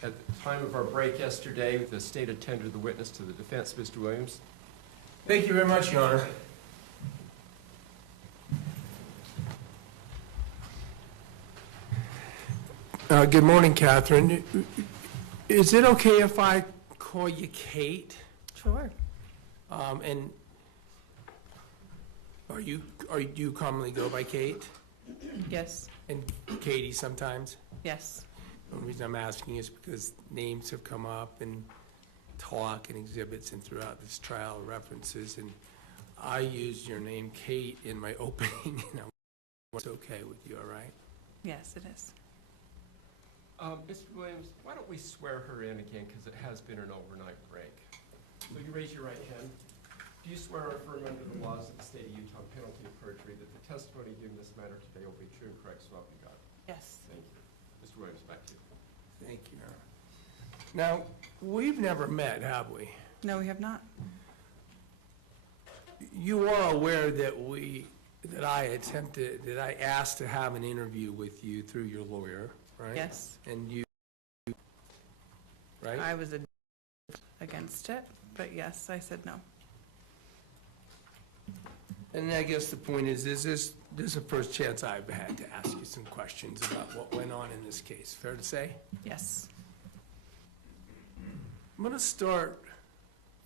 At the time of our break yesterday, the state attended the witness to the defense, Mr. Williams. Thank you very much, Your Honor. Good morning, Kathryn. Is it okay if I call you Kate? Sure. And do you commonly go by Kate? Yes. And Katie sometimes? Yes. The only reason I'm asking is because names have come up in talk and exhibits and throughout this trial references, and I used your name Kate in my opening, and it's okay with you, all right? Yes, it is. Mr. Williams, why don't we swear her in again, because it has been an overnight break. So you raise your right hand. Do you swear or affirm under the laws of the state of Utah, on penalty of perjury, that the testimony given in this matter today will be true and correct, so help you God? Yes. Thank you. Mr. Williams, back to you. Thank you, Your Honor. Now, we've never met, have we? No, we have not. You are aware that I asked to have an interview with you through your lawyer, right? Yes. And you, right? I was against it, but yes, I said no. And I guess the point is this is the first chance I've had to ask you some questions about what went on in this case. Fair to say? Yes. I'm going to start,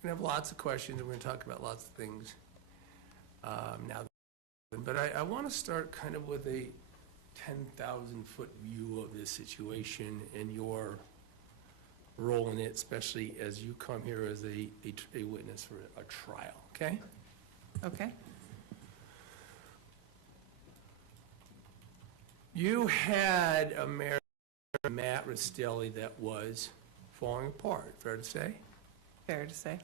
we have lots of questions, and we're going to talk about lots of things now. But I want to start kind of with a 10,000-foot view of this situation and your role in it, especially as you come here as a witness for a trial, okay? Okay. You had a marriage with Matt Restelli that was falling apart, fair to say? Fair to say.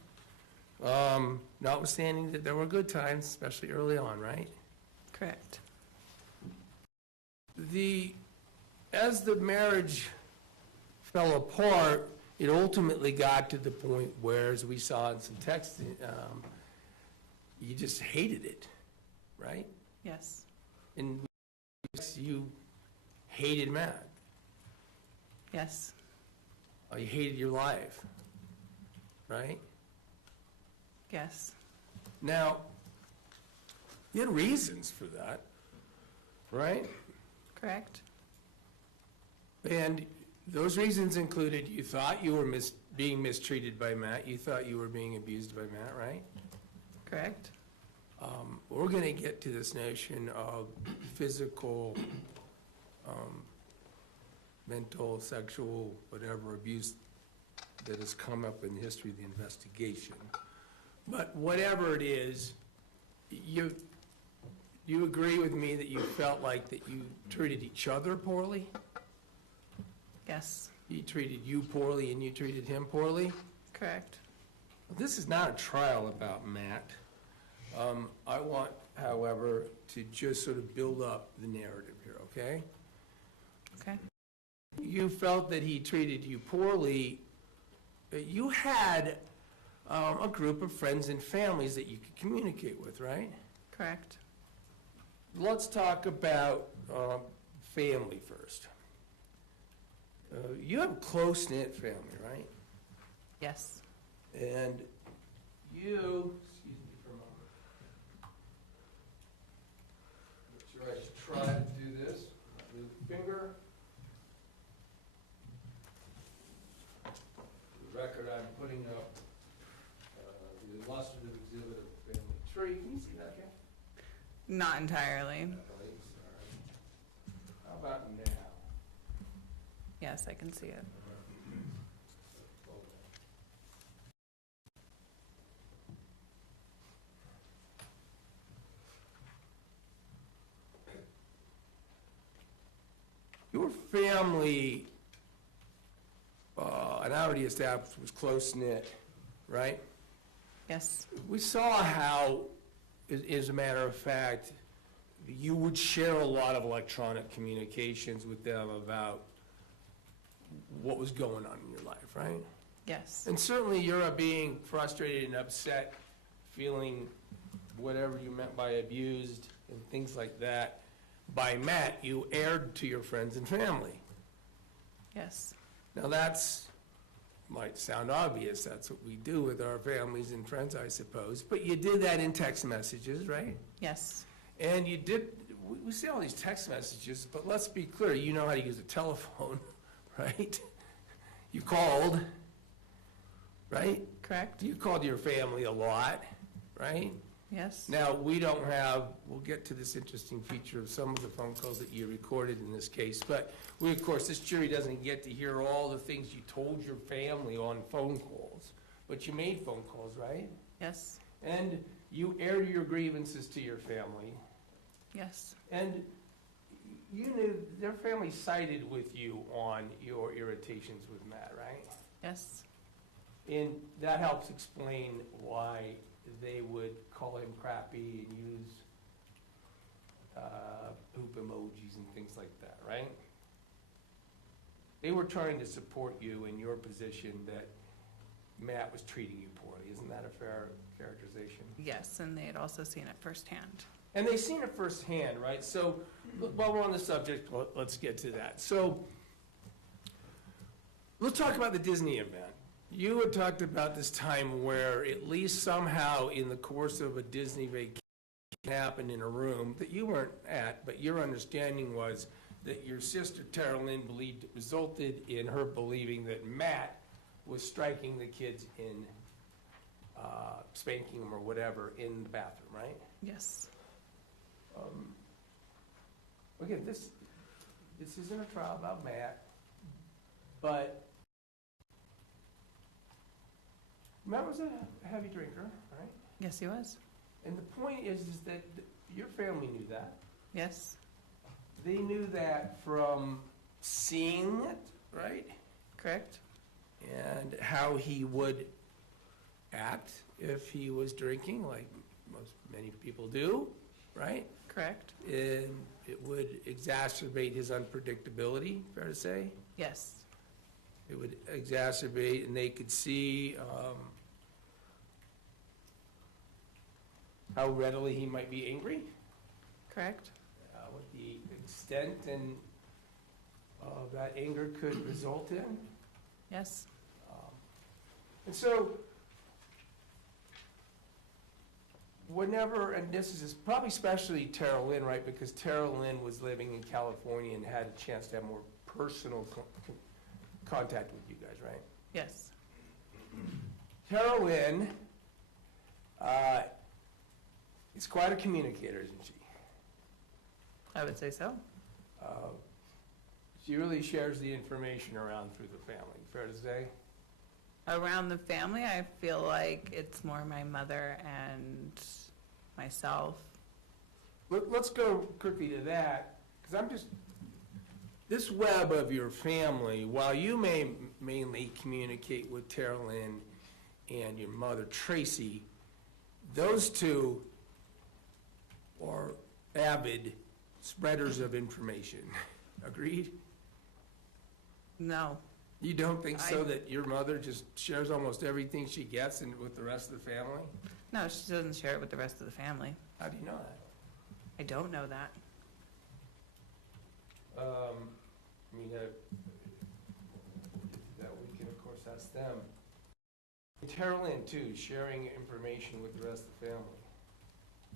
Notwithstanding that there were good times, especially early on, right? Correct. As the marriage fell apart, it ultimately got to the point where, as we saw in some text, you just hated it, right? Yes. And you hated Matt. Yes. You hated your life, right? Yes. Now, you had reasons for that, right? Correct. And those reasons included you thought you were being mistreated by Matt, you thought you were being abused by Matt, right? Correct. We're going to get to this notion of physical, mental, sexual, whatever abuse that has come up in the history of the investigation. But whatever it is, you agree with me that you felt like that you treated each other poorly? Yes. He treated you poorly and you treated him poorly? Correct. This is not a trial about Matt. I want, however, to just sort of build up the narrative here, okay? Okay. You felt that he treated you poorly. You had a group of friends and families that you could communicate with, right? Correct. Let's talk about family first. You have a close-knit family, right? Yes. And you, excuse me for a moment. Make sure I should try to do this. Move the finger. For the record, I'm putting up the illustrative exhibit of the family tree. Can you see that, Ken? Not entirely. Sorry. How about now? Yes, I can see it. Your family, and I already established, was close-knit, right? Yes. We saw how, as a matter of fact, you would share a lot of electronic communications with them about what was going on in your life, right? Yes. And certainly you're being frustrated and upset, feeling whatever you meant by abused and things like that by Matt, you aired to your friends and family. Yes. Now might sound obvious, that's what we do with our families and friends, I suppose, but you did that in text messages, right? Yes, And we see all these text messages, but let's be clear, you know how to use a telephone, right? You called, right? correct? You called your family a lot, right? Yes, Now, we'll get to this interesting feature of some of the phone calls that you recorded in this case, but of course, this jury doesn't get to hear all the things you told your family on phone calls, but you made phone calls, right? yes, And you aired your grievances to your family, yes, and you knew their family sided with you on your irritations with Matt, right? yes, And that helps explain why they would call him crappy and use poop emojis and things like that, right? They were trying to support you in your position that Matt was treating you poorly. Isn't that a fair characterization? yes, and they had also seen it firsthand. And they've seen it firsthand, right? So while we're on the subject, let's get to that. So let's talk about the Disney event. You had talked about this time where at least somehow in the course of a Disney vacation happened in a room that you weren't at, but your understanding was that your sister Tara Lynn believed it resulted in her believing that Matt was striking the kids in spanking them or whatever in the bathroom, right? Yes, Again, this isn't a trial about Matt, but Matt was a heavy drinker, right? yes, he was. And the point is that your family knew that. Yes, They knew that from seeing it, right? correct? And how he would act if he was drinking, like many people do, right? Correct? And it would exacerbate his unpredictability, fair to say? Yes, It would exacerbate, and they could see how readily he might be angry, correct? what the extent and that anger could result in. Yes, And so, whenever, and this is probably especially Tara Lynn, right? Because Tara Lynn was living in California and had a chance to have more personal contact with you guys, right? yes, Tara Lynn is quite a communicator, isn't she? I would say so. She really shares the information around through the family, fair to say? Around the family, I feel like it's more my mother and myself. Let's go quickly to that, because this web of your family, while you may mainly communicate with Tara Lynn and your mother, Tracey, those two are avid spreaders of information. Agreed? No, You don't think so, I- that your mother just shares almost everything she gets and with the rest of the family? no, she doesn't share it with the rest of the family. How do you know that? I don't know that. I mean, that we can, of course, ask them. Tara Lynn, too, sharing information with the rest of the family.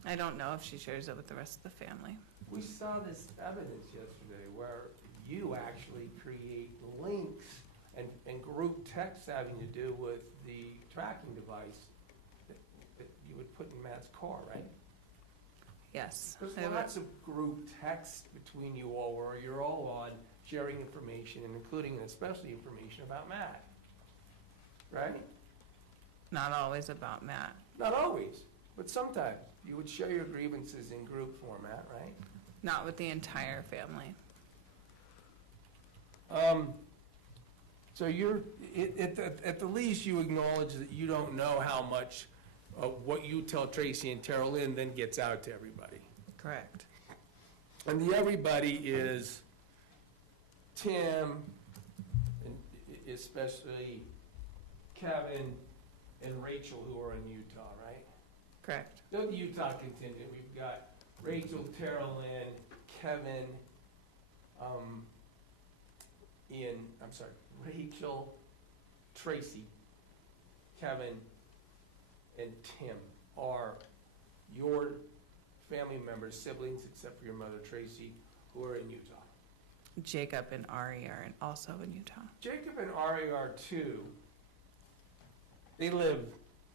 I don't know if she shares it with the rest of the family. We saw this evidence yesterday where you actually create links and group texts having to do with the tracking device that you would put in Matt's car, right? Yes. There's I would- lots of group texts between you all where you're all on sharing information and including and especially information about Matt, right? Not always about Matt. Not always, but sometimes. You would share your grievances in group format, right? Not with the entire family. So at the least, you acknowledge that you don't know how much of what you tell Tracey and Tara Lynn then gets out to everybody. Correct. And the everybody is Tim, and especially Kevin and Rachel, who are in Utah, right? Correct. So the Utah contingent, we've got Rachel, Tara Lynn, Kevin, Rachel, Tracey, Kevin, and Tim are your family members, siblings, except for your mother, Tracey, who are in Utah. Jacob and Ari are also in Utah. Jacob and Ari are too. They live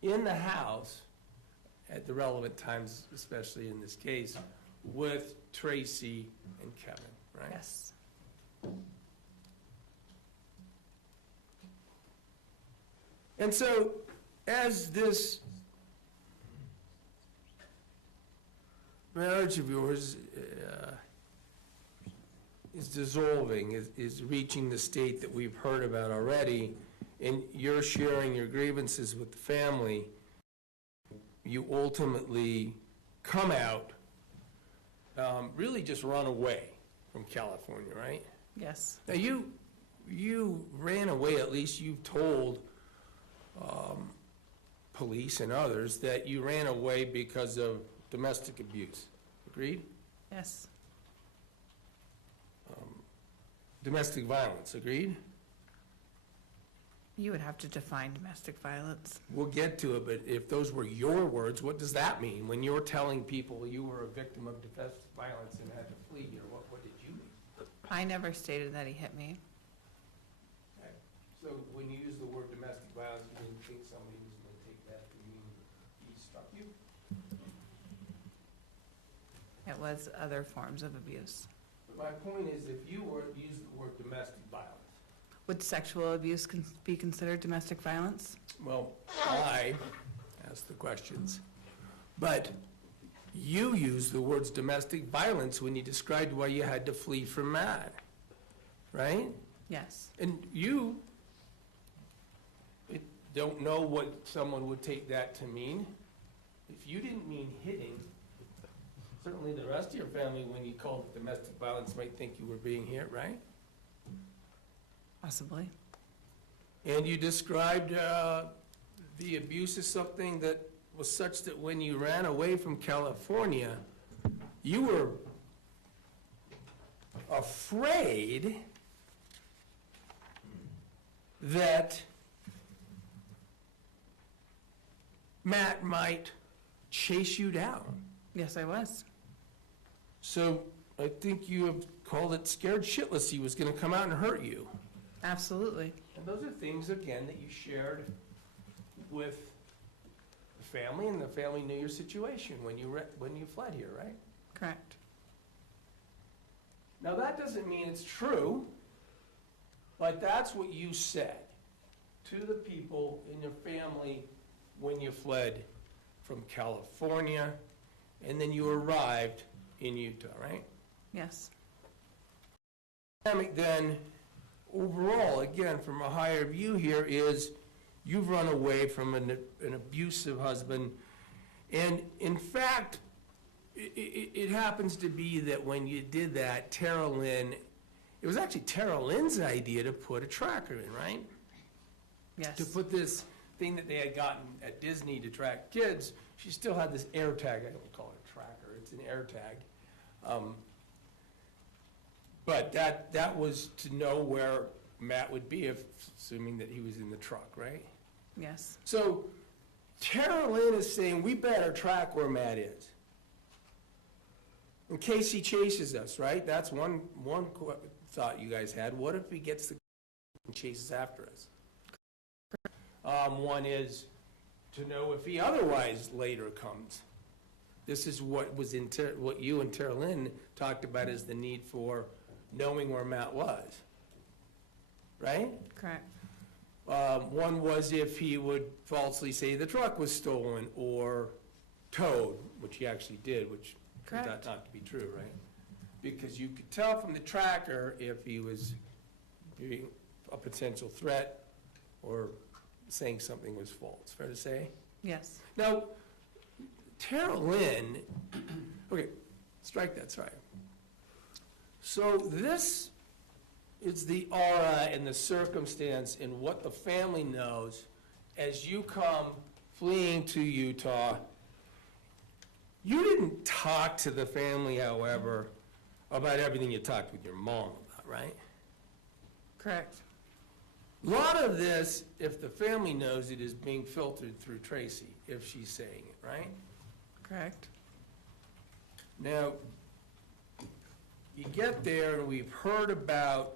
in the house at the relevant times, especially in this case, with Tracey and Kevin, right? Yes. And so, as this marriage of yours is dissolving, is reaching the state that we've heard about already, and you're sharing your grievances with the family, you ultimately come out, really just run away from California, right? Yes. Now, you ran away, at least you've told police and others that you ran away because of domestic abuse. Agreed? Yes. Domestic violence. Agreed? You would have to define domestic violence. We'll get to it, but if those were your words, what does that mean? When you're telling people you were a victim of domestic violence and had to flee, what did you mean? I never stated that he hit me. Okay. So when you use the word domestic violence, you didn't think somebody was going to take that to mean he struck you? It was other forms of abuse. But my point is, if you were to use the word domestic violence, Would sexual abuse be considered domestic violence? well, I asked the questions, but you used the words domestic violence when you described why you had to flee from Matt, right? Yes. And you don't know what someone would take that to mean. If you didn't mean hitting, certainly the rest of your family, when you called it domestic violence, might think you were being hit, right? Possibly. And you described the abuse as something that was such that when you ran away from California, you were afraid that Matt might chase you down. Yes, I was. So I think you have called it scared shitless he was going to come out and hurt you. Absolutely. And those are things, again, that you shared with the family, and the family knew your situation when you fled here, right? Correct. Now, that doesn't mean it's true, but that's what you said to the people in your family when you fled from California, and then you arrived in Utah, right? Yes. Then, overall, again, from a higher view here, is you've run away from an abusive husband. And in fact, it happens to be that when you did that, Tara Lynn, it was actually Tara Lynn's idea to put a tracker in, right? Yes. To put this thing that they had gotten at Disney to track kids. She still had this air tag. I don't call it a tracker. It's an air tag. But that was to know where Matt would be, assuming that he was in the truck, right? Yes. So Tara Lynn is saying, we better track where Matt is in case he chases us, right? That's one thought you guys had. What if he gets the and chases after us? One is to know if he otherwise later comes. This is what was in what you and Tara Lynn talked about, is the need for knowing where Matt was, right? Correct. One was if he would falsely say the truck was stolen or towed, which he actually did, which turned out Correct. not to be true, right? Because you could tell from the tracker if he was being a potential threat or saying something was false. Fair to say? Yes. Now, Tara Lynn, okay, strike that, sorry. So this is the aura and the circumstance and what the family knows as you come fleeing to Utah. You didn't talk to the family, however, about everything you talked with your mom about, right? Correct. A lot of this, if the family knows it, is being filtered through Tracy, if she's saying it, right? Correct. Now, you get there, and we've heard about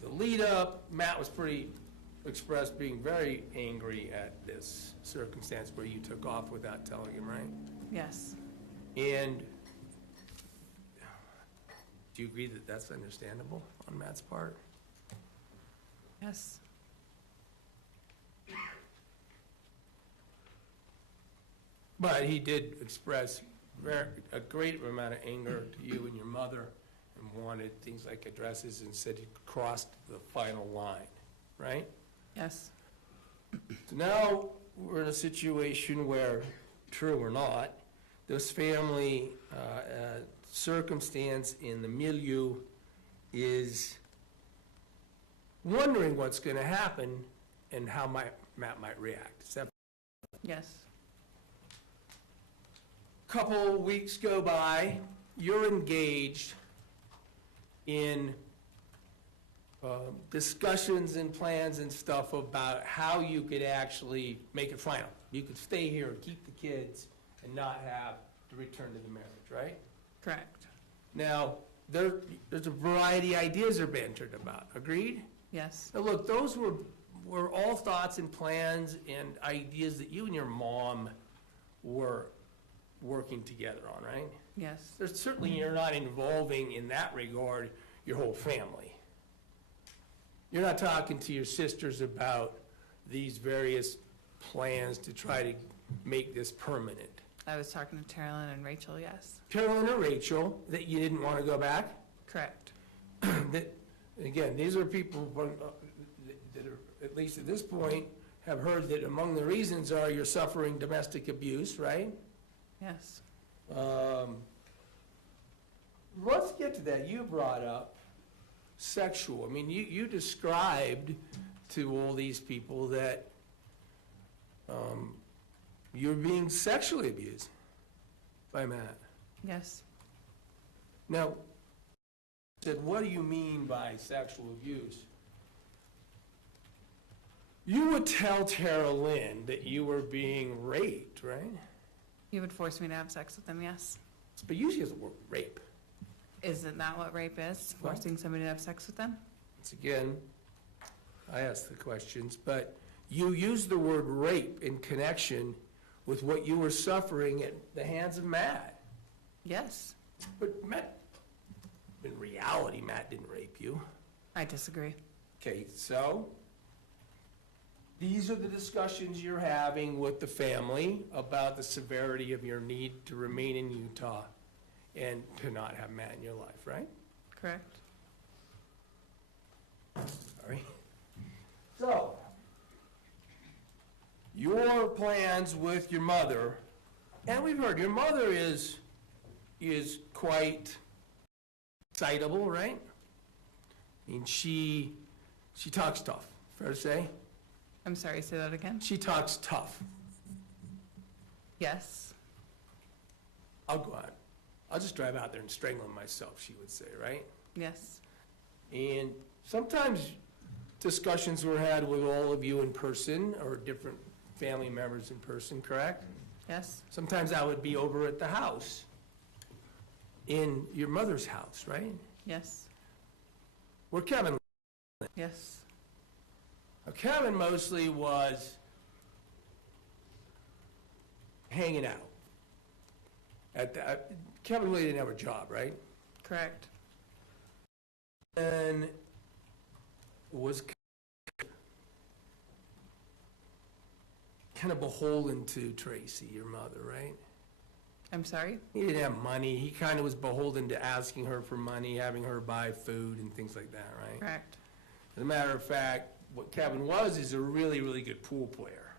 the lead-up. Matt was expressed being very angry at this circumstance where you took off without telling him, right? Yes. And do you agree that that's understandable on Matt's part? Yes. But he did express a great amount of anger to you and your mother, and wanted things like addresses, and said he crossed the final line, right? Yes. So now we're in a situation where, true or not, this family circumstance in the milieu is wondering what's going to happen and how Matt might react. Is that Yes. couple weeks go by, you're engaged in discussions and plans and stuff about how you could actually make it final. You could stay here and keep the kids and not have to return to the marriage, right? Correct. Now, there's a variety of ideas are bantered about. Agreed? Yes. Now, look, those were all thoughts and plans and ideas that you and your mom were working together on, right? Yes. There's certainly, you're not involving in that regard your whole family. You're not talking to your sisters about these various plans to try to make this permanent. I was talking to Carolyn and Rachel, yes. Carolyn or Rachel, that you didn't want to go back? Correct. That, again, these are people that are, at least at this point, have heard that among the reasons are you're suffering domestic abuse, right? Yes. Let's get to that. You brought up sexual. I mean, you described to all these people that you're being sexually abused by Matt. Yes. Now, I said, what do you mean by sexual abuse? You would tell Tara Lynn that you were being raped, right? He would force me to have sex with him, yes. But usually it's the word rape. Isn't that what rape is? Well- Forcing somebody to have sex with them? Once again, I ask the questions, but you use the word rape in connection with what you were suffering at the hands of Matt. Yes. But Matt, in reality, Matt didn't rape you. I disagree. Okay, so these are the discussions you're having with the family about the severity of your need to remain in Utah and to not have Matt in your life, right? Correct. Sorry. So, your plans with your mother, and we've heard your mother is quite excitable, right? I mean, she talks tough, fair to say? I'm sorry, say that again? She talks tough. Yes. I'll go on. I'll just drive out there and strangle him myself, she would say, right? Yes. And sometimes discussions were had with all of you in person or different family members in person, correct? Yes. Sometimes I would be over at the house, in your mother's house, right? Yes. Where Kevin, Yes. now Kevin mostly was hanging out. Kevin really didn't have a job, right? Correct. And was kind of beholden to Tracy, your mother, right? I'm sorry? He didn't have money. He kind of was beholden to asking her for money, having her buy food and things like that, right? Correct. As a matter of fact, what Kevin was is a really, really good pool player.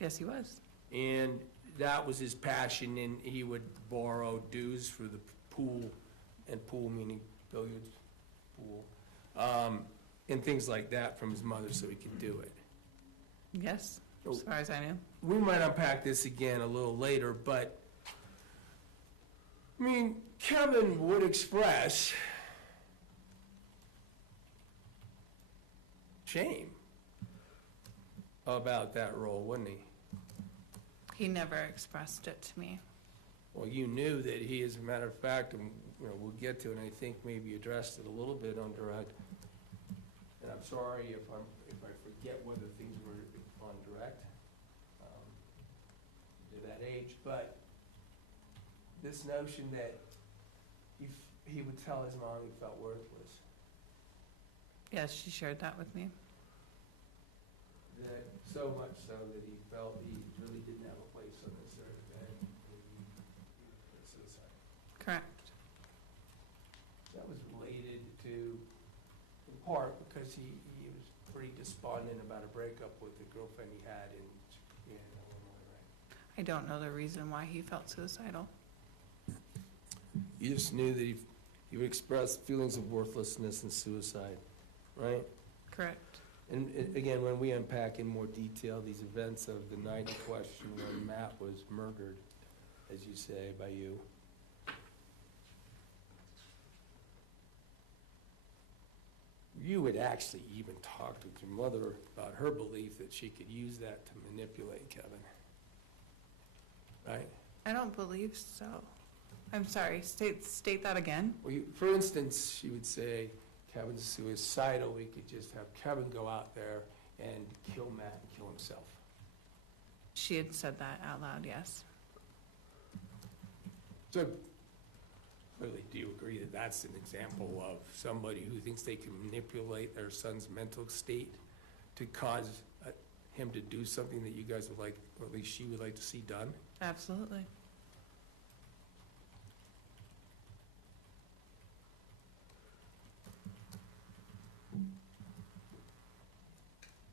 Yes, he was. And that was his passion, and he would borrow dues for the pool, and pool meaning billiards, pool, and things like that from his mother so he could do it. Yes, Oh. as far as I knew. We might unpack this again a little later, but, I mean, Kevin would express shame about that role, wouldn't he? He never expressed it to me. Well, you knew that he, as a matter of fact, and we'll get to it, and I think maybe addressed it a little bit on direct. And I'm sorry if I forget whether things were on direct, to that age, but this notion that he would tell his mom he felt worthless, Yes, she shared that with me. that so much so that he felt he really didn't have a place on this earth, and he committed suicide. Correct. That was related to, in part, because he was pretty despondent about a breakup with the girlfriend he had in Illinois, right? I don't know the reason why he felt suicidal. You just knew that he would express feelings of worthlessness and suicide, right? Correct. And again, when we unpack in more detail these events of the night in question when Matt was murdered, as you say, by you, you had actually even talked with your mother about her belief that she could use that to manipulate Kevin, right? I don't believe so. I'm sorry, state that again. Well, for instance, she would say, Kevin's suicidal, we could just have Kevin go out there and kill Matt and kill himself. She had said that out loud, yes. So, clearly, do you agree that that's an example of somebody who thinks they can manipulate their son's mental state to cause him to do something that you guys would like, or at least she would like to see done? Absolutely.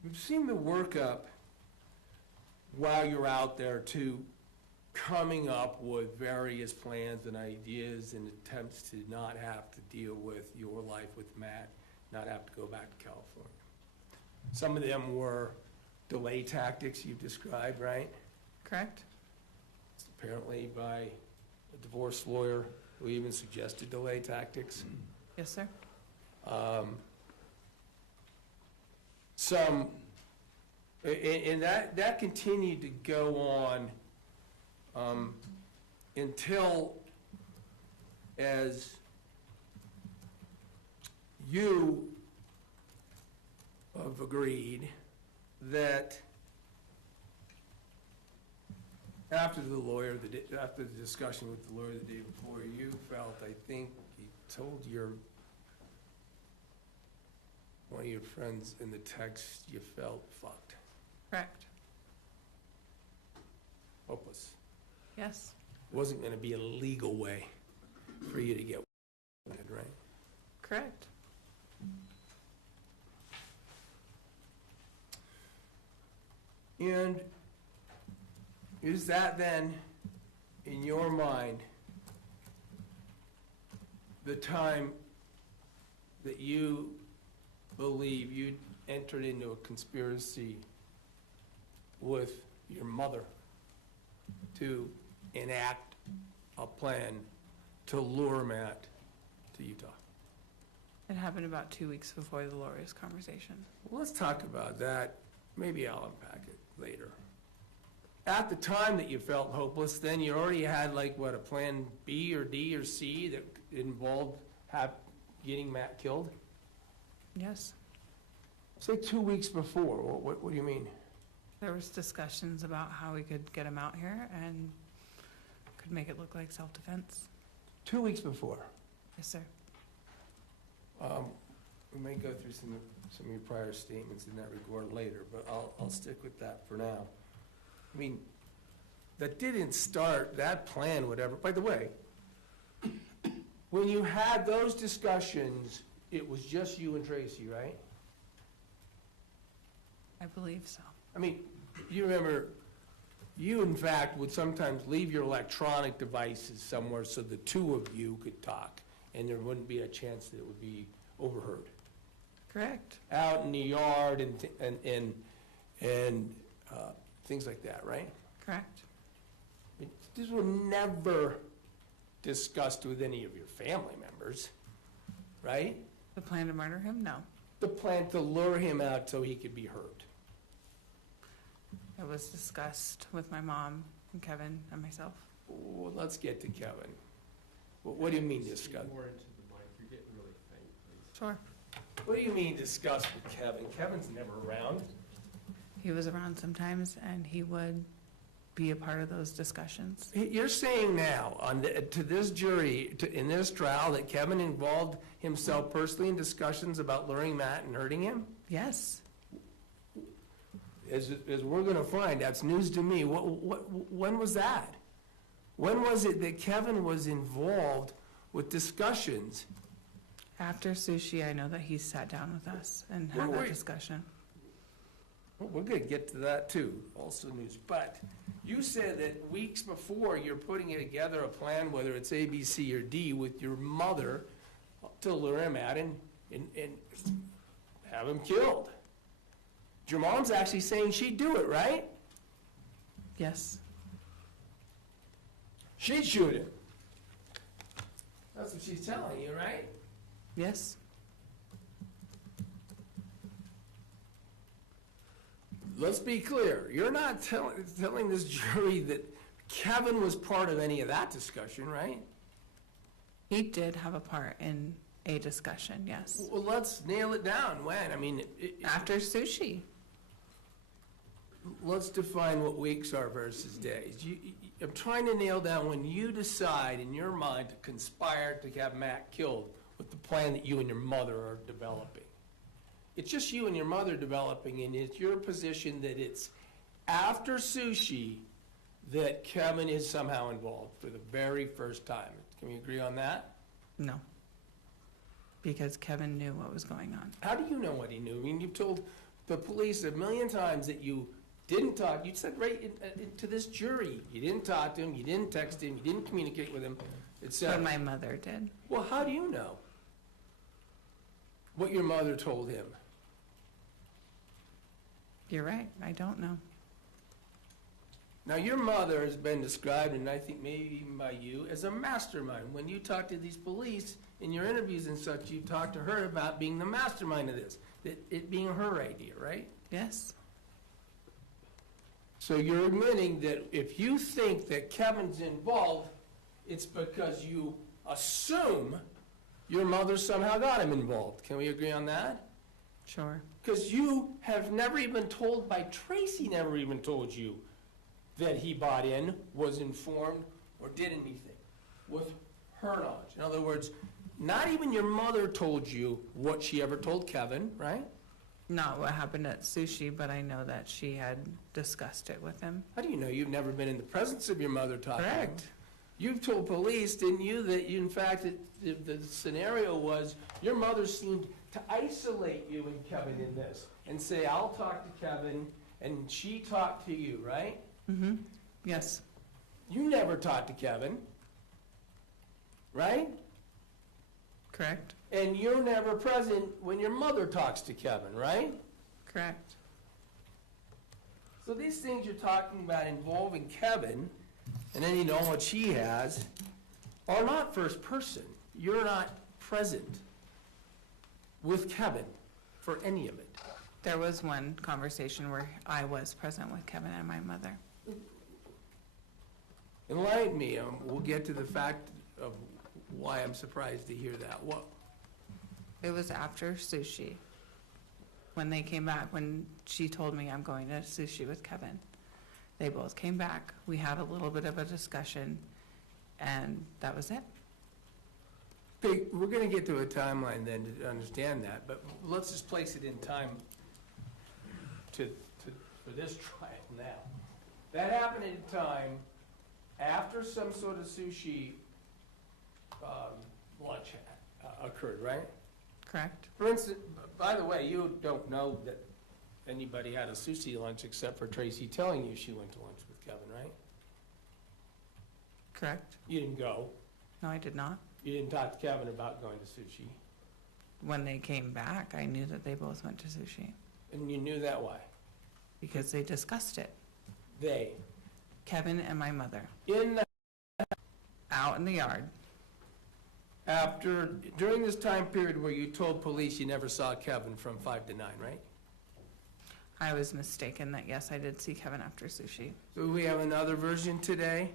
You seem to work up while you're out there to coming up with various plans and ideas and attempts to not have to deal with your life with Matt, not have to go back to California. Some of them were delay tactics you've described, right? Correct? Apparently by a divorce lawyer who even suggested delay tactics. Yes, sir. And that continued to go on until, as you have agreed, that after the discussion with the lawyer the day before, you felt, I think, you told one of your friends in the text, you felt fucked, Correct. hopeless. Yes. Wasn't gonna be a legal way for you to get right? Correct. And is that then, in your mind, the time that you believe you entered into a conspiracy with your mother to enact a plan to lure Matt to Utah? It happened about 2 weeks before the lawyer's conversation. Well, let's talk about that. Maybe I'll unpack it later. At the time that you felt hopeless, then you already had like, what, a plan B or D or C that involved getting Matt killed? Yes. Say 2 weeks before, what do you mean? There was discussions about how we could get him out here and could make it look like self-defense. 2 weeks before. Yes, sir. We may go through some of your prior statements in that regard later, but I'll stick with that for now. I mean, that didn't start, that plan, whatever. By the way, when you had those discussions, it was just you and Tracey, right? I believe so. I mean, you remember, you in fact would sometimes leave your electronic devices somewhere so the two of you could talk, and there wouldn't be a chance that it would be overheard. Correct. Out in the yard and things like that, right? Correct. These were never discussed with any of your family members, right? The plan to murder him? No. the plan to lure him out so he could be hurt? It was discussed with my mom and Kevin and myself. Well, let's get to Kevin. What do you mean discuss? Speak more into the mic, you're getting really faint, please. Sure. What do you mean discuss with Kevin? Kevin's never around. He was around sometimes, and he would be a part of those discussions. You're saying now, to this jury, in this trial, that Kevin involved himself personally in discussions about luring Matt and hurting him? Yes. As we're gonna find, that's news to me. When was that? When was it that Kevin was involved with discussions? After sushi, I know that he sat down with us and had Well, that wait. discussion. Well, we're gonna get to that too, also news. But you said that weeks before, you're putting together a plan, whether it's A, B, C, or D, with your mother to lure him out and have him killed. Your mom's actually saying she'd do it, right? Yes. She'd shoot him. That's what she's telling you, right? Yes. Let's be clear. You're not telling this jury that Kevin was part of any of that discussion, right? He did have a part in a discussion, yes. Well, let's nail it down. When? I mean, After sushi. let's define what weeks are versus days. I'm trying to nail down when you decide in your mind to conspire to have Matt killed with the plan that you and your mother are developing. It's just you and your mother developing, and it's your position that it's after sushi that Kevin is somehow involved for the very first time. Can we agree on that? No. Because Kevin knew what was going on. How do you know what he knew? I mean, you've told the police a million times that you didn't talk. You said to this jury, you didn't talk to him, you didn't text him, you didn't communicate with him, But etc. my mother did. Well, how do you know what your mother told him? You're right, I don't know. Now, your mother has been described, and I think maybe even by you, as a mastermind. When you talk to these police in your interviews and such, you talk to her about being the mastermind of this, that it being her idea, right? Yes. So you're admitting that if you think that Kevin's involved, it's because you assume your mother somehow got him involved. Can we agree on that? Sure. Because you have never even told, by Tracey never even told you that he bought in, was informed, or did anything with her knowledge. In other words, not even your mother told you what she ever told Kevin, right? Not what happened at sushi, but I know that she had discussed it with him. How do you know? You've never been in the presence of your mother talking. Correct. You've told police, didn't you, that you, in fact, the scenario was your mother seemed to isolate you and Kevin in this and say, I'll talk to Kevin, and she talked to you, right? Mm-hmm. Yes. You never talked to Kevin, right? Correct. And you're never present when your mother talks to Kevin, right? Correct. So these things you're talking about involving Kevin and any knowledge he has are not first person. You're not present with Kevin for any of it. There was one conversation where I was present with Kevin and my mother. Enlighten me. We'll get to the fact of why I'm surprised to hear that. What? It was after sushi. When they came back, when she told me I'm going to sushi with Kevin. They both came back. We had a little bit of a discussion, and that was it. Okay, we're going to get to a timeline then to understand that, but let's just place it in time for this trial now. That happened in time after some sort of sushi lunch occurred, right? Correct? For instance, by the way, you don't know that anybody had a sushi lunch except for Tracey telling you she went to lunch with Kevin, right? Correct? You didn't go. No, I did not. You didn't talk to Kevin about going to sushi. When they came back, I knew that they both went to sushi And you knew that why? because they discussed it. They. Kevin and my mother, In the, out in the yard. During this time period where you told police you never saw Kevin from 5 to 9, right? I was mistaken that, yes, I did see Kevin after sushi. So we have another version today?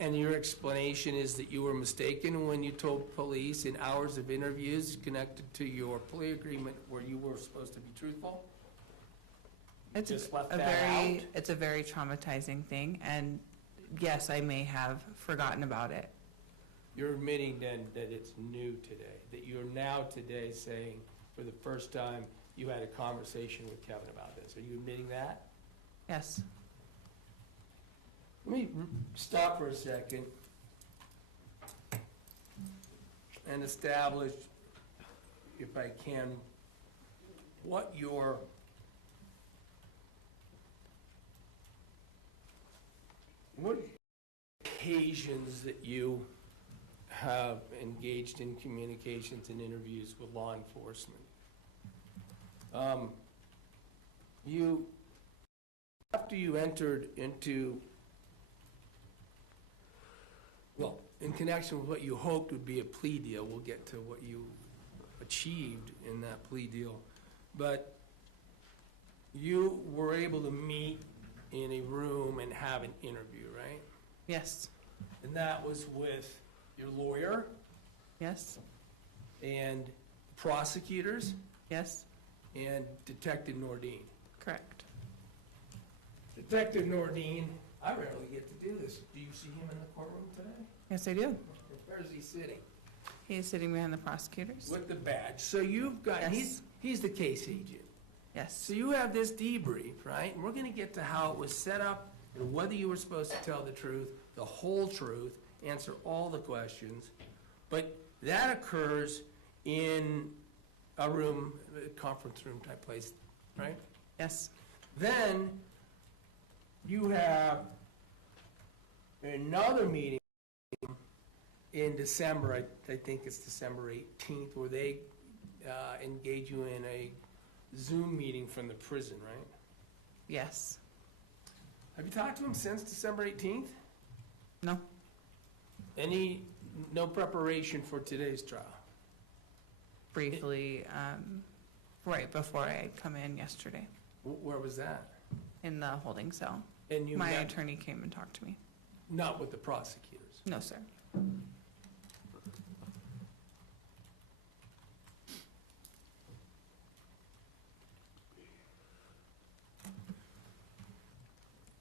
And your explanation is that you were mistaken when you told police in hours of interviews connected to your plea agreement where you were supposed to be truthful? It's Just left a that very, out? it's a very traumatizing thing, and yes, I may have forgotten about it. You're admitting then that it's new today, that you're now today saying for the first time you had a conversation with Kevin about this. Are you admitting that? Yes. Let me stop for a second and establish, if I can, what occasions that you have engaged in communications and interviews with law enforcement. After you entered into, well, in connection with what you hoped would be a plea deal, we'll get to what you achieved in that plea deal, but you were able to meet in a room and have an interview, right? Yes. And that was with your lawyer Yes. and prosecutors Yes. and Detective Nordine. Correct. Detective Nordine, I rarely get to do this. Do you see him in the courtroom today? Yes, I do. Where is he sitting? He is sitting behind the prosecutors. With the badge. So you've got, Yes. he's the case agent. Yes. So you have this debrief, right? And we're gonna get to how it was set up and whether you were supposed to tell the truth, the whole truth, answer all the questions. But that occurs in a room, a conference room type place, right? Yes. Then you have another meeting in December, I think it's December 18th, where they engage you in a Zoom meeting from the prison, right? Yes. Have you talked to him since December 18th? No. No preparation for today's trial? Briefly, right before I had come in yesterday Where was that? in the holding cell. And you My met, attorney came and talked to me. not with the prosecutors? No, sir.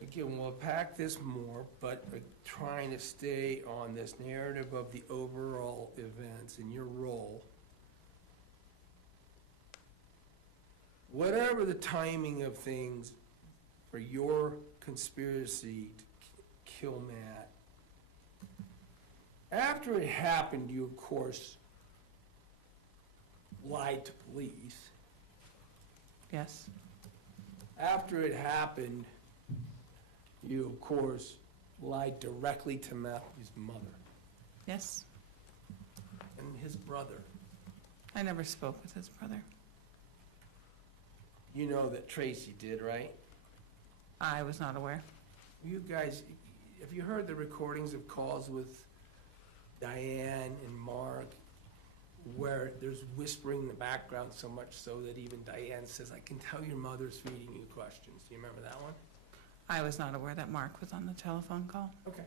Again, we'll pack this more, but trying to stay on this narrative of the overall events and your role. Whatever the timing of things for your conspiracy to kill Matt, after it happened, you, of course, lied to police. Yes. After it happened, you, of course, lied directly to Matthew's mother Yes. and his brother. I never spoke with his brother. You know that Tracey did, right? I was not aware. You guys, have you heard the recordings of calls with Diane and Mark where there's whispering in the background so much so that even Diane says, I can tell your mother's feeding you questions. Do you remember that one? I was not aware that Mark was on the telephone call. Okay.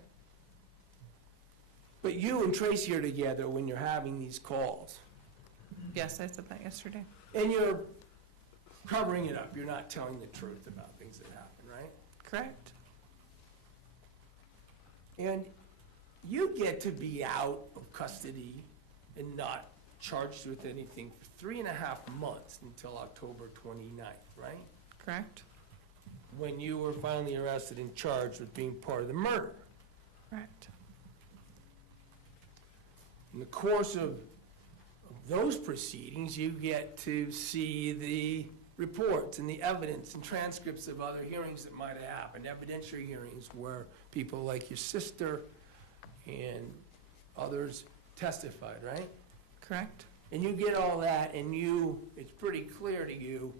But you and Tracey are together when you're having these calls. Yes, I said that yesterday. And you're covering it up. You're not telling the truth about things that happen, right? Correct. And you get to be out of custody and not charged with anything for 3.5 months until October 29th, right? Correct. When you were finally arrested and charged with being part of the murder. Correct. In the course of those proceedings, you get to see the reports and the evidence and transcripts of other hearings that might have happened, evidentiary hearings where people like your sister and others testified, right? Correct. And you get all that, and it's pretty clear to you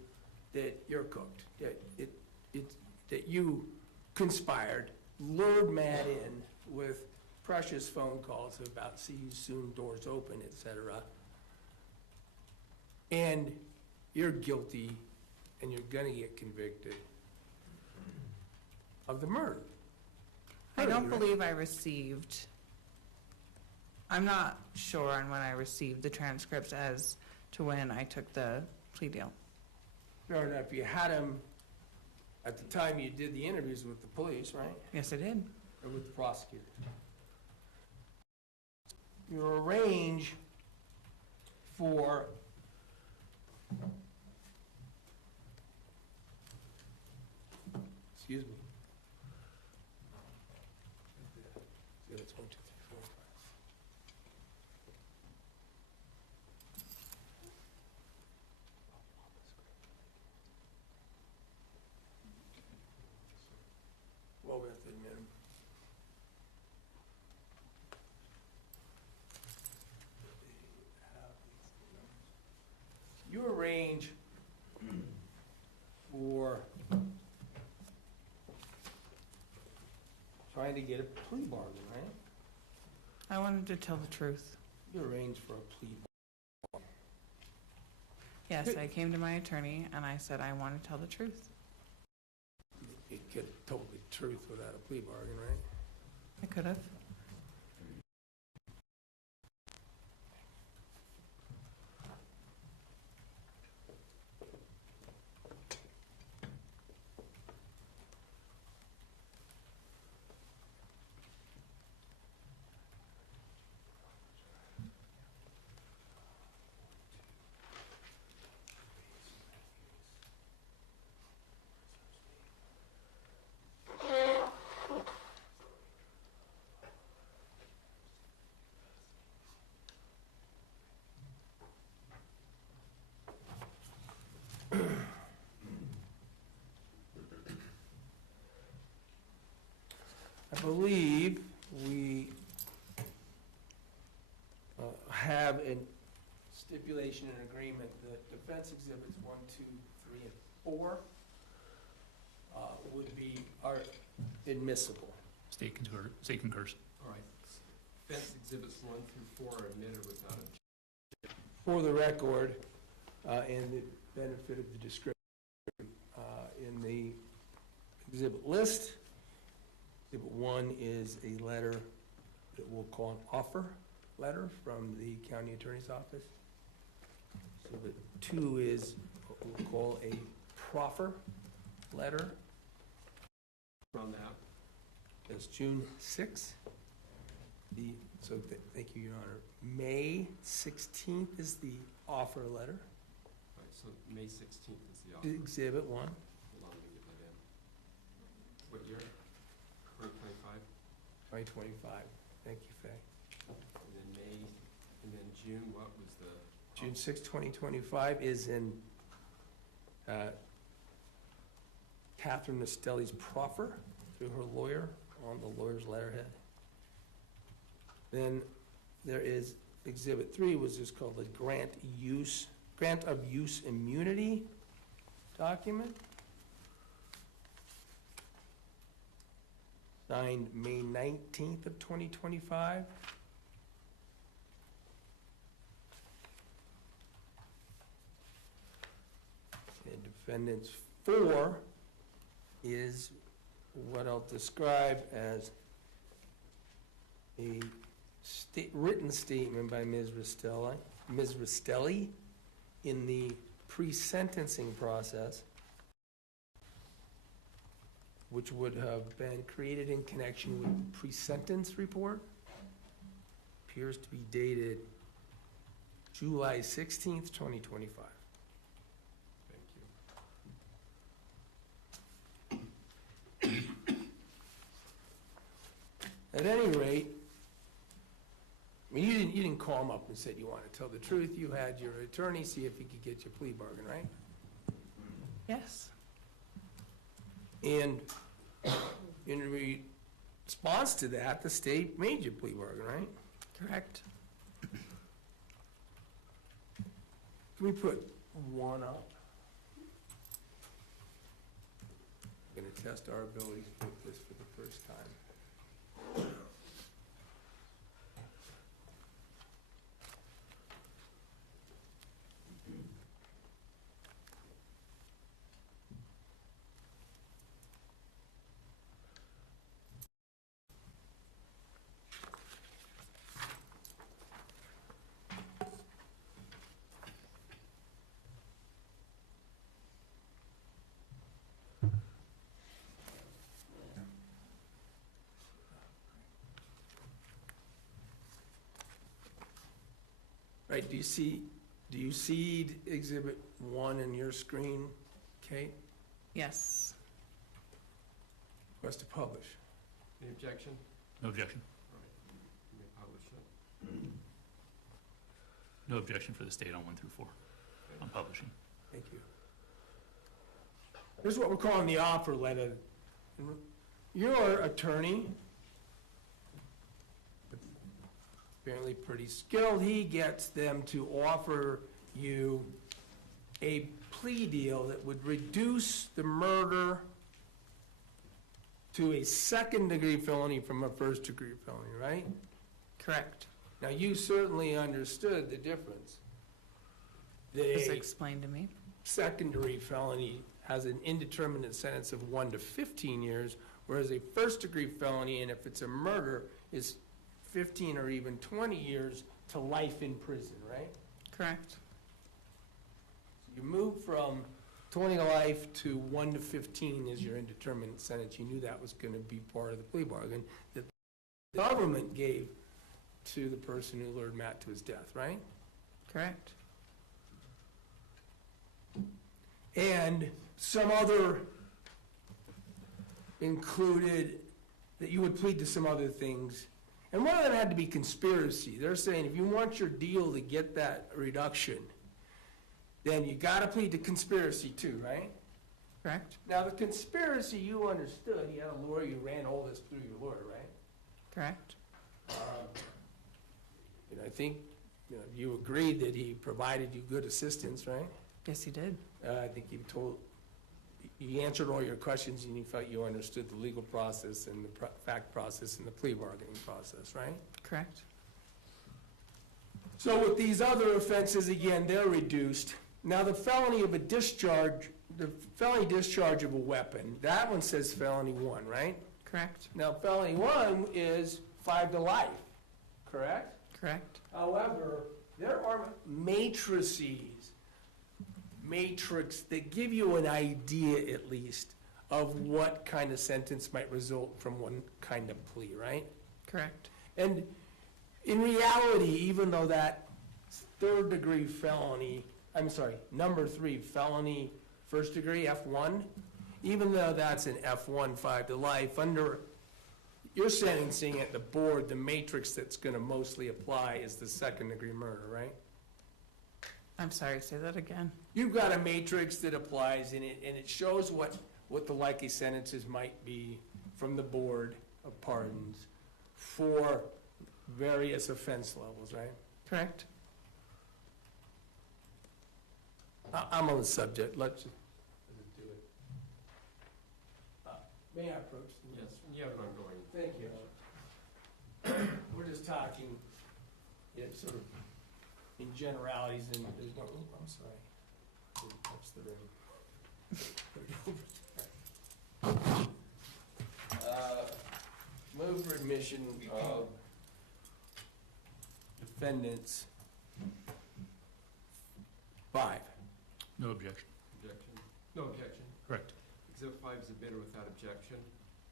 that you're cooked, that you conspired, lured Matt in with precious phone calls about see you soon, doors open, et cetera. And you're guilty and you're gonna get convicted of the murder. I don't Right? believe I received, I'm not sure on when I received the transcripts as to when I took the plea deal. Fair enough, you had him at the time you did the interviews with the police, right? Yes, I did. Or with the prosecutor? You arrange for excuse me. Yeah, that's 1, 2, 3, 4, 5. Well, we have to admit him. You arrange for trying to get a plea bargain, right? I wanted to tell the truth. You arrange for a plea bargain. Yes, I came to my attorney and I said I want to tell the truth. You could have told the truth without a plea bargain, right? I could have. I believe we have a stipulation and agreement that defense exhibits 1, 2, 3, and 4 would be, are admissible. State concurs. All right. Defense exhibits 1 through 4 are admitted without objection. For the record, and the benefit of the description, in the exhibit list, exhibit 1 is a letter that we'll call an offer letter from the county attorney's office. Exhibit 2 is what we'll call a proffer letter. From that, That's June 6th. Thank you, Your Honor. May 16th is the offer letter. right, so May 16th is the offer. Exhibit 1. Hold on, let me get that in. What year? 2025? 2025. Thank you, Faye. And then May, and then June, what was the? June 6, 2025 is in Kathryn Restelli's proffer through her lawyer on the lawyer's letterhead. Then there is Exhibit 3, which is called the grant of use immunity document. Signed May 19th of 2025. And defendant's 4 is what I'll describe as a written statement by Ms. Restelli in the pre-sentencing process, which would have been created in connection with the pre-sentence report. Appears to be dated July 16th, 2025. Thank you. At any rate, I mean, you didn't call him up and said you wanted to tell the truth. You had your attorney see if he could get your plea bargain, right? Yes. And in response to that, the state made you plea bargain, right? Correct. Can we put 1 up? I'm gonna test our ability to put this for the first time. Right, do you see Exhibit 1 in your screen, Kate? Yes. Request to publish. Any objection? No objection. All right, you may publish it. No objection for the state on 1 through 4 on publishing. Thank you. This is what we're calling the offer letter. Your attorney, apparently pretty skilled, he gets them to offer you a plea deal that would reduce the murder to a second-degree felony from a first-degree felony, right? Correct. Now, you certainly understood the difference. That Just a explained to me. second-degree felony has an indeterminate sentence of 1 to 15 years, whereas a first-degree felony, and if it's a murder, is 15 or even 20 years to life in prison, right? Correct. You move from 20 to life to 1 to 15 is your indeterminate sentence. You knew that was going to be part of the plea bargain that the government gave to the person who lured Matt to his death, right? Correct. And some other included that you would plead to some other things. And one of them had to be conspiracy. They're saying if you want your deal to get that reduction, then you got to plead to conspiracy too, right? Correct. Now, the conspiracy you understood, you had a lawyer, you ran all this through your lawyer, right? Correct. And I think you agreed that he provided you good assistance, right? Yes, he did. I think he answered all your questions and you felt you understood the legal process and the fact process and the plea bargaining process, right? Correct. So with these other offenses, again, they're reduced. Now, the felony discharge of a weapon, that one says felony 1, right? Correct. Now, felony 1 is 5 to life, correct? Correct. However, there are matrices that give you an idea, at least, of what kind of sentence might result from one kind of plea, right? Correct. And in reality, even though that third-degree felony, number 3 felony, first degree, F1, even though that's an F1, 5 to life, under your sentencing at the board, the matrix that's going to mostly apply is the second-degree murder, right? I'm sorry, say that again. You've got a matrix that applies in it, and it shows what the likely sentences might be from the board of pardons for various offense levels, right? Correct. I'm on the subject. Let's just do it. May I approach? Yes, you have an ongoing. Thank you. We're just talking, sort of in generalities, and there's no, I'm sorry. Didn't touch the ring. Move for admission of defendants 5. No objection. Objection? No objection. Correct. Exhibit 5 is admitted without objection.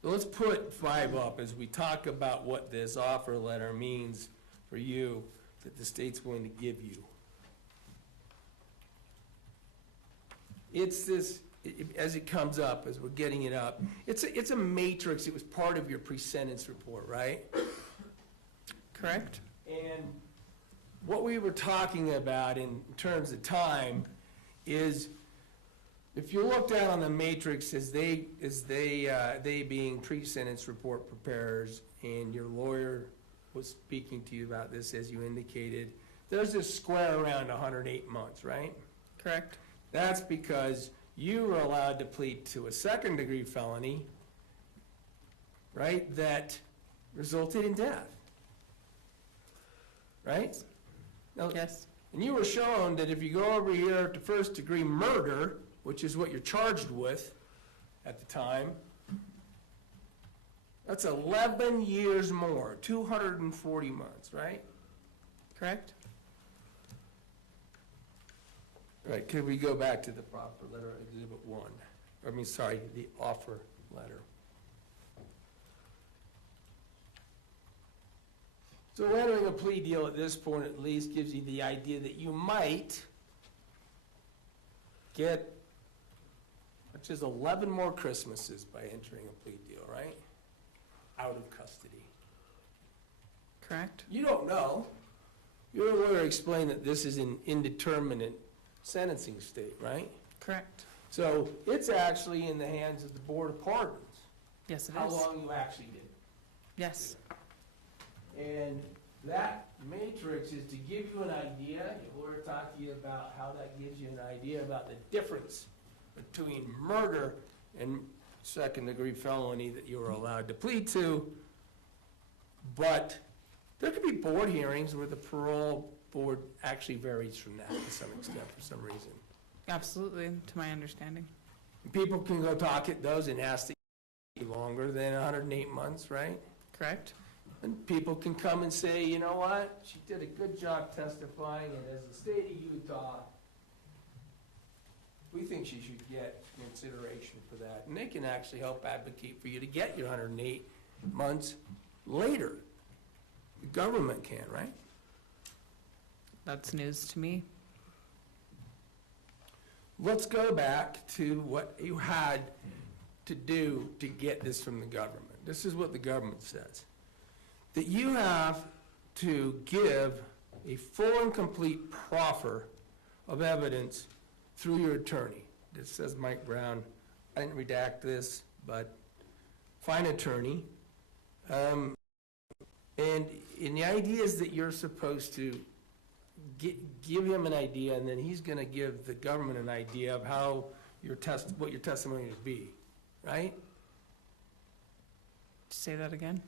So let's put 5 up as we talk about what this offer letter means for you that the state's willing to give you. It's this, as it comes up, as we're getting it up, it's a matrix. It was part of your pre-sentence report, right? Correct. And what we were talking about in terms of time is, if you look down on the matrix as they being pre-sentence report preparers, and your lawyer was speaking to you about this as you indicated, there's this square around 108 months, right? Correct. That's because you were allowed to plead to a second-degree felony, right, that resulted in death, right? Now, Yes. and you were shown that if you go over here to first-degree murder, which is what you're charged with at the time, that's 11 years more, 240 months, right? Correct. Right, could we go back to the proffer letter, Exhibit 1? The offer letter. So entering a plea deal at this point at least gives you the idea that you might get, which is 11 more Christmases by entering a plea deal, right? Out of custody. Correct? You don't know. Your lawyer explained that this is an indeterminate sentencing state, right? Correct. So it's actually in the hands of the Board of Pardons, Yes, it how is. long you actually did. Yes. And that matrix is to give you an idea. Your lawyer talked to you about how that gives you an idea about the difference between murder and second-degree felony that you were allowed to plead to. But there could be board hearings where the parole board actually varies from that to some extent for some reason. Absolutely, to my understanding. People can go talk at those and ask to be longer than 108 months, right? Correct? And people can come and say, you know what, she did a good job testifying, and as the state of Utah, we think she should get consideration for that. And they can actually help advocate for you to get your 108 months later. The government can, right? That's news to me. Let's go back to what you had to do to get this from the government. This is what the government says. That you have to give a full and complete proffer of evidence through your attorney. This says Mike Brown. I didn't redact this, but fine attorney. And the idea is that you're supposed to give him an idea, and then he's going to give the government an idea of how what your testimony would be, right? Say that again?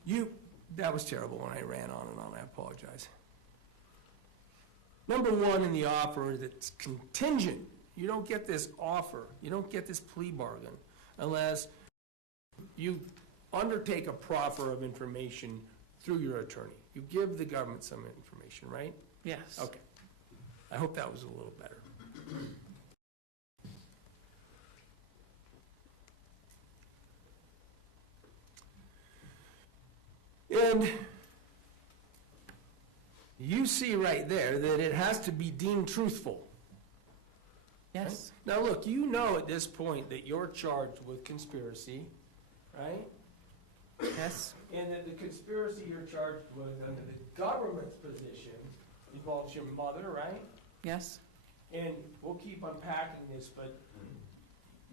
That was terrible when I ran on and on. I apologize. Number one in the offer is it's contingent. You don't get this offer. You don't get this plea bargain unless you undertake a proffer of information through your attorney. You give the government some information, right? Yes. Okay. I hope that was a little better. And you see right there that it has to be deemed truthful. Yes. Now, look, you know at this point that you're charged with conspiracy, right? Yes. And that the conspiracy you're charged with under the government's position involves your mother, right? Yes. And we'll keep unpacking this, but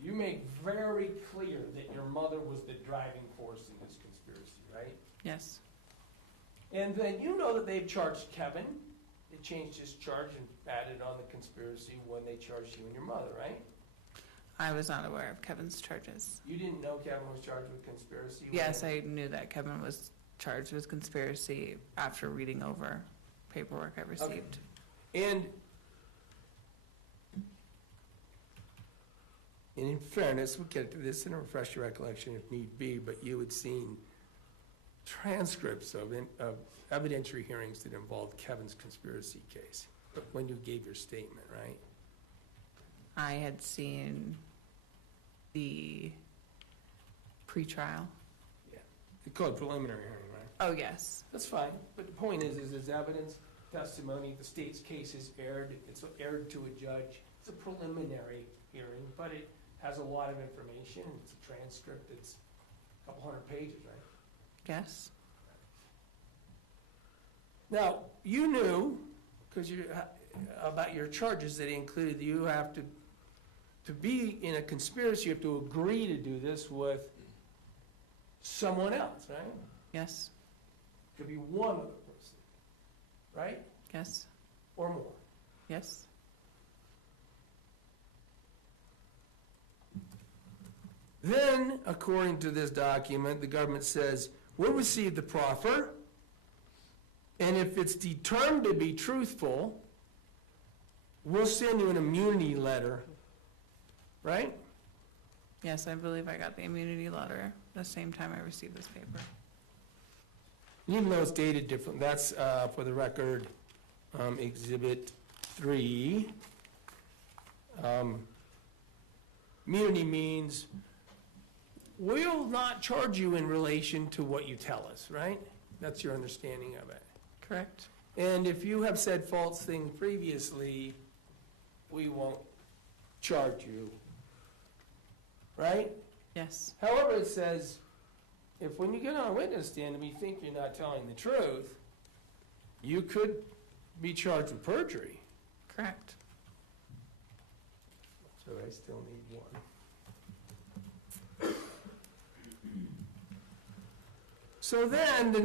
you make very clear that your mother was the driving force in this conspiracy, right? Yes. And then you know that they've charged Kevin. They changed his charge and added on the conspiracy when they charged you and your mother, right? I was not aware of Kevin's charges. You didn't know Kevin was charged with conspiracy? Yes, I knew that Kevin was charged with conspiracy after reading over paperwork I received. And in fairness, we'll get to this and refresh your recollection if need be, but you had seen transcripts of evidentiary hearings that involved Kevin's conspiracy case when you gave your statement, right? I had seen the pretrial. Yeah. It's called preliminary hearing, right? Oh, yes. That's fine, but the point is it's evidence, testimony, the state's case is aired, it's aired to a judge. It's a preliminary hearing, but it has a lot of information. It's a transcript, it's a couple hundred pages, right? Yes. Now, you knew, because about your charges that included you have to be in a conspiracy, you have to agree to do this with someone else, right? Yes. Could be one other person, right? Yes. Or more. Yes. Then, according to this document, the government says, we'll receive the proffer, and if it's determined to be truthful, we'll send you an immunity letter, right? Yes, I believe I got the immunity letter the same time I received this paper. Even though it's dated different, that's, for the record, Exhibit 3. Immunity means we'll not charge you in relation to what you tell us, right? That's your understanding of it. Correct. And if you have said false things previously, we won't charge you, right? Yes. However, it says, if when you get on a witness stand and we think you're not telling the truth, you could be charged with perjury. Correct. So I still need one. So then the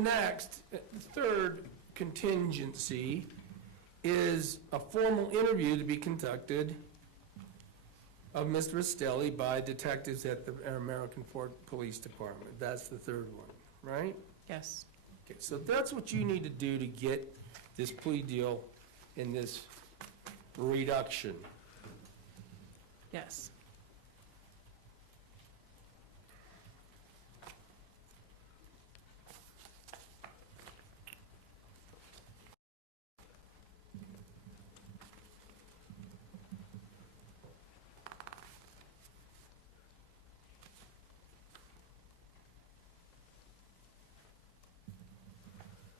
third contingency is a formal interview to be conducted of Mr. Restelli by detectives at the American Police Department. That's the third one, right? Yes. Okay, so that's what you need to do to get this plea deal and this reduction. Yes.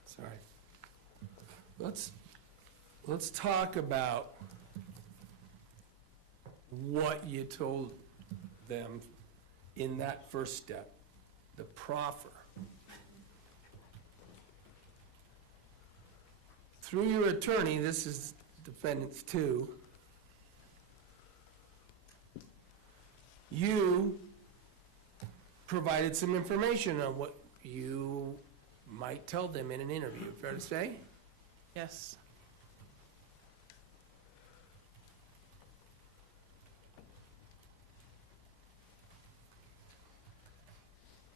Sorry. Let's talk about what you told them in that first step, the proffer. Through your attorney, this is defendants too, you provided some information on what you might tell them in an interview, fair to say? Yes.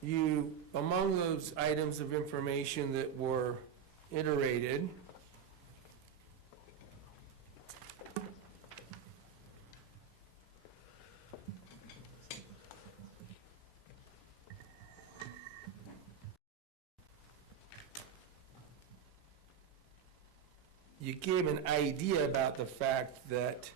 You, among those items of information that were iterated, you gave an idea about the fact that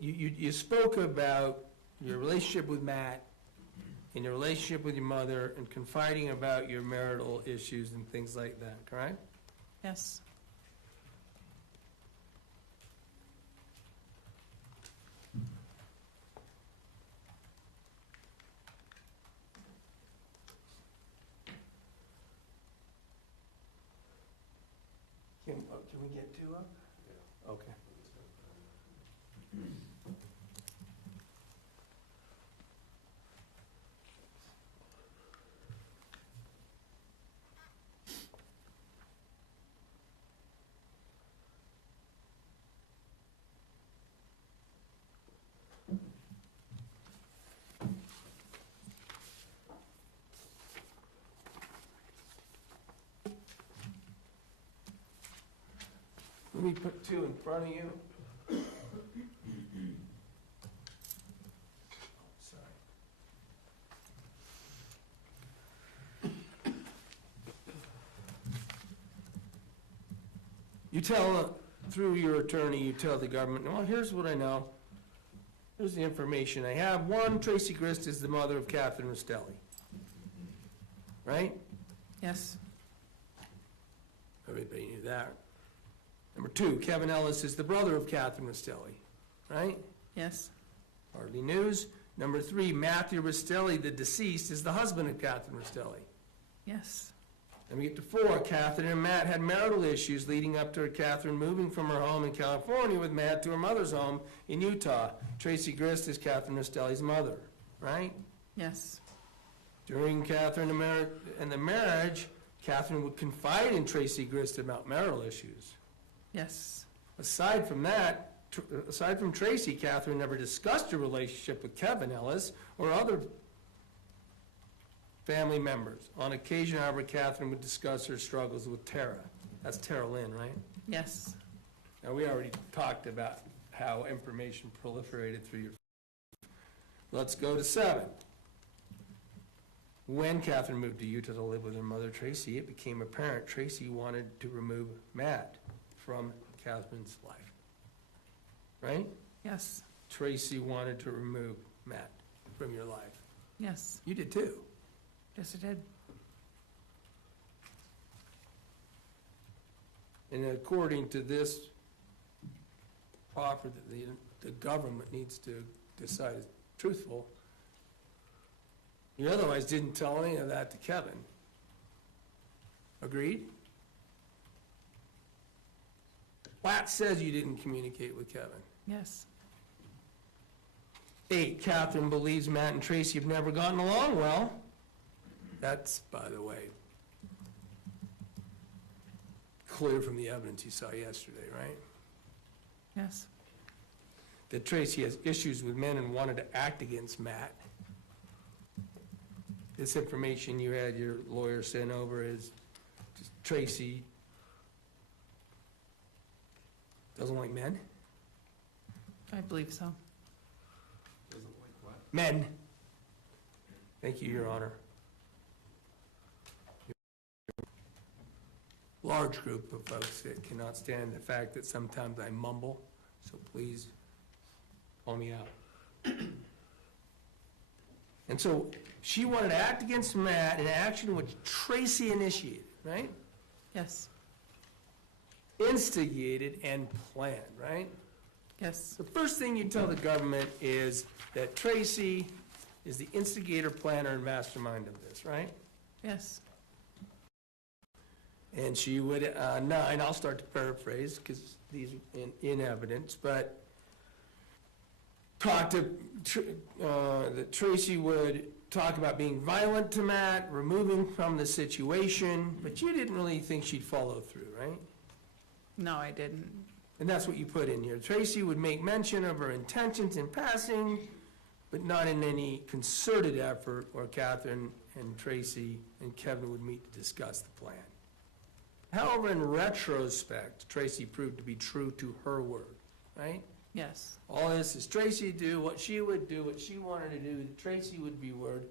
you spoke about your relationship with Matt and your relationship with your mother and confiding about your marital issues and things like that, correct? Yes. Can we get two up? Yeah. Okay. Let me put two in front of you. Sorry. You tell, through your attorney, you tell the government, well, here's what I know. Here's the information I have. One, Tracey Grist is the mother of Kathryn Restelli. Right? Yes. Everybody knew that. Number two, Kevin Ellis is the brother of Kathryn Restelli, right? Yes. Hardly news. Number three, Matthew Restelli, the deceased, is the husband of Kathryn Restelli. Yes. Then we get to four, Kathryn and Matt had marital issues leading up to Kathryn moving from her home in California with Matt to her mother's home in Utah. Tracey Grist is Kathryn Restelli's mother, right? Yes. During Kathryn and the marriage, Kathryn would confide in Tracey Grist about marital issues. Yes. Aside from that, aside from Tracey, Kathryn never discussed her relationship with Kevin Ellis or other family members. On occasion, however, Kathryn would discuss her struggles with Tara. That's Tara Lynn, right? Yes. Now, we already talked about how information proliferated through your... Let's go to 7. When Kathryn moved to Utah to live with her mother, Tracey, it became apparent Tracey wanted to remove Matt from Kathryn's life. Right? Yes. Tracey wanted to remove Matt from your life. Yes. You did too. Yes, it did. And according to this offer that the government needs to decide is truthful, you otherwise didn't tell any of that to Kevin. Agreed? Platt says you didn't communicate with Kevin. Yes. 8, Kathryn believes Matt and Tracey have never gotten along well. That's, by the way, clear from the evidence you saw yesterday, right? Yes. That Tracey has issues with men and wanted to act against Matt. This information you had your lawyer sent over is just Tracey doesn't like men? I believe so. Doesn't like what? Men. Thank you, Your Honor. Large group of folks that cannot stand the fact that sometimes I mumble, so please call me out. And so she wanted to act against Matt in action which Tracey initiated, right? Yes. Instigated and planned, right? Yes. The first thing you tell the government is that Tracey is the instigator, planner, and mastermind of this, right? Yes. And she would, 9, I'll start to paraphrase because these are in evidence, but that Tracey would talk about being violent to Matt, removing from the situation, but you didn't really think she'd follow through, right? No, I didn't. And that's what you put in here. Tracey would make mention of her intentions in passing, but not in any concerted effort where Kathryn and Tracey and Kevin would meet to discuss the plan. However, in retrospect, Tracey proved to be true to her word, right? Yes. All this is Tracey do what she would do, what she wanted to do, Tracey would be word.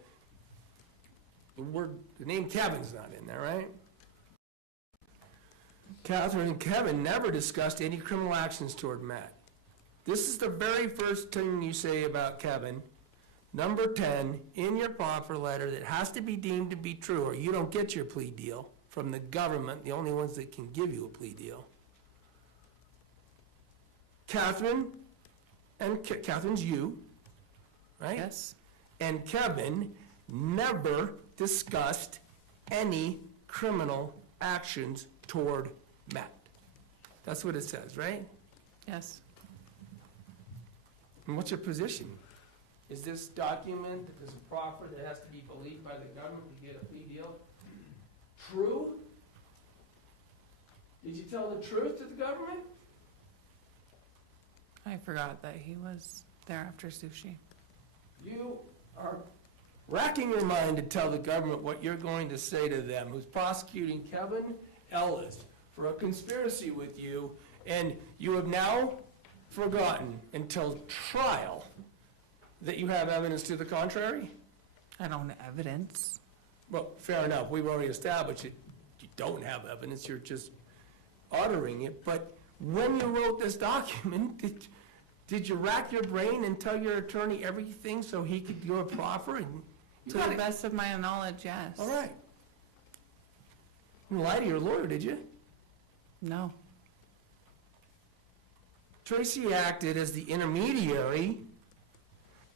The name Kevin's not in there, right? Kathryn and Kevin never discussed any criminal actions toward Matt. This is the very first thing you say about Kevin. Number 10 in your proffer letter that has to be deemed to be true or you don't get your plea deal from the government, the only ones that can give you a plea deal. Kathryn, and Kathryn's you, right? Yes. And Kevin never discussed any criminal actions toward Matt. That's what it says, right? Yes. And what's your position? Is this document that there's a proffer that has to be believed by the government to get a plea deal true? Did you tell the truth to the government? I forgot that he was there after sushi. You are racking your mind to tell the government what you're going to say to them, who's prosecuting Kevin Ellis for a conspiracy with you, and you have now forgotten until trial that you have evidence to the contrary? I don't have evidence. Well, fair enough. We've already established it. You don't have evidence. You're just uttering it. But when you wrote this document, did you rack your brain and tell your attorney everything so he could do a proffer? And To the best of my knowledge, yes. All right. You didn't lie to your lawyer, did you? No. Tracey acted as the intermediary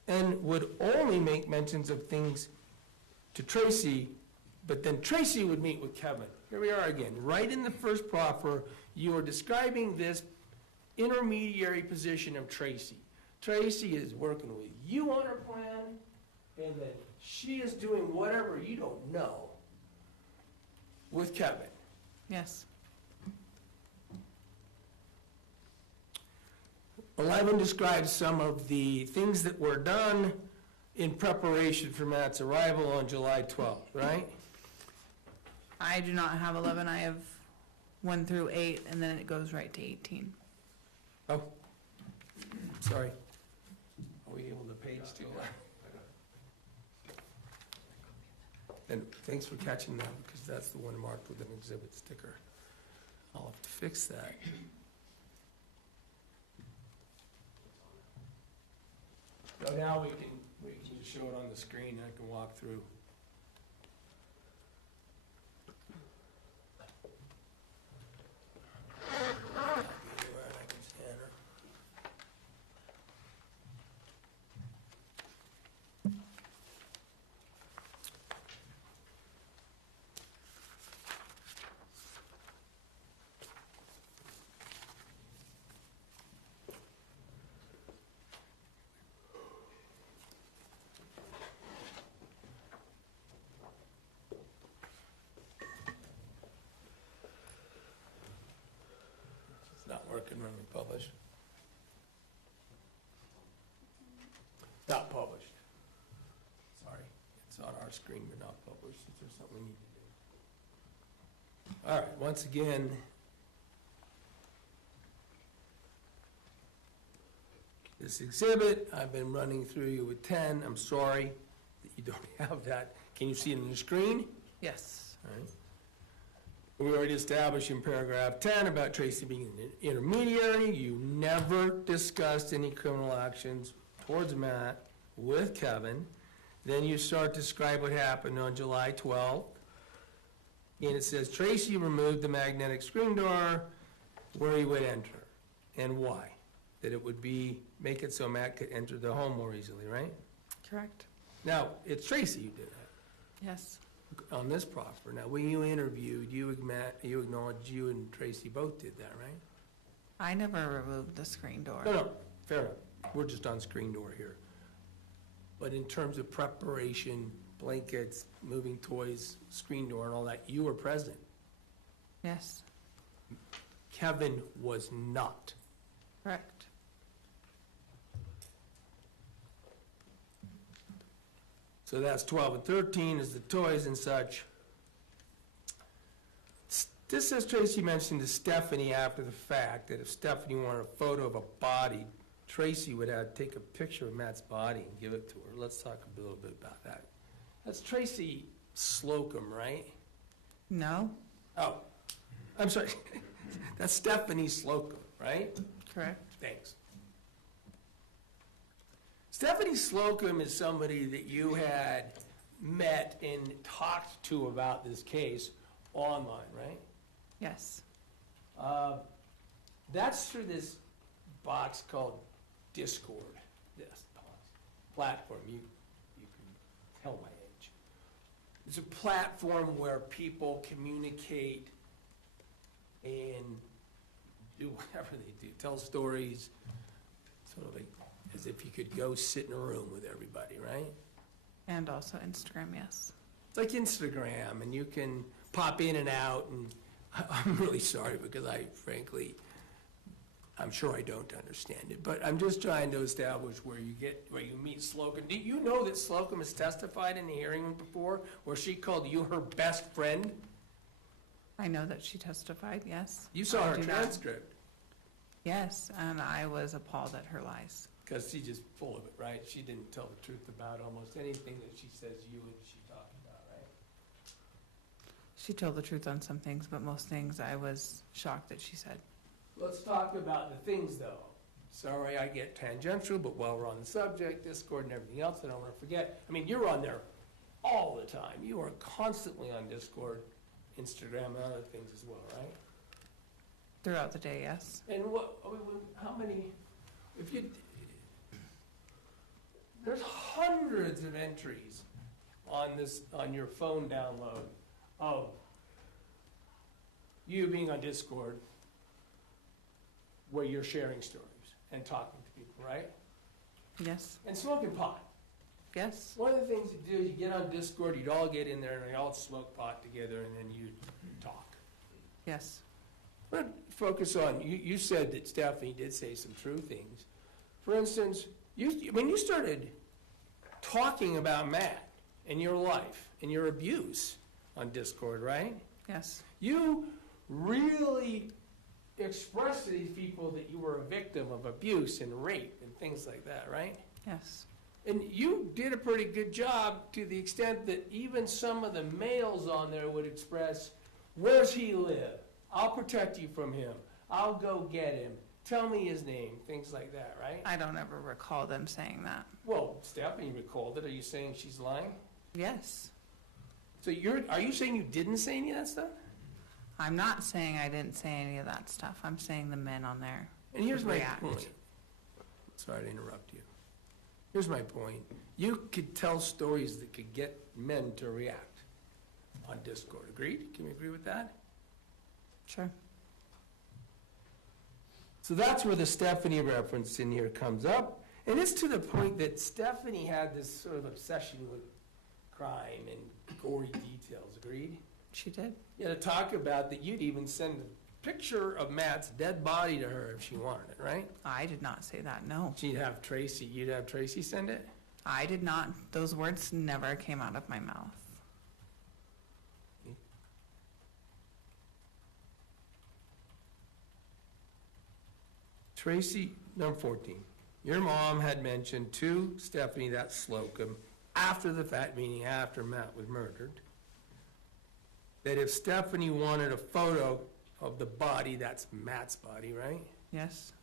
and would only make mentions of things to Tracey, but then Tracey would meet with Kevin. Here we are again. Right in the first proffer, you are describing this intermediary position of Tracey. Tracey is working with you on her plan, and that she is doing whatever you don't know with Kevin. Yes. 11 describes some of the things that were done in preparation for Matt's arrival on July 12th, right? I do not have 11. I have 1 through 8, and then it goes right to 18. Oh, sorry. Are we able to page to that? And thanks for catching that, because that's the one marked with an exhibit sticker. I'll have to fix that. So now we can just show it on the screen, and I can walk through. working when we publish. Not published. Sorry, it's on our screen but not published. Is there something we need to do? All right, once again, this exhibit, I've been running through you with 10. I'm sorry that you don't have that. Can you see it on your screen? Yes. All right. We already established in paragraph 10 about Tracey being an intermediary. You never discussed any criminal actions towards Matt with Kevin. Then you start to describe what happened on July 12th. And it says Tracey removed the magnetic screen door where he would enter. And why? That it would make it so Matt could enter the home more easily, right? Correct. Now, it's Tracey who did that. Yes. On this proffer. Now, when you interviewed, you acknowledged you and Tracey both did that, right? I never removed the screen door. No, fair enough. We're just on screen door here. But in terms of preparation, blankets, moving toys, screen door and all that, you were present. Yes. Kevin was not. Correct. So that's 12 and 13 is the toys and such. This says Tracey mentioned to Stephanie after the fact that if Stephanie wanted a photo of a body, Tracey would have to take a picture of Matt's body and give it to her. Let's talk a little bit about that. That's Tracey Slocum, right? No. Oh, I'm sorry. That's Stephanie Slocum, right? Correct. Thanks. Stephanie Slocum is somebody that you had met and talked to about this case online, right? Yes. That's through this box called Discord, this platform. You can tell my age. It's a platform where people communicate and do whatever they do, tell stories, sort of like as if you could go sit in a room with everybody, right? And also Instagram, yes. It's like Instagram, and you can pop in and out, and I'm really sorry because I'm sure I don't understand it, but I'm just trying to establish where you meet Slocum. Do you know that Slocum has testified in the hearing before, where she called you her best friend? I know that she testified, yes. You saw I her do not- transcript, Yes, and I was appalled at her lies. because she's just full of it, right? She didn't tell the truth about almost anything that she says you and she talked about, right? She told the truth on some things, but most things I was shocked that she said. Let's talk about the things, though. Sorry, I get tangential, but while we're on the subject, Discord and everything else, I don't want to forget. I mean, you're on there all the time. You are constantly on Discord, Instagram, and other things as well, right? Throughout the day, yes. And how many, there's hundreds of entries on your phone download of you being on Discord where you're sharing stories and talking to people, right? Yes. And smoking pot. Yes. One of the things you do is you get on Discord, you'd all get in there and you all smoke pot together and then you talk. Yes. But focus on, you said that Stephanie did say some true things. For instance, when you started talking about Matt and your life and your abuse on Discord, right? Yes. You really expressed to these people that you were a victim of abuse and rape and things like that, right? Yes. And you did a pretty good job to the extent that even some of the males on there would express, where's he live? I'll protect you from him. I'll go get him. Tell me his name, things like that, right? I don't ever recall them saying that. Well, Stephanie recalled it. Are you saying she's lying? Yes. So are you saying you didn't say any of that stuff? I'm not saying I didn't say any of that stuff. I'm saying the men on there. And here's my React. point. Sorry to interrupt you. Here's my point. You could tell stories that could get men to react on Discord. Agreed? Can we agree with that? Sure. So that's where the Stephanie reference in here comes up. And it's to the point that Stephanie had this sort of obsession with crime and gory details. Agreed? She did. Yeah, to talk about that, you'd even send picture of Matt's dead body to her if she wanted it, right? I did not say that, no. You'd have Tracey send it? I did not, those words never came out of my mouth. Tracey, number 14, your mom had mentioned to Stephanie, that Slocum, after the fact, meaning after Matt was murdered, that if Stephanie wanted a photo of the body, that's Matt's body, right? Yes,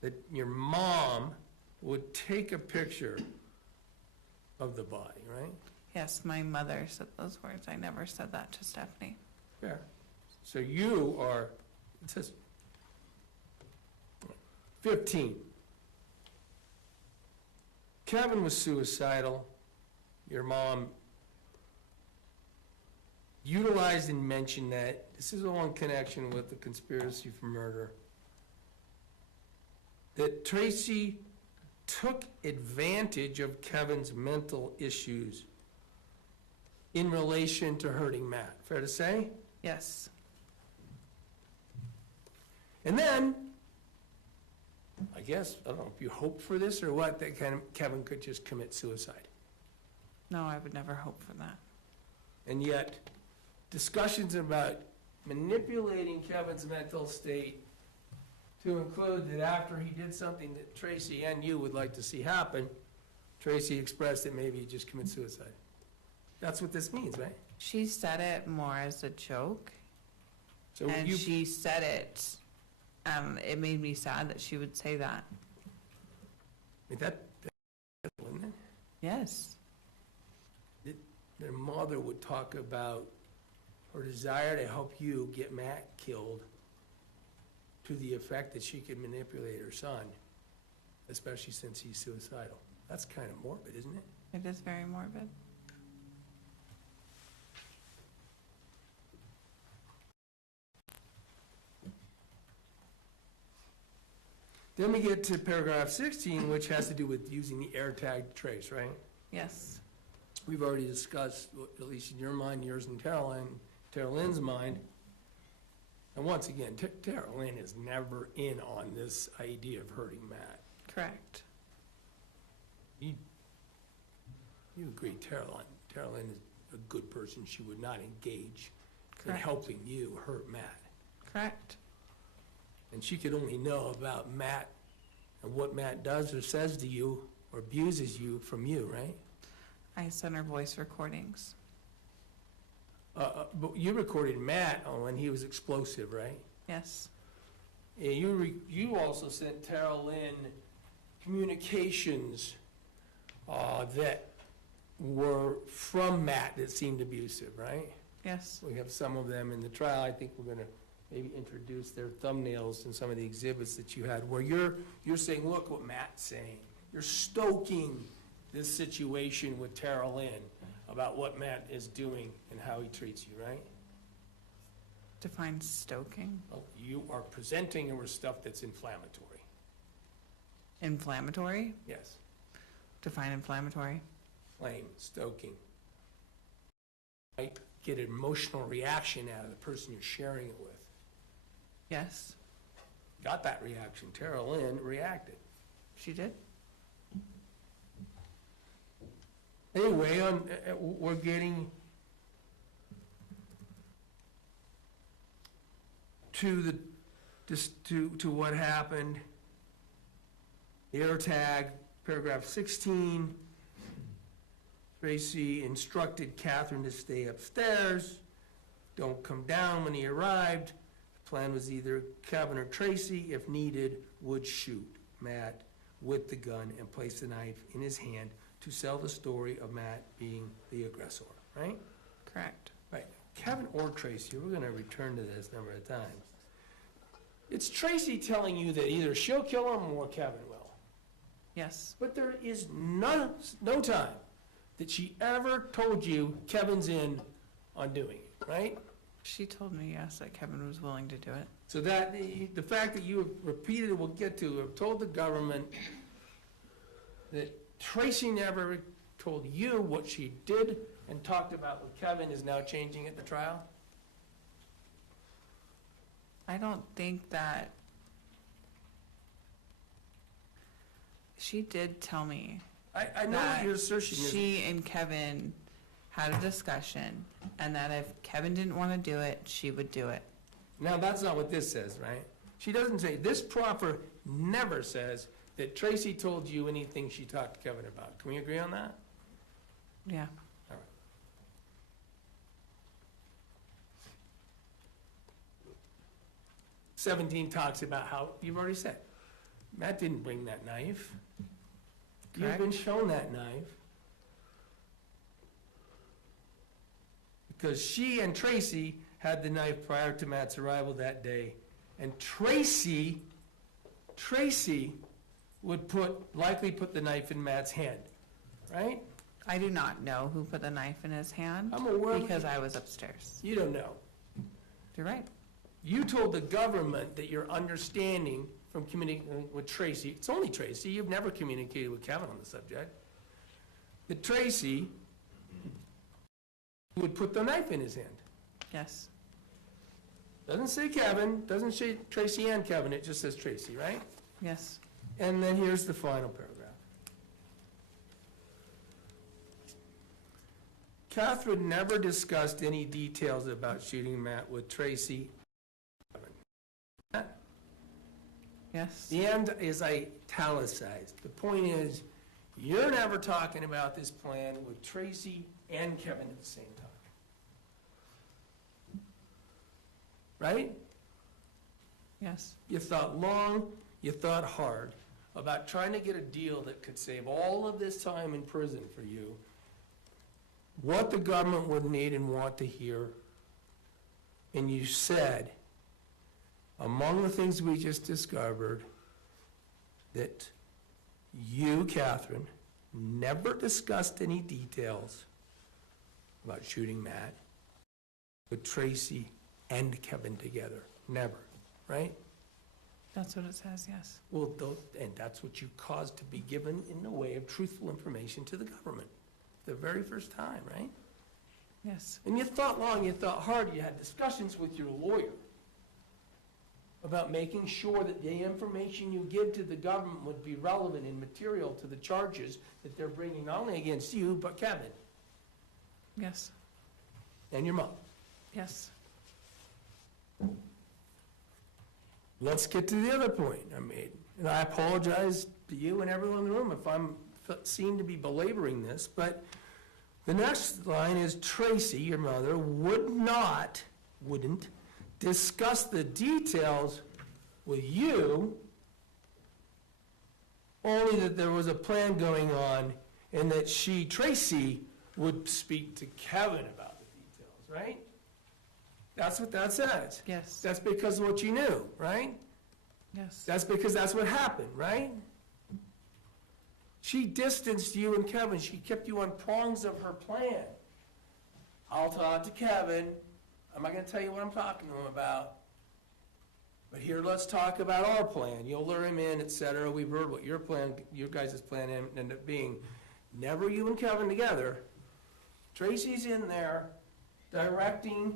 That your mom would take a picture of the body, right? yes, my mother said those words. I never said that to Stephanie. Fair. So you are, it says 15. Kevin was suicidal. Your mom utilized and mentioned that. This is all in connection with the conspiracy for murder. That Tracey took advantage of Kevin's mental issues in relation to hurting Matt. Fair to say? Yes, And then, I guess, I don't know if you hoped for this or what, that Kevin could just commit suicide. no, I would never hope for that. And yet, discussions about manipulating Kevin's mental state to include that after he did something that Tracey and you would like to see happen, Tracey expressed that maybe he just commit suicide. That's what this means, right? She said it more as a joke, So and you, she said it, it made me sad that she would say that. that, wouldn't it? Yes, Their mother would talk about her desire to help you get Matt killed to the effect that she could manipulate her son, especially since he's suicidal. That's kind of morbid, isn't it? it is very morbid. Then we get to paragraph 16, which has to do with using the air tag to trace, right? Yes, We've already discussed, at least in your mind, yours and Tara Lynn's mind. And once again, Tara Lynn is never in on this idea of hurting Matt. correct. You agree, Tara Lynn is a good person. She would not engage in Correct. helping you hurt Matt. Correct. And she could only know about Matt and what Matt does or says to you or abuses you from you, right? I sent her voice recordings. But you recorded Matt on when he was explosive, right? Yes, And you also sent Tara Lynn communications that were from Matt that seemed abusive, right? yes, We have some of them in the trial. I think we're going to maybe introduce their thumbnails in some of the exhibits that you had, where you're saying, look what Matt's saying. You're stoking this situation with Tara Lynn about what Matt is doing and how he treats you, right? define stoking. Well, you are presenting her with stuff that's inflammatory. Inflammatory, Yes, define inflammatory. flame, stoking. Might get an emotional reaction out of the person you're sharing it with. Yes, Got that reaction. Tara Lynn reacted. she did. Anyway, we're getting to to what happened. The air tag, paragraph 16. Tracey instructed Kathryn to stay upstairs. Don't come down when he arrived. The plan was either Kevin or Tracey, if needed, would shoot Matt with the gun and place the knife in his hand to sell the story of Matt being the aggressor, right? Correct. Right. Kevin or Tracey, we're going to return to this a number of times. It's Tracey telling you that either she'll kill him or Kevin will. Yes, But there is no time that she ever told you Kevin's in on doing it, right? she told me yes, that Kevin was willing to do it. So that, the fact that you have repeated, we'll get to, have told the government that Tracey never told you what she did and talked about with Kevin is now changing at the trial? I don't think that, she did tell me I know what that your assertion is. she and Kevin had a discussion, and that if Kevin didn't want to do it, she would do it. Now, that's not what this says, right? She doesn't say, this proffer never says that Tracey told you anything she talked to Kevin about. Can we agree on that? Yeah. All right. 17 talks about how, you've already said, Matt didn't bring that knife. You've Correct. been shown that knife. Because she and Tracey had the knife prior to Matt's arrival that day. And Tracey would likely put the knife in Matt's hand, right? I do not know who put the knife in his hand I'm aware of- because I was upstairs. You don't know. You're right. You told the government that your understanding from communicating with Tracey, it's only Tracey, you've never communicated with Kevin on the subject, that Tracey would put the knife in his hand. Yes. Doesn't say Kevin, doesn't say Tracey and Kevin, it just says Tracey, right? Yes. And then here's the final paragraph. Kathryn never discussed any details about shooting Matt with Tracey. Yes. The end is italicized. The point is, you're never talking about this plan with Tracey and Kevin at the same time. Right? Yes. You thought long, you thought hard about trying to get a deal that could save all of this time in prison for you, what the government would need and want to hear. And you said, among the things we just discovered, that you, Kathryn, never discussed any details about shooting Matt with Tracey and Kevin together. Never, right? That's what it says, yes. Well, and that's what you caused to be given in the way of truthful information to the government the very first time, right? Yes. And you thought long, you thought hard, you had discussions with your lawyer about making sure that the information you give to the government would be relevant and material to the charges that they're bringing not only against you, but Kevin Yes. and your mom. Yes. Let's get to the other point I made. And I apologize to you and everyone in the room if I'm seem to be belaboring this, but the next line is Tracey, your mother, wouldn't discuss the details with you, only that there was a plan going on and that she, Tracey, would speak to Kevin about the details, right? That's what that says. Yes. That's because of what you knew, right? Yes. That's because that's what happened, right? She distanced you and Kevin. She kept you on prongs of her plan. I'll talk to Kevin. I'm not going to tell you what I'm talking to him about. But here, let's talk about our plan. You'll lure him in, et cetera. We've heard what your plan, your guys' plan ended up being. Never you and Kevin together. Tracey's in there directing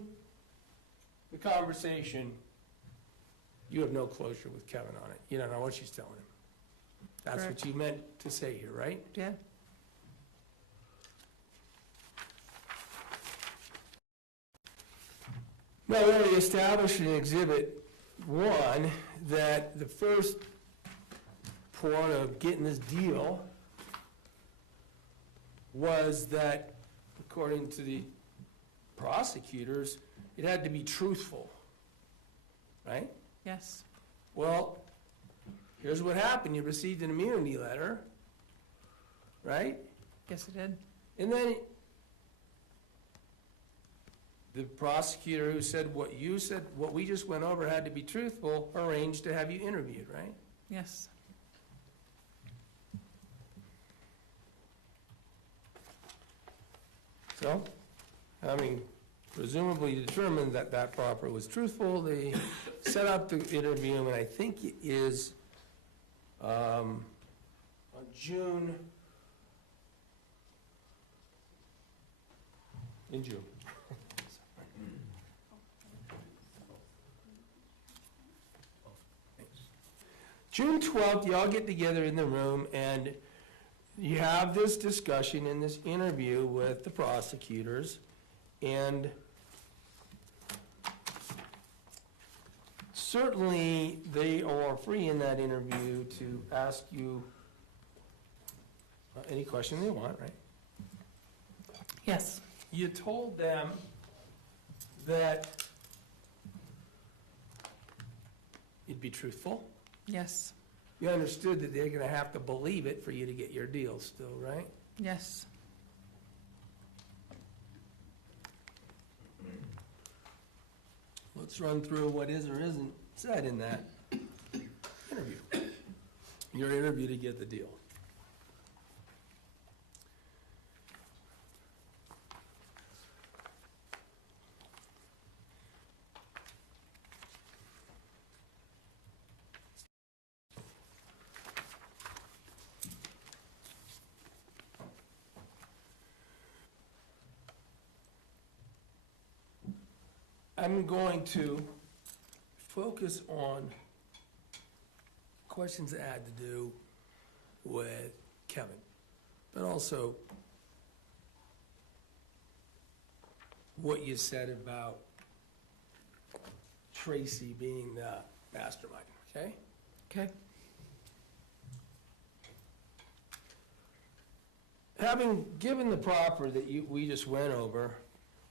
the conversation. You have no closure with Kevin on it. You don't know what she's telling him. That's Correct. what you meant to say here, right? Yeah. Now, we already established in Exhibit 1 that the first part of getting this deal was that, according to the prosecutors, it had to be truthful, right? Yes. Well, here's what happened. You received an immunity letter, right? Yes, it did. And then the prosecutor who said what you said, what we just went over had to be truthful, arranged to have you interviewed, right? Yes. So, having presumably determined that that proffer was truthful, they set up the interview, and I think it is on June, in June. June 12th, y'all get together in the room and you have this discussion in this interview with the prosecutors, and certainly they are free in that interview to ask you any question they want, right? Yes. You told them that you'd be truthful. Yes. You understood that they're gonna have to believe it for you to get your deal still, right? Yes. Let's run through what is or isn't said in that interview. Your interview to get the deal. I'm going to focus on questions that had to do with Kevin, but also what you said about Tracey being the mastermind, okay? Okay. Having given the proffer that we just went over,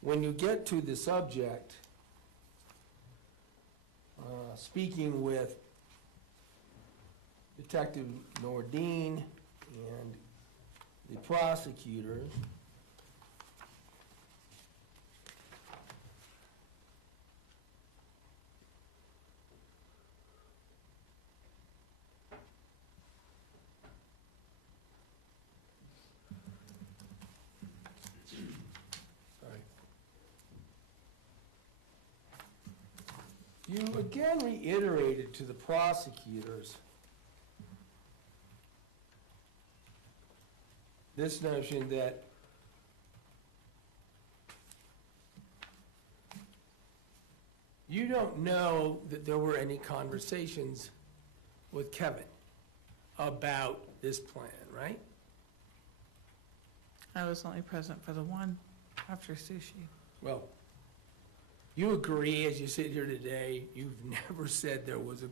when you get to the subject, speaking with Detective Nordine and the prosecutors, you again reiterated to the prosecutors this notion that you don't know that there were any conversations with Kevin about this plan, right? I was only present for the one after sushi. Well, you agree, as you sit here today, you've never said there was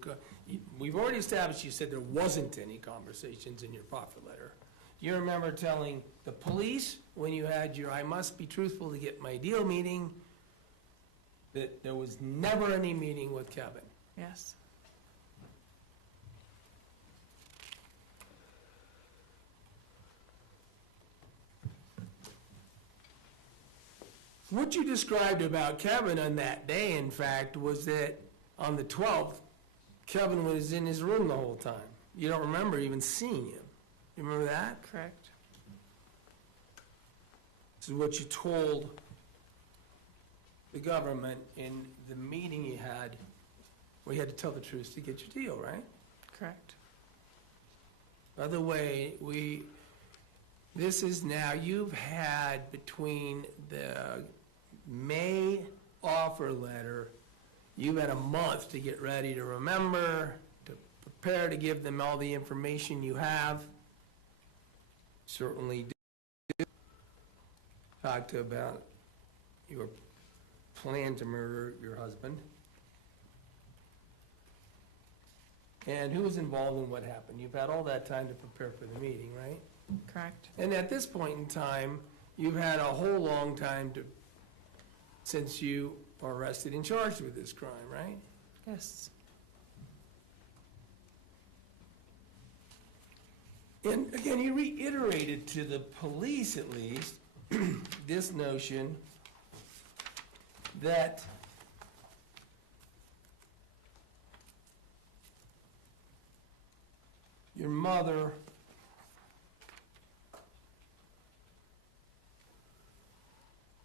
we've already established you said there wasn't any conversations in your proffer letter. You remember telling the police when you had your I must be truthful to get my deal meeting that there was never any meeting with Kevin. Yes. What you described about Kevin on that day, in fact, was that on the 12th, Kevin was in his room the whole time. You don't remember even seeing him. You remember that? Correct. This is what you told the government in the meeting you had, where you had to tell the truth to get your deal, right? Correct. By the way, this is now, you've had between the May offer letter, you've had a month to get ready to remember, to prepare to give them all the information you have. Certainly do. Talked about your plan to murder your husband. And who was involved in what happened. You've had all that time to prepare for the meeting, right? Correct. And at this point in time, you've had a whole long time since you are arrested and charged with this crime, right? Yes. And again, you reiterated to the police, at least, this notion that your mother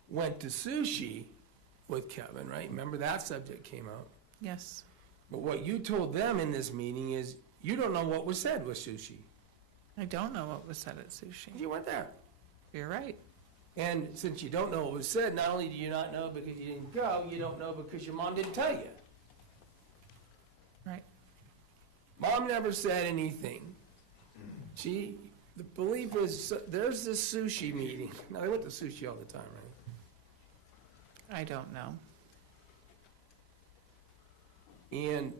went to sushi with Kevin, right? Remember that subject came out. Yes. But what you told them in this meeting is you don't know what was said with sushi. I don't know what was said at sushi. You weren't there. You're right. And since you don't know what was said, not only do you not know because you didn't go, you don't know because your mom didn't tell you. Right. Mom never said anything. The belief is, there's this sushi meeting. Now, they went to sushi all the time, right? I don't know. And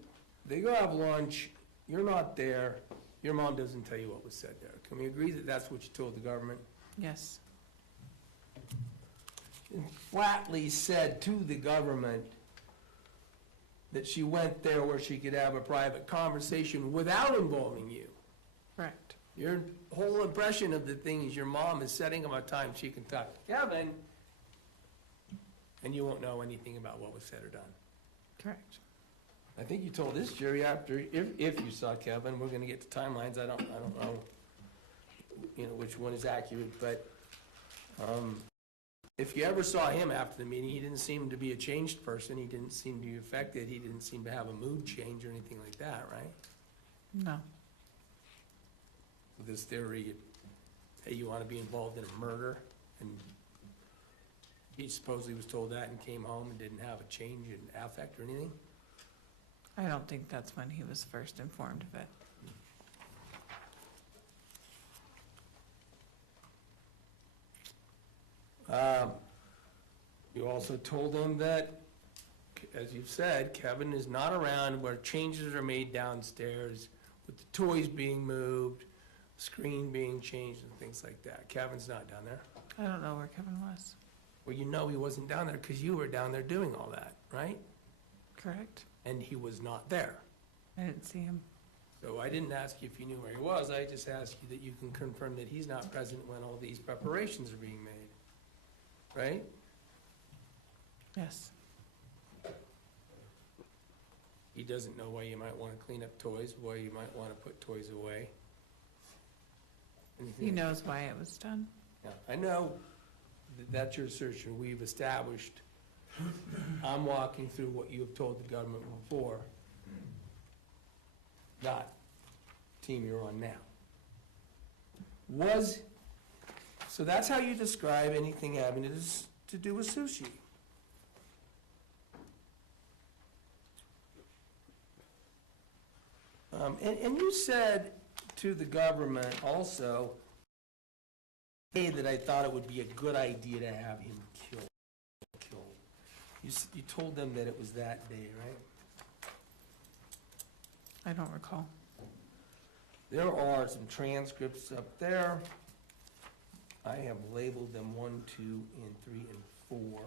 they go have lunch, you're not there, your mom doesn't tell you what was said there. Can we agree that that's what you told the government? Yes. And flatly said to the government that she went there where she could have a private conversation without involving you. Correct. Your whole impression of the thing is your mom is setting up a time she can talk to Kevin, and you won't know anything about what was said or done. Correct. I think you told this jury after, if you saw Kevin, we're gonna get to timelines, I don't know, which one is accurate, but, if you ever saw him after the meeting, he didn't seem to be a changed person, he didn't seem to be affected, he didn't seem to have a mood change or anything like that, right? No. With this theory, hey, you wanna be involved in a murder, and he supposedly was told that and came home and didn't have a change in affect or anything? I don't think that's when he was first informed of it. You also told him that, as you've said, Kevin is not around where changes are made downstairs, with the toys being moved, screen being changed and things like that. Kevin's not down there. I don't know where Kevin was. Well, you know he wasn't down there because you were down there doing all that, right? Correct. And he was not there. I didn't see him. So I didn't ask you if you knew where he was, I just asked you that you can confirm that he's not present when all these preparations are being made, right? Yes. He doesn't know why you might want to clean up toys, why you might want to put toys away. He knows why it was done. Yeah, I know that that's your assertion. We've established, I'm walking through what you have told the government before, not team you're on now. So that's how you describe anything having to do with sushi. And you said to the government also, hey, that I thought it would be a good idea to have him killed. You told them that it was that day, right? I don't recall. There are some transcripts up there. I have labeled them 1, 2, and 3, and 4.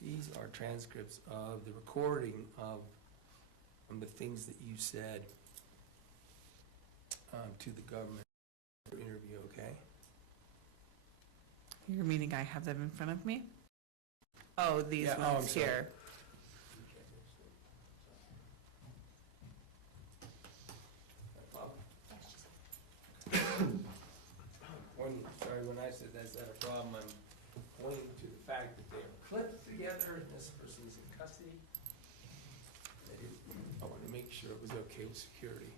These are transcripts of the recording of the things that you said to the government interview, okay? You're meaning I have them in front of me? Oh, these Yeah, I'm ones sorry. here. When I said that's not a problem, I'm pointing to the fact that they are clipped together and this person's in custody. I wanted to make sure it was okay with security.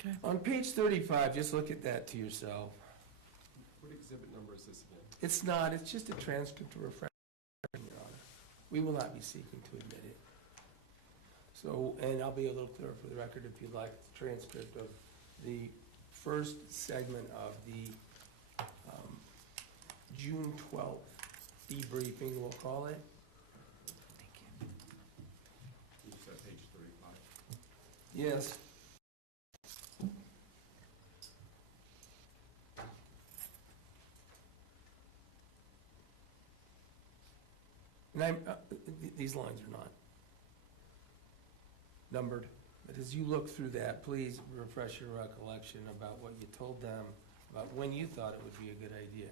Okay. On page 35, just look at that to yourself. What exhibit number is this again? It's not, it's just a transcript to refresh, Your Honor. We will not be seeking to admit it. So, and I'll be a little clearer for the record if you'd like the transcript of the first segment of the June 12th debriefing, we'll call it. Thank you. You said page 35. Yes. And these lines are not numbered, but as you look through that, please refresh your recollection about what you told them, about when you thought it would be a good idea.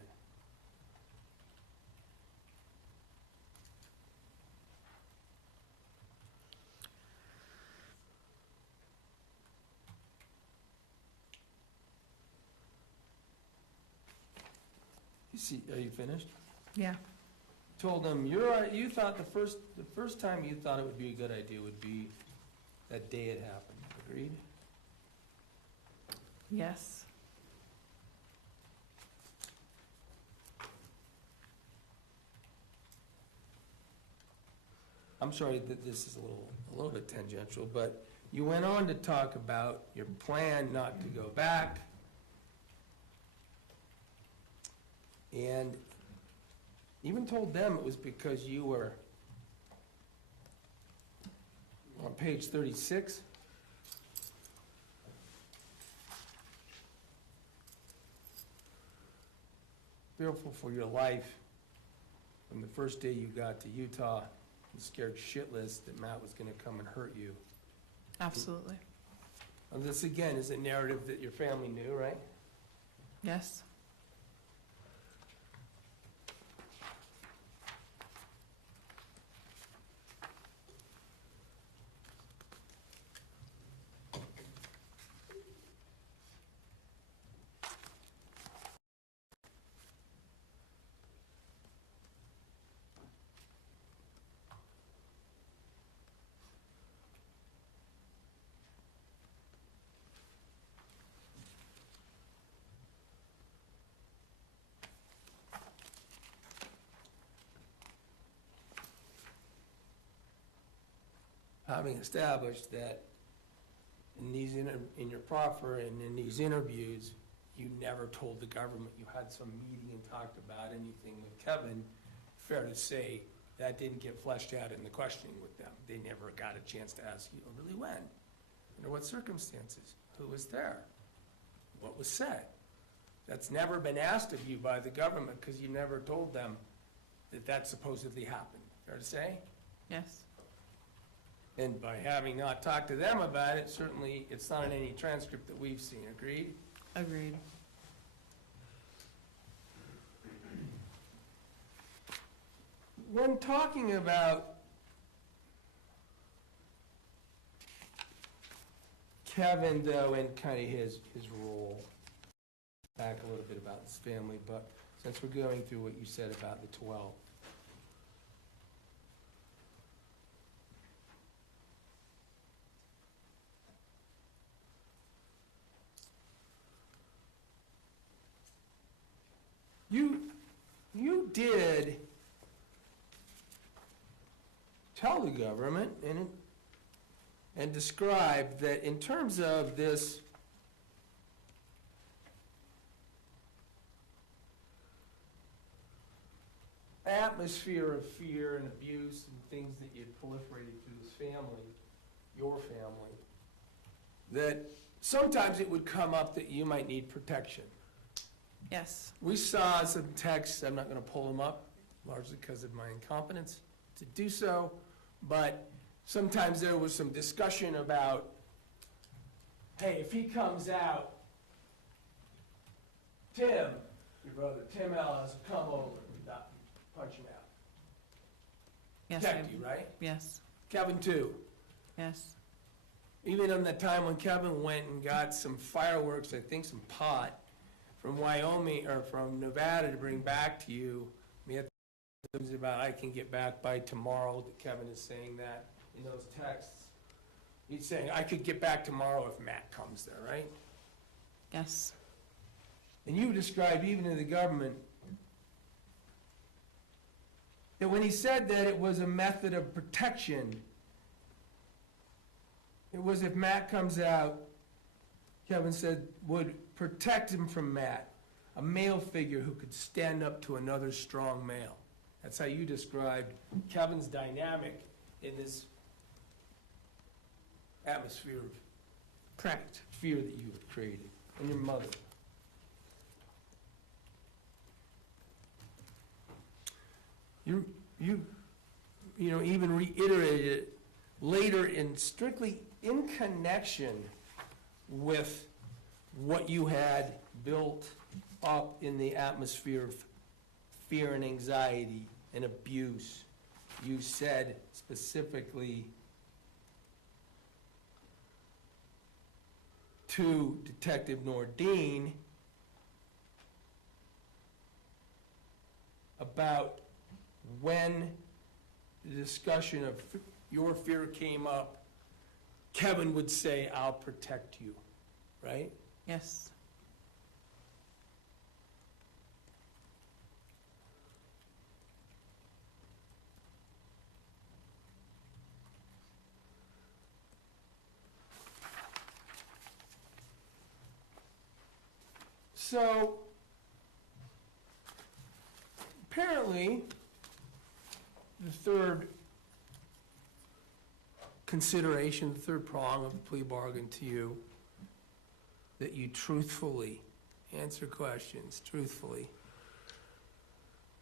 You see, are you finished? Yeah. Told them, you thought the first time you thought it would be a good idea would be that day it happened, agreed? Yes. I'm sorry that this is a little bit tangential, but you went on to talk about your plan not to go back. And even told them it was because you were on page 36. Fearful for your life from the first day you got to Utah. You scared shitless that Matt was going to come and hurt you. Absolutely. And this, again, is a narrative that your family knew, right? Yes. Having established that in these in your proffer and in these interviews, you never told the government you had some meeting and talked about anything with Kevin, fair to say that didn't get fleshed out in the questioning with them. They never got a chance to ask you, really when? Under what circumstances? Who was there? What was said? That's never been asked of you by the government because you never told them that that supposedly happened. Fair to say? Yes. And by having not talked to them about it, certainly it's not in any transcript that we've seen. Agreed? Agreed. When talking about Kevin, though, and kind of his role, back a little bit about his family, but since we're going through what you said about the 12, you did tell the government and describe that in terms of this atmosphere of fear and abuse and things that you'd proliferated through his family, your family, that sometimes it would come up that you might need protection. Yes. We saw some texts, I'm not going to pull them up, largely because of my incompetence to do so, but sometimes there was some discussion about, hey, if he comes out, Tim, your brother, Tim Ellis, will come over and punch him out. Yes. Protect you, right? Yes. Kevin, too. Yes. Even on the time when Kevin went and got some fireworks, I think some pot, from Wyoming or from Nevada to bring back to you, we had things about I can get back by tomorrow. Kevin is saying that in those texts. He's saying I could get back tomorrow if Matt comes there, right? Yes. And you described even to the government that when he said that it was a method of protection, it was if Matt comes out, Kevin said, would protect him from Matt, a male figure who could stand up to another strong male. That's how you described Kevin's dynamic in this atmosphere of Correct. fear that you have created, and your mother. You even reiterated it later strictly in connection with what you had built up in the atmosphere of fear and anxiety and abuse. You said specifically to Detective Nordine about when the discussion of your fear came up, Kevin would say, I'll protect you, right? Yes. So, apparently, the third consideration, the third prong of the plea bargain to you, that you truthfully answer questions, truthfully.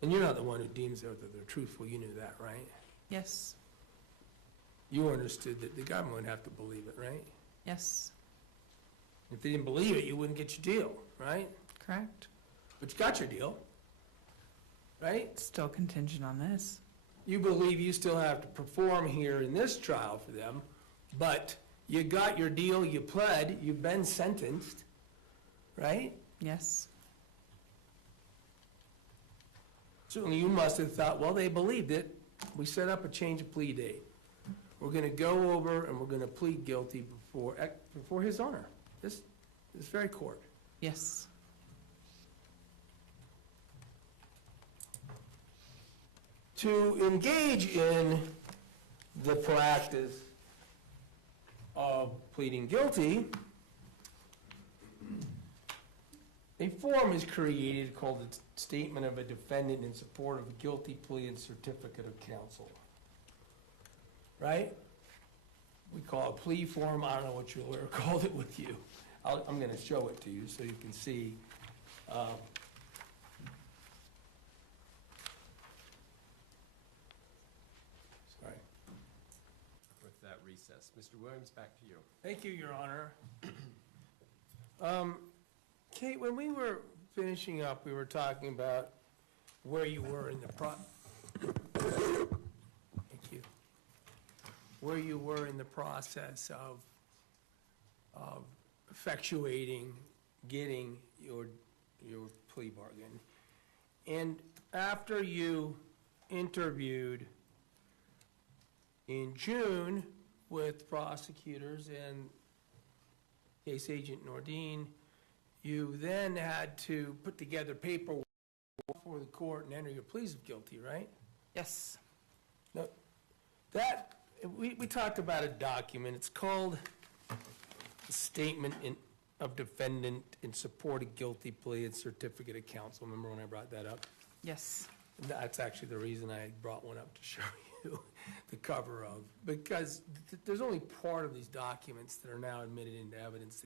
And you're not the one who deems that they're truthful, you knew that, right? Yes. You understood that the government would have to believe it, right? Yes. If they didn't believe it, you wouldn't get your deal, right? Correct. But you got your deal, right? Still contingent on this. You believe you still have to perform here in this trial for them, but you got your deal, you pled, you've been sentenced, right? Yes. Certainly you must have thought, well, they believed it. We set up a change of plea date. We're gonna go over and we're gonna plead guilty before his honor, this very court. Yes. To engage in the practice of pleading guilty, a form is created called the Statement of a Defendant in Support of a Guilty Plea and Certificate of Counsel. Right? We call it a plea form. I don't know what your lawyer called it with you. I'm going to show it to you so you can see. Sorry. With that recess. Mr. Williams, back to you. Thank you, Your Honor. Kate, when we were finishing up, we were talking about where you were in the Thank you. Where you were in the process of effectuating, getting your plea bargain. And after you interviewed in June with prosecutors and case agent Nordine, you then had to put together paperwork for the court and enter your pleas of guilty, right? Yes. Now, we talked about a document. It's called the Statement of Defendant in Support of Guilty Plea and Certificate of Counsel. Remember when I brought that up? Yes. That's actually the reason I brought one up to show you the cover of, because there's only part of these documents that are now admitted into evidence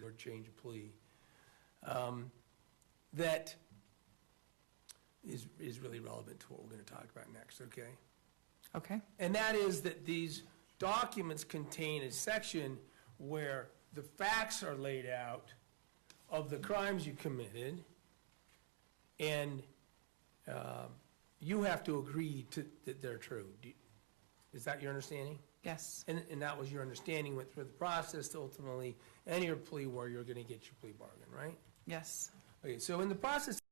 or change of plea that is really relevant to what we're going to talk about next, okay? Okay. And that is that these documents contain a section where the facts are laid out of the crimes you committed, and you have to agree that they're true. Is that your understanding? Yes. And that was your understanding went through the process to ultimately enter your plea where you're going to get your plea bargain, right? Yes. Okay, so in the process of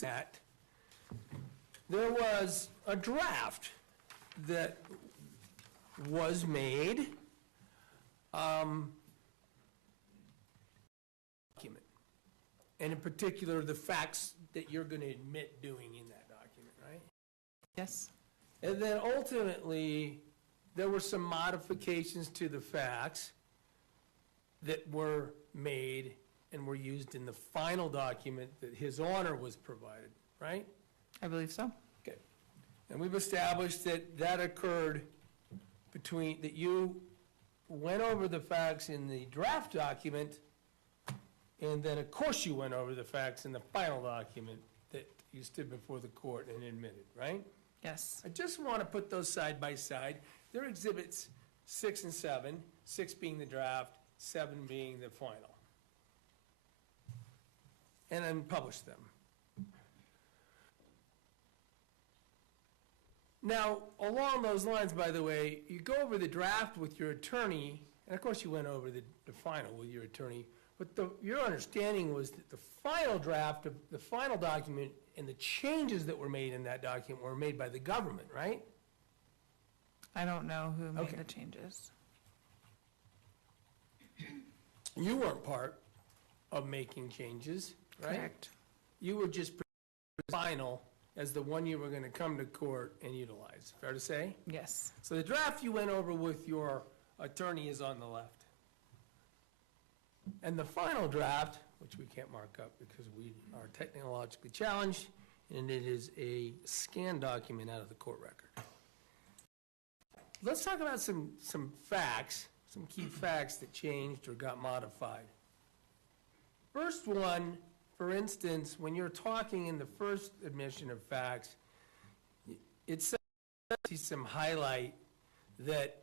that, there was a draft that was made, document, and in particular, the facts that you're going to admit doing in that document, right? Yes. And then ultimately, there were some modifications to the facts that were made and were used in the final document that His Honor was provided, right? I believe so. Okay. And we've established that that occurred that you went over the facts in the draft document, and then of course you went over the facts in the final document that you stood before the court and admitted, right? Yes. I just want to put those side by side. They're exhibits 6 and 7, 6 being the draft, 7 being the final. And then publish them. Now, along those lines, by the way, you go over the draft with your attorney, and of course you went over the final with your attorney, but your understanding was that the final draft of the final document and the changes that were made in that document were made by the government, right? I don't know who made Okay. the changes. You weren't part of making changes, right? Correct. You were just final as the one you were going to come to court and utilize. Fair to say? Yes. So the draft you went over with your attorney is on the left. And the final draft, which we can't mark up because we are technologically challenged, and it is a scanned document out of the court record. Let's talk about some facts, some key facts that changed or got modified. First one, for instance, when you're talking in the first admission of facts, it says, some highlight that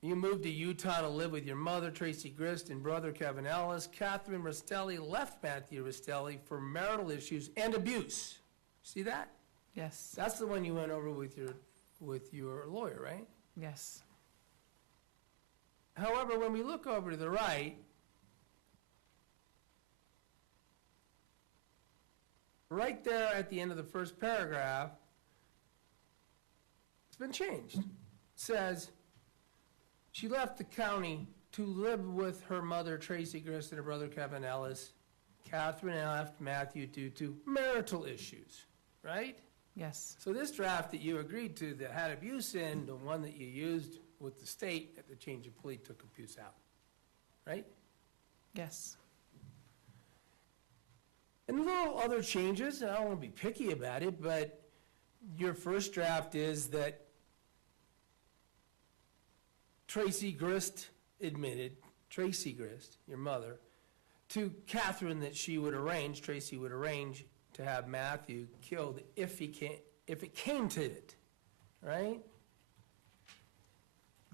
you moved to Utah to live with your mother, Tracey Grist, and brother, Kevin Ellis. Kathryn Restelli left Matthew Restelli for marital issues and abuse. See that? Yes. That's the one you went over with your lawyer, right? Yes. However, when we look over to the right, right there at the end of the first paragraph, it's been changed. It says, she left the county to live with her mother, Tracey Grist, and her brother, Kevin Ellis. Kathryn left Matthew due to marital issues, right? Yes. So this draft that you agreed to that had abuse in, the one that you used with the state at the change of plea took abuse out, right? Yes. And little other changes, I don't want to be picky about it, but your first draft is that Tracey Grist admitted, Tracey Grist, your mother, to Kathryn that she would arrange, Tracey would arrange to have Matthew killed if it came to it, right?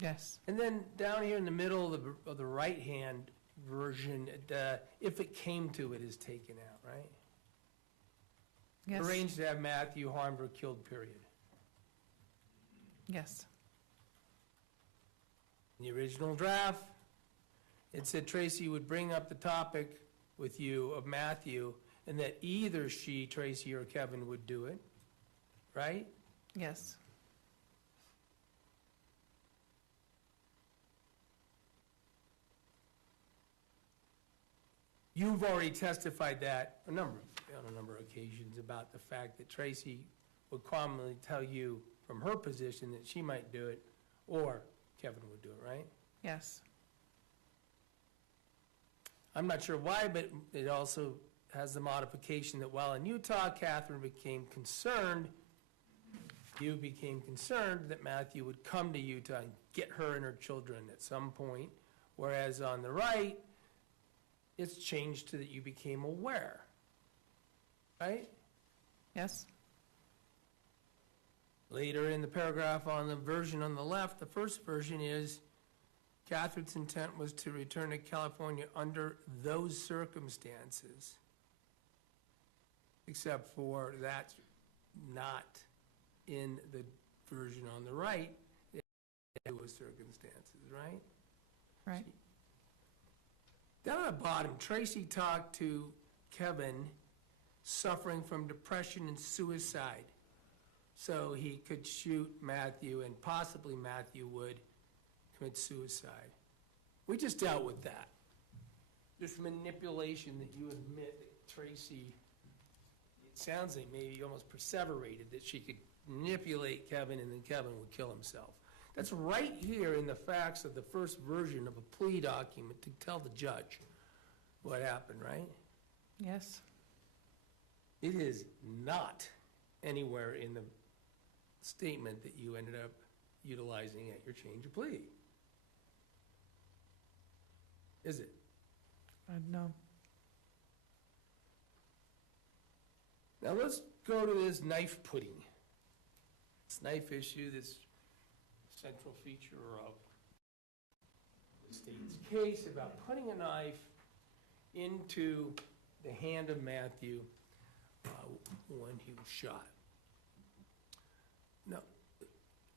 Yes. And then down here in the middle of the right-hand version, if it came to it is taken out, right? Yes. Arranged to have Matthew harmed or killed, period. Yes. In the original draft, it said Tracey would bring up the topic with you of Matthew, and that either she, Tracey, or Kevin would do it, right? Yes. You've already testified that on a number of occasions about the fact that Tracey would commonly tell you from her position that she might do it, or Kevin would do it, right? Yes. I'm not sure why, but it also has the modification that while in Utah, Kathryn became concerned, you became concerned that Matthew would come to Utah and get her and her children at some point, whereas on the right, it's changed to that you became aware, right? Yes. Later in the paragraph on the version on the left, the first version is, Kathryn's intent was to return to California under those circumstances, except for that's not in the version on the right, those circumstances, right? Right. Down at the bottom, Tracey talked to Kevin suffering from depression and suicide, so he could shoot Matthew, and possibly Matthew would commit suicide. We just dealt with that. This manipulation that you admit that Tracey, it sounds like maybe almost perseverated, that she could manipulate Kevin and then Kevin would kill himself. That's right here in the facts of the first version of a plea document to tell the judge what happened, right? Yes. It is not anywhere in the statement that you ended up utilizing at your change of plea. Is it? No. Now let's go to this knife pudding. This knife issue, this central feature of the state's case about putting a knife into the hand of Matthew when he was shot. Now,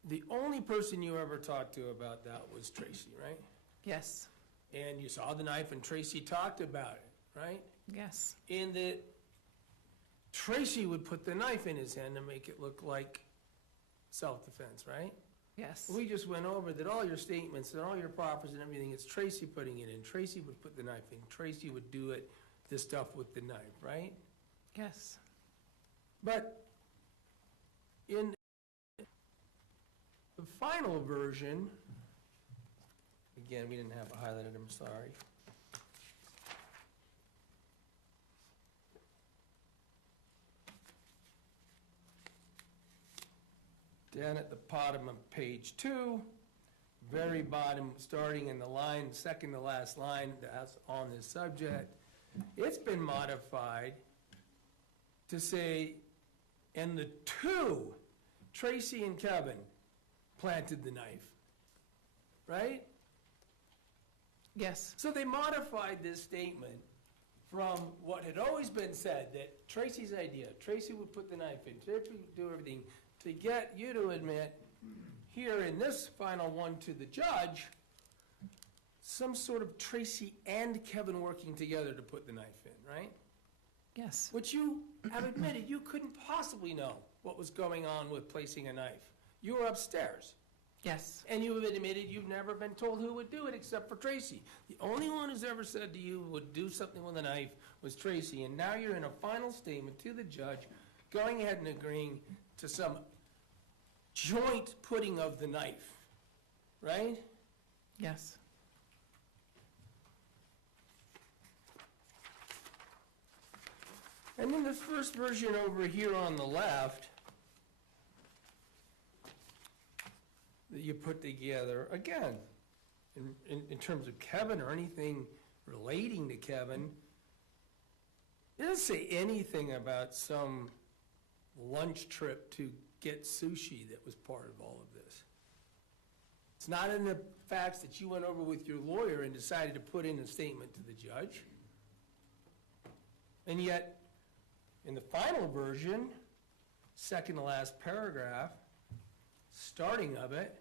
the only person you ever talked to about that was Tracey, right? Yes. And you saw the knife and Tracey talked about it, right? Yes. And that Tracey would put the knife in his hand to make it look like self-defense, right? Yes. We just went over that all your statements and all your proffers and everything, it's Tracy putting it in. Tracy would put the knife in. Tracy would do it, this stuff with the knife, right? Yes. But in the final version, again, we didn't have it highlighted, I'm sorry. Down at the bottom of page 2, very bottom, starting in the line, second to last line, that's on this subject, it's been modified to say, and the two, Tracy and Kevin, planted the knife, right? Yes. So they modified this statement from what had always been said, that Tracy's idea, Tracy would put the knife in, Tracy would do everything, to get you to admit here in this final one to the judge, some sort of Tracy and Kevin working together to put the knife in, right? Yes. Which you have admitted you couldn't possibly know what was going on with placing a knife. You were upstairs. Yes. And you have admitted you've never been told who would do it except for Tracy. The only one who's ever said to you would do something with a knife was Tracy. And now you're in a final statement to the judge, going ahead and agreeing to some joint putting of the knife, right? Yes. And then this first version over here on the left that you put together, again, in terms of Kevin or anything relating to Kevin, it doesn't say anything about some lunch trip to get sushi that was part of all of this. It's not in the facts that you went over with your lawyer and decided to put in a statement to the judge. And yet, in the final version, second to last paragraph, starting of it,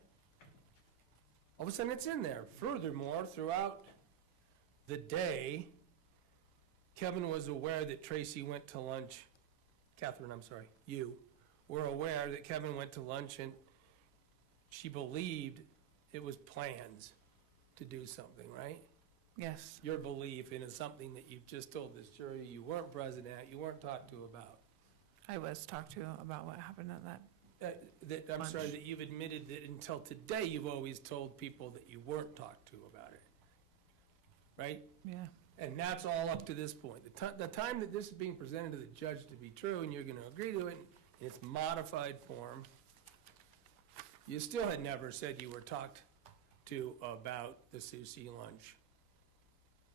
all of a sudden it's in there. Furthermore, throughout the day, Kevin was aware that Tracy went to lunch. Kathryn, I'm sorry, you were aware that Kevin went to lunch and she believed it was plans to do something, right? Yes. Your belief in is something that you've just told this jury you weren't present at, you weren't talked to about. I was talked to about what happened at that. I'm sorry, Lunch. that you've admitted that until today, you've always told people that you weren't talked to about it, right? Yeah. And that's all up to this point. The time that this is being presented to the judge to be true, and you're gonna agree to it in its modified form, you still had never said you were talked to about the sushi lunch,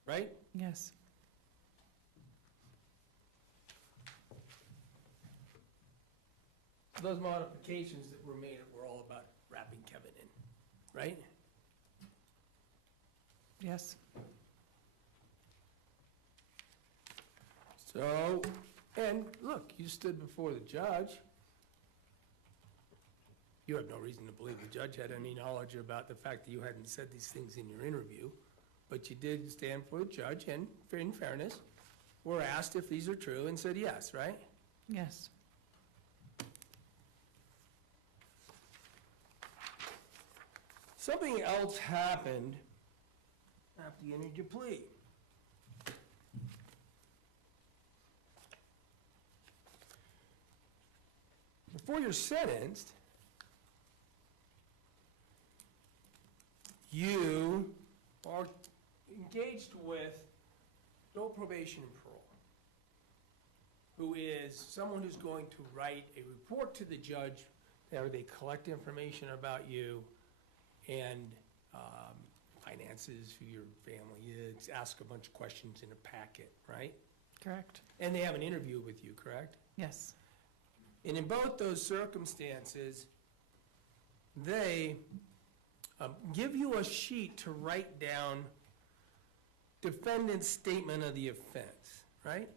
right? Yes. Those modifications that were made were all about wrapping Kevin in, right? Yes. So, and look, you stood before the judge. You have no reason to believe the judge had any knowledge about the fact that you hadn't said these things in your interview, but you did stand for the judge, and in fairness, were asked if these are true and said yes, right? Yes. Something else happened after you entered your plea. Before you're sentenced, you are engaged with adult probation and parole, who is someone who's going to write a report to the judge, where they collect information about you and finances, who your family is, ask a bunch of questions in a packet, right? Correct. And they have an interview with you, correct? Yes. And in both those circumstances, they give you a sheet to write down defendant's statement of the offense, right?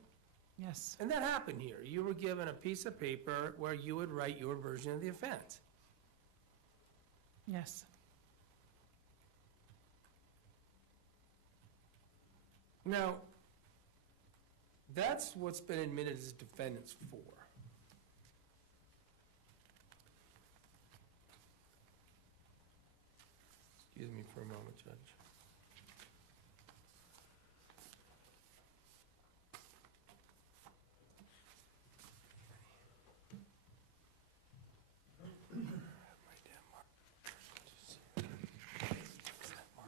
Yes. And that happened here. You were given a piece of paper where you would write your version of the offense. Yes. Now, that's what's been admitted as defendants for. Excuse me for a moment, Judge.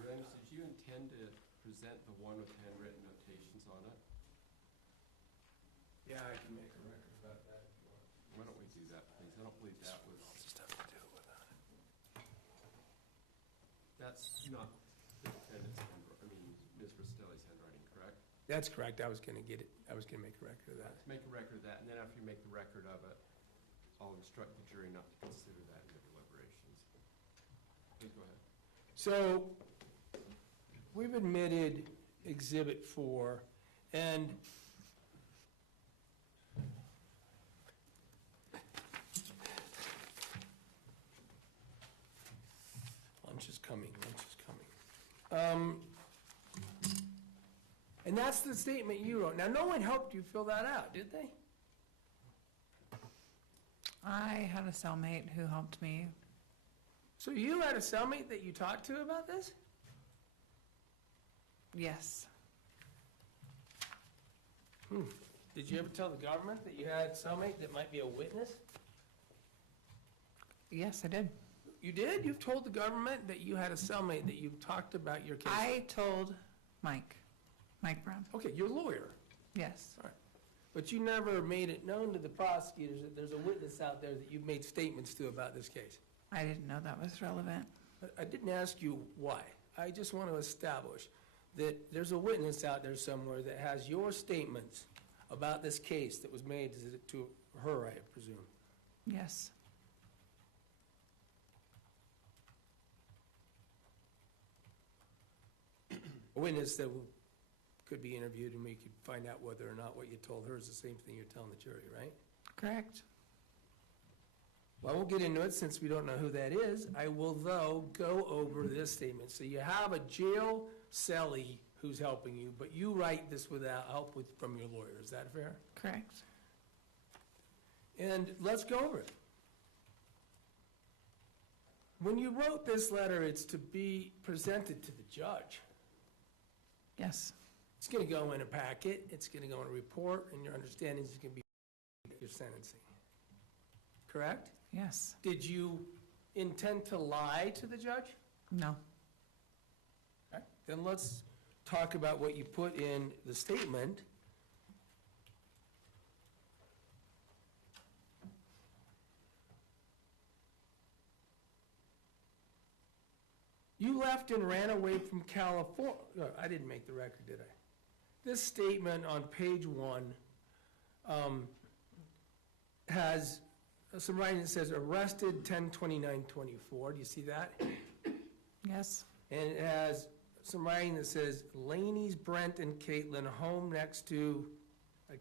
Williams, did you intend to present the one with handwritten notations on it? Yeah, I can make a record about that if you want. Why don't we do that, please? I don't believe that was, Stuff to do with that. that's not the defendant's handwriting, Ms. Restelli's handwriting, correct? That's correct. I was gonna get it. I was gonna make a record of that. Let's make a record of that, and then after you make the record of it, I'll instruct the jury not to consider that in their deliberations. Please go ahead. So, we've admitted Exhibit 4, and lunch is coming. And that's the statement you wrote. Now, no one helped you fill that out, did they? I had a cellmate who helped me. So you had a cellmate that you talked to about this? Yes, Did you ever tell the government that you had a cellmate that might be a witness? yes, I did. You did? You've told the government that you had a cellmate that you've talked about your case? I told Mike Brown, Okay, you're a lawyer, yes. but you never made it known to the prosecutors that there's a witness out there that you've made statements to about this case. I didn't know that was relevant. I didn't ask you why. I just want to establish that there's a witness out there somewhere that has your statements about this case that was made to her, I presume. Yes, A witness that could be interviewed and we could find out whether or not what you told her is the same thing you're telling the jury, right? correct. Well, I won't get into it since we don't know who that is. I will, though, go over this statement. So you have a jail cellie who's helping you, but you write this without help from your lawyer. Is that fair? Correct. And let's go over it. When you wrote this letter, it's to be presented to the judge. Yes, It's going to go in a packet, it's going to go in a report, and your understanding is going to be your sentencing. Correct? yes, Did you intend to lie to the judge? no, Okay. Then let's talk about what you put in the statement. You left and ran away from California. I didn't make the record, did I? This statement on page 1 has some writing that says arrested 10/29/24. Do you see that? yes, And it has some writing that says Laney's, Brent, and Caitlin home next to, I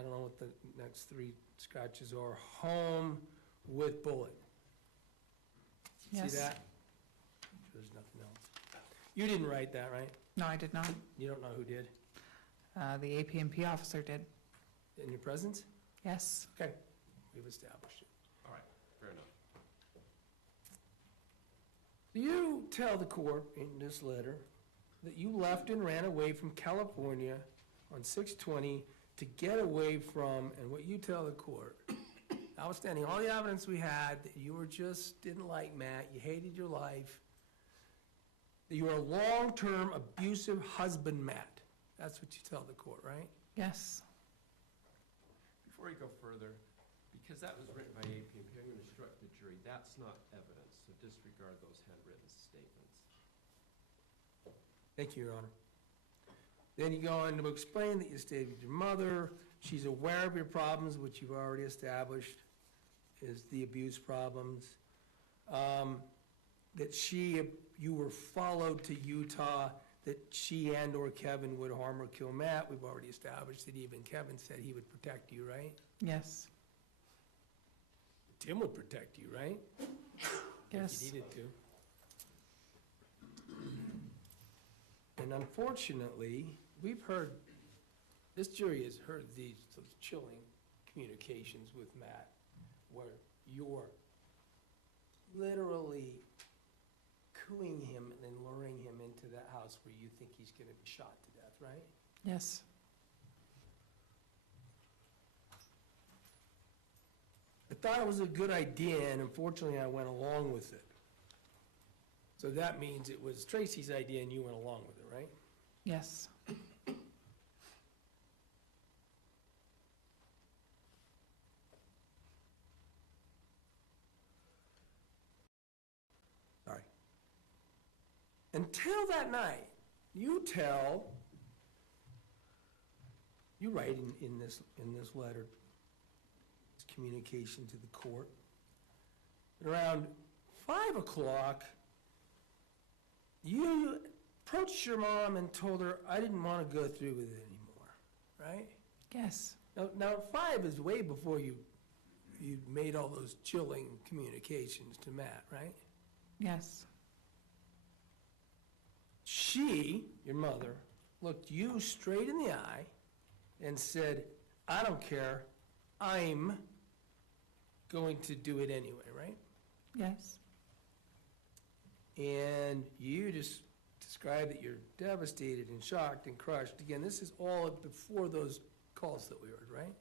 don't know what the next 3 scratches are, home with bullet. yes. See that? There's nothing else. You didn't write that, right? No, I did not. You don't know who did? The APMP officer did. In your presence? Yes, Okay, we've established it. All right, fair enough. You tell the court in this letter that you left and ran away from California on 6/20 to get away from, and what you tell the court, notwithstanding all the evidence we had, that you were just didn't like Matt, you hated your life, that you were a long-term abusive husband, Matt. That's what you tell the court, right? yes, Before you go further, because that was written by APMP, I'm going to instruct the jury, that's not evidence, so disregard those handwritten statements. Thank you, Your Honor. Then you go on to explain that you stayed with your mother, she's aware of your problems, which you've already established is the abuse problems. That you were followed to Utah, that she and/or Kevin would harm or kill Matt. We've already established that even Kevin said he would protect you, right? yes, Tim would protect you, right? yes. If you needed to. And unfortunately, this jury has heard those chilling communications with Matt, where you're literally cooing him and then luring him into that house where you think he's gonna be shot to death, right? Yes. I thought it was a good idea, and unfortunately, I went along with it. So that means it was Tracey's idea and you went along with it, right? Yes. Sorry. Until that night, you write in this letter, this communication to the court, around 5 o'clock, you approached your mom and told her, I didn't want to go through with it anymore, right? Yes. Now 5 is way before you made all those chilling communications to Matt, right? Yes. She, your mother, looked you straight in the eye and said, I don't care, I'm going to do it anyway, right? Yes. And you just described that you're devastated and shocked and crushed. Again, this is all before those calls that we heard, right?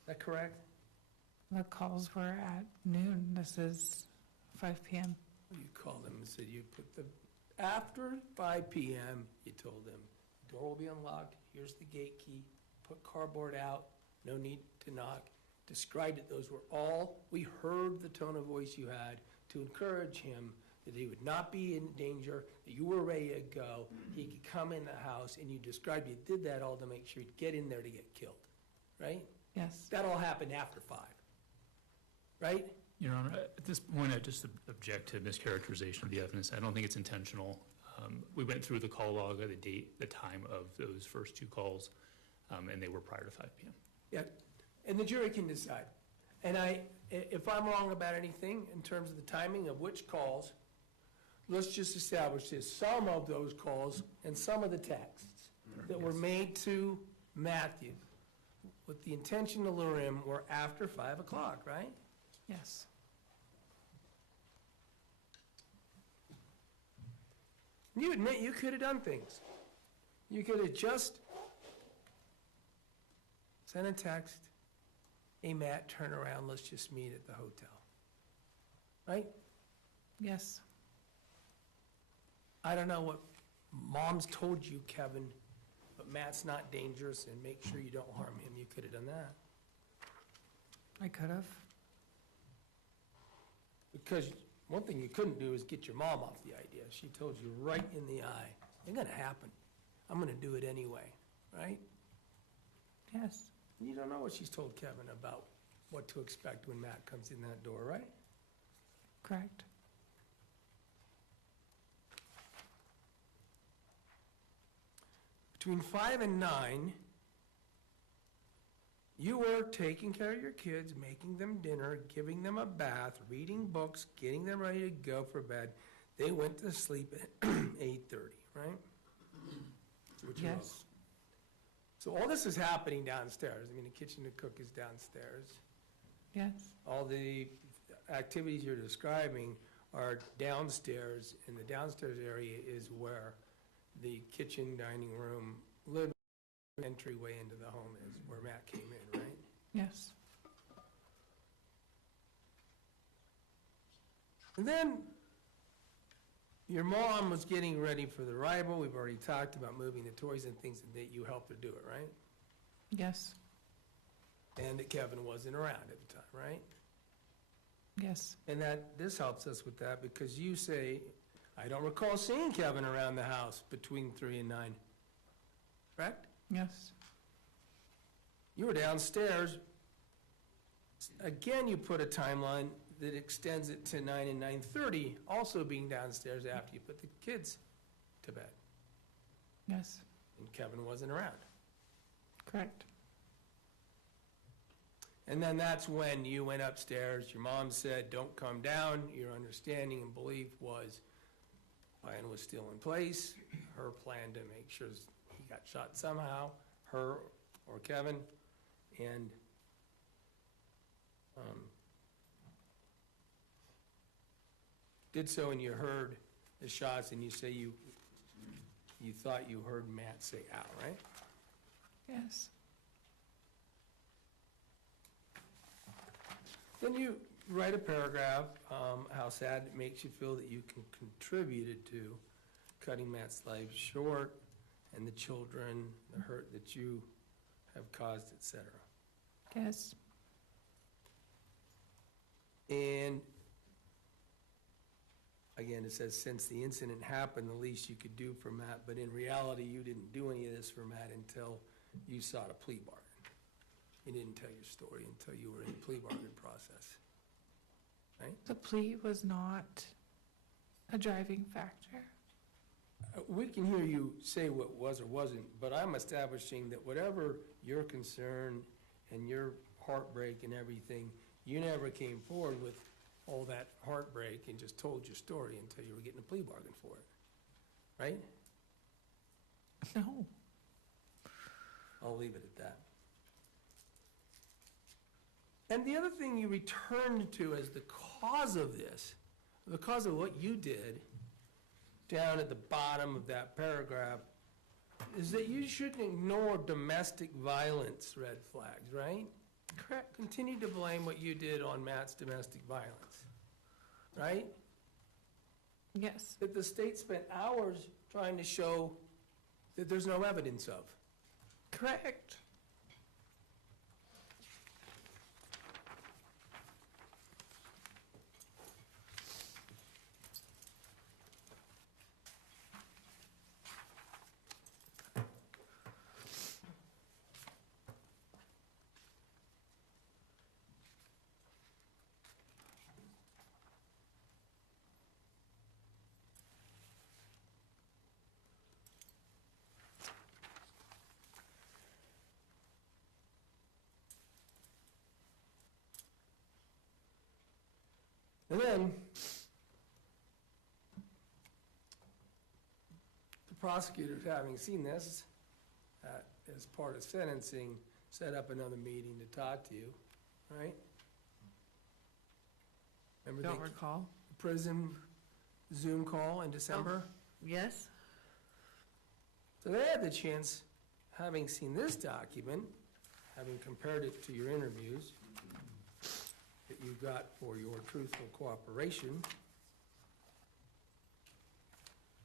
Is that correct? The calls were at noon. This is 5 p.m. You called them and said you put after 5 p.m., you told them, the door will be unlocked, here's the gate key, put cardboard out, no need to knock. Described it, those were all, we heard the tone of voice you had to encourage him that he would not be in danger, that you were ready to go, he could come in the house, and you described you did that all to make sure he'd get in there to get killed, right? Yes. That all happened after 5, right? Your Honor, at this point, I just object to mischaracterization of the evidence. I don't think it's intentional. We went through the call log of the date, the time of those first 2 calls, and they were prior to 5 p.m. Yeah, and the jury can decide. And if I'm wrong about anything in terms of the timing of which calls, let's just establish this. Some of those calls and some of the texts that were made to Matthew with the intention to lure him were after 5 o'clock, right? Yes. You admit you could have done things. You could have just sent a text, hey, Matt, turn around, let's just meet at the hotel. Right? Yes. I don't know what mom's told you, Kevin, but Matt's not dangerous, and make sure you don't harm him. You could have done that. I could have. Because one thing you couldn't do is get your mom off the idea. She told you right in the eye, ain't gonna happen. I'm gonna do it anyway, right? Yes. You don't know what she's told Kevin about what to expect when Matt comes in that door, right? Correct. Between 5 and 9, you were taking care of your kids, making them dinner, giving them a bath, reading books, getting them ready to go for bed. They went to sleep at 8:30, right? That's what you wrote. Yes. So all this is happening downstairs. I mean, the kitchen to cook is downstairs. Yes. All the activities you're describing are downstairs, and the downstairs area is where the kitchen, dining room, living entryway into the home is, where Matt came in, right? Yes. And then your mom was getting ready for the arrival. We've already talked about moving the toys and things, and that you helped her do it, right? Yes. And that Kevin wasn't around at the time, right? Yes. And this helps us with that, because you say, I don't recall seeing Kevin around the house between 3 and 9. Correct? Yes. You were downstairs. Again, you put a timeline that extends it to 9 and 9:30, also being downstairs after you put the kids to bed. Yes. And Kevin wasn't around. Correct. And then that's when you went upstairs. Your mom said, don't come down. Your understanding and belief was plan was still in place. Her plan to make sure he got shot somehow, her or Kevin. And did so and you heard the shots and you say you thought you heard Matt say out, right? Yes. Then you write a paragraph, how sad it makes you feel that you contributed to cutting Matt's life short and the children, the hurt that you have caused, et cetera. Yes. And again, it says, since the incident happened, the least you could do for Matt, but in reality, you didn't do any of this for Matt until you sought a plea bargain. You didn't tell your story until you were in the plea bargain process, right? The plea was not a driving factor. We can hear you say what was or wasn't, but I'm establishing that whatever your concern and your heartbreak and everything, you never came forward with all that heartbreak and just told your story until you were getting a plea bargain for it, right? No. I'll leave it at that. And the other thing you returned to as the cause of this, the cause of what you did, down at the bottom of that paragraph, is that you shouldn't ignore domestic violence red flags, right? Correct. Continue to blame what you did on Matt's domestic violence, right? Yes. That the state spent hours trying to show that there's no evidence of. Correct. And then, the prosecutors, having seen this, as part of sentencing, set up another meeting to talk to you, right? Remember Don't the recall. prison Zoom call in December? Yes. So they had the chance, having seen this document, having compared it to your interviews that you got for your truthful cooperation,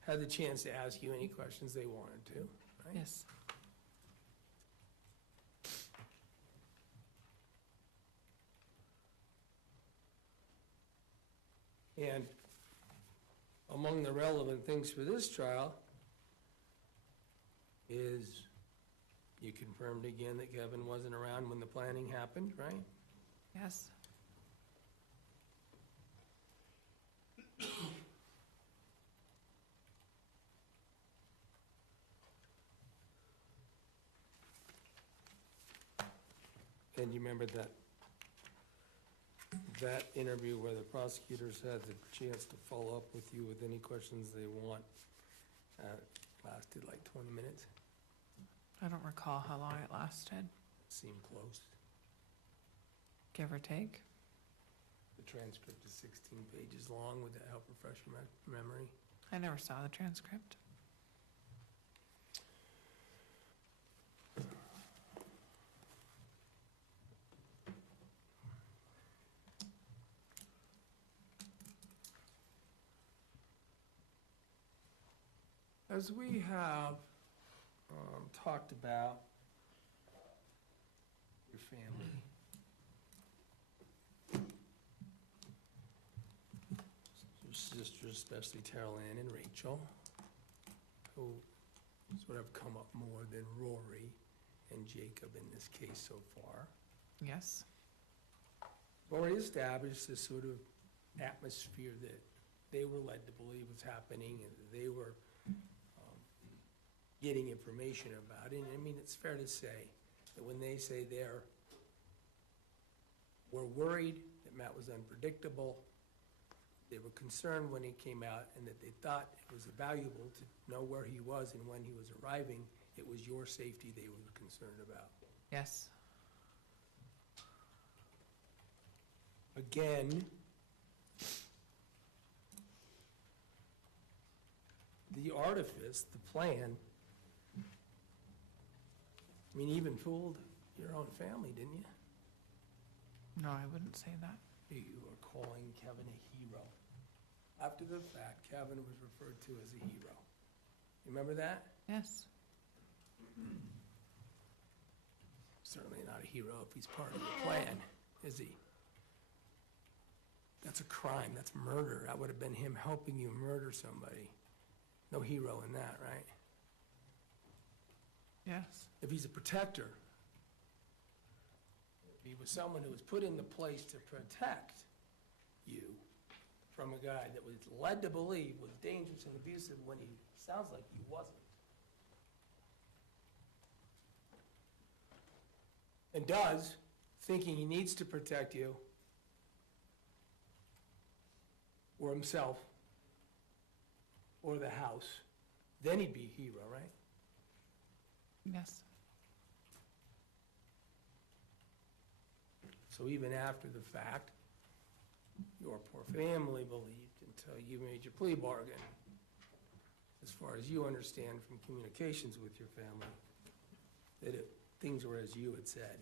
had the chance to ask you any questions they wanted to, right? Yes. And among the relevant things for this trial is you confirmed again that Kevin wasn't around when the planning happened, right? Yes. And you remember that interview where the prosecutors had the chance to follow up with you with any questions they want, lasted like 20 minutes? I don't recall how long it lasted, Seemed close. give or take. The transcript is 16 pages long. Would that help refresh your memory? I never saw the transcript. As we have talked about your family, your sisters, especially Terrell Ann and Rachel, who sort of come up more than Rory and Jacob in this case so far. Yes. Rory established this sort of atmosphere that they were led to believe was happening and that they were getting information about it. And I mean, it's fair to say that when they say were worried that Matt was unpredictable, they were concerned when he came out, and that they thought it was valuable to know where he was and when he was arriving. It was your safety they were concerned about. Yes. Again, the artifice, the plan, I mean, you even fooled your own family, didn't you? No, I wouldn't say that. You were calling Kevin a hero. After the fact, Kevin was referred to as a hero. You remember that? Yes. Certainly not a hero if he's part of the plan, is he? That's a crime, that's murder. That would have been him helping you murder somebody. No hero in that, right? Yes. If he's a protector, if he was someone who was put into place to protect you from a guy that was led to believe was dangerous and abusive when he sounds like he wasn't. And does, thinking he needs to protect you or himself or the house, then he'd be a hero, right? Yes. So even after the fact, your poor family believed until you made your plea bargain, as far as you understand from communications with your family, that things were as you had said,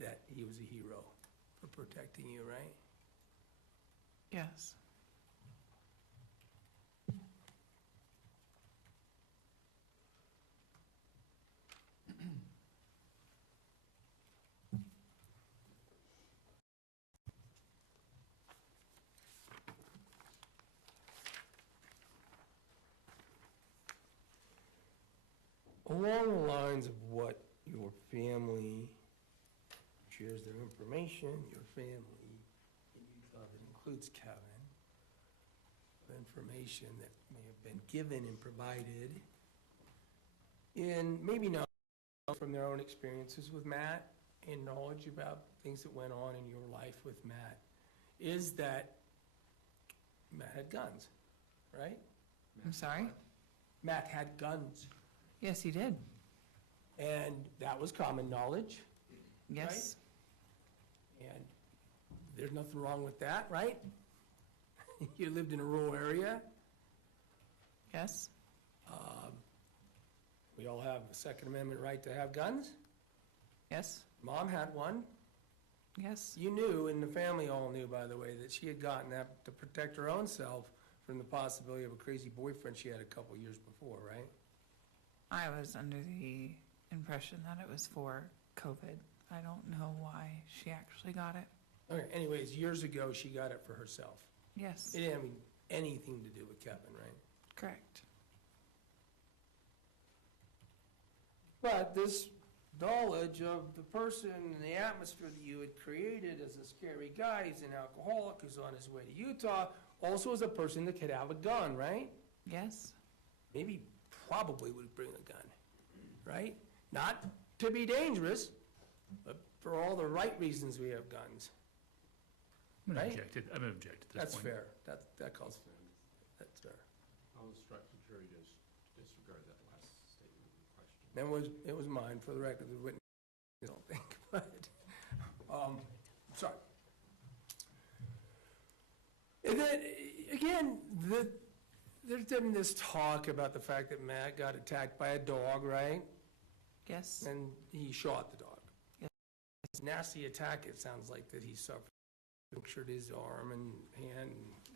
that he was a hero for protecting you, right? Yes. Along the lines of what your family shares their information, your family, that includes Kevin, information that may have been given and provided, and maybe not from their own experiences with Matt and knowledge about things that went on in your life with Matt, is that Matt had guns, right? I'm sorry? Matt had guns, Yes, he did. and that was common knowledge. Yes. And there's nothing wrong with that, right? You lived in a rural area. Yes. We all have a Second Amendment right to have guns. Yes. Mom had one. Yes. You knew, and the family all knew, by the way, that she had gotten that to protect her own self from the possibility of a crazy boyfriend she had a couple years before, right? I was under the impression that it was for COVID. I don't know why she actually got it. Okay, anyways, years ago, she got it for herself. Yes. It didn't have anything to do with Kevin, right? Correct. But this knowledge of the person and the atmosphere that you had created as a scary guy, he's an alcoholic who's on his way to Utah, also as a person that could have a gun, right? Yes. Maybe probably would bring a gun, right? Not to be dangerous, but for all the right reasons we have guns. I'm Right? going to object at this That's point. fair. That calls for, that's fair. I'll instruct the jury to disregard that last statement in question. It was mine, for the record, the witness, I don't think, but, sorry. And then, again, there's been this talk about the fact that Matt got attacked by a dog, right? Yes. And he shot the dog. Yes. It's a nasty attack, it sounds like, that he suffered. Punctured his arm and hand,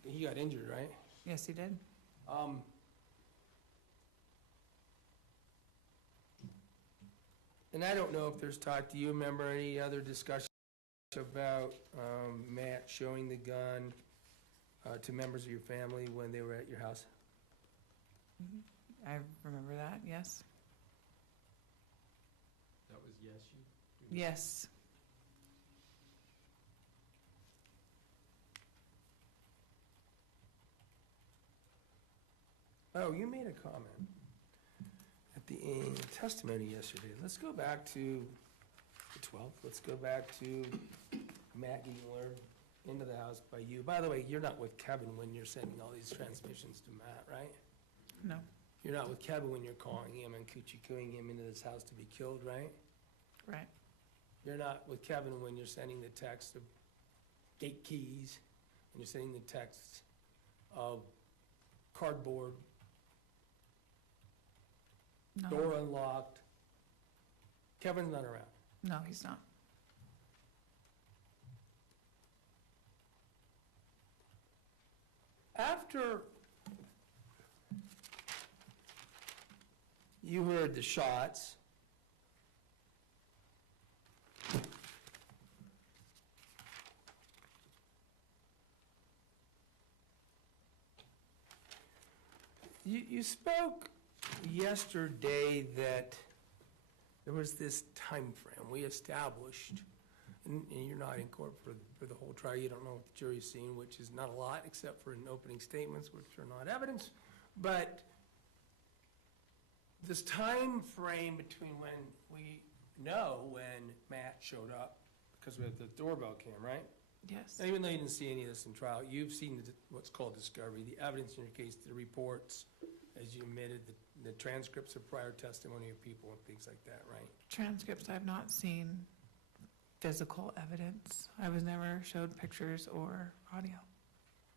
he got injured, right? Yes, he did. And I don't know if there's talk, do you remember any other discussion about Matt showing the gun to members of your family when they were at your house? I remember that, yes. That was yes, you? Yes. Oh, you made a comment at the testimony yesterday. Let's go back to the 12th. Let's go back to Matt Giegler into the house by you. By the way, you're not with Kevin when you're sending all these transmissions to Matt, right? No. You're not with Kevin when you're calling him and coochie-cooing him into this house to be killed, right? Right. You're not with Kevin when you're sending the text of gate keys, and you're sending the texts of cardboard, No, door unlocked. Kevin's not around. no, he's not. After you heard the shots, you spoke yesterday that there was this time frame we established, and you're not in court for the whole trial. You don't know what the jury's seen, which is not a lot, except for in opening statements, which are not evidence. But this time frame between when we know when Matt showed up, because we have the doorbell cam, right? Yes, Now, even though you didn't see any of this in trial, you've seen what's called discovery, the evidence in your case, the reports, as you admitted, the transcripts of prior testimony of people and things like that, right? transcripts, I've not seen physical evidence. I was never showed pictures or audio.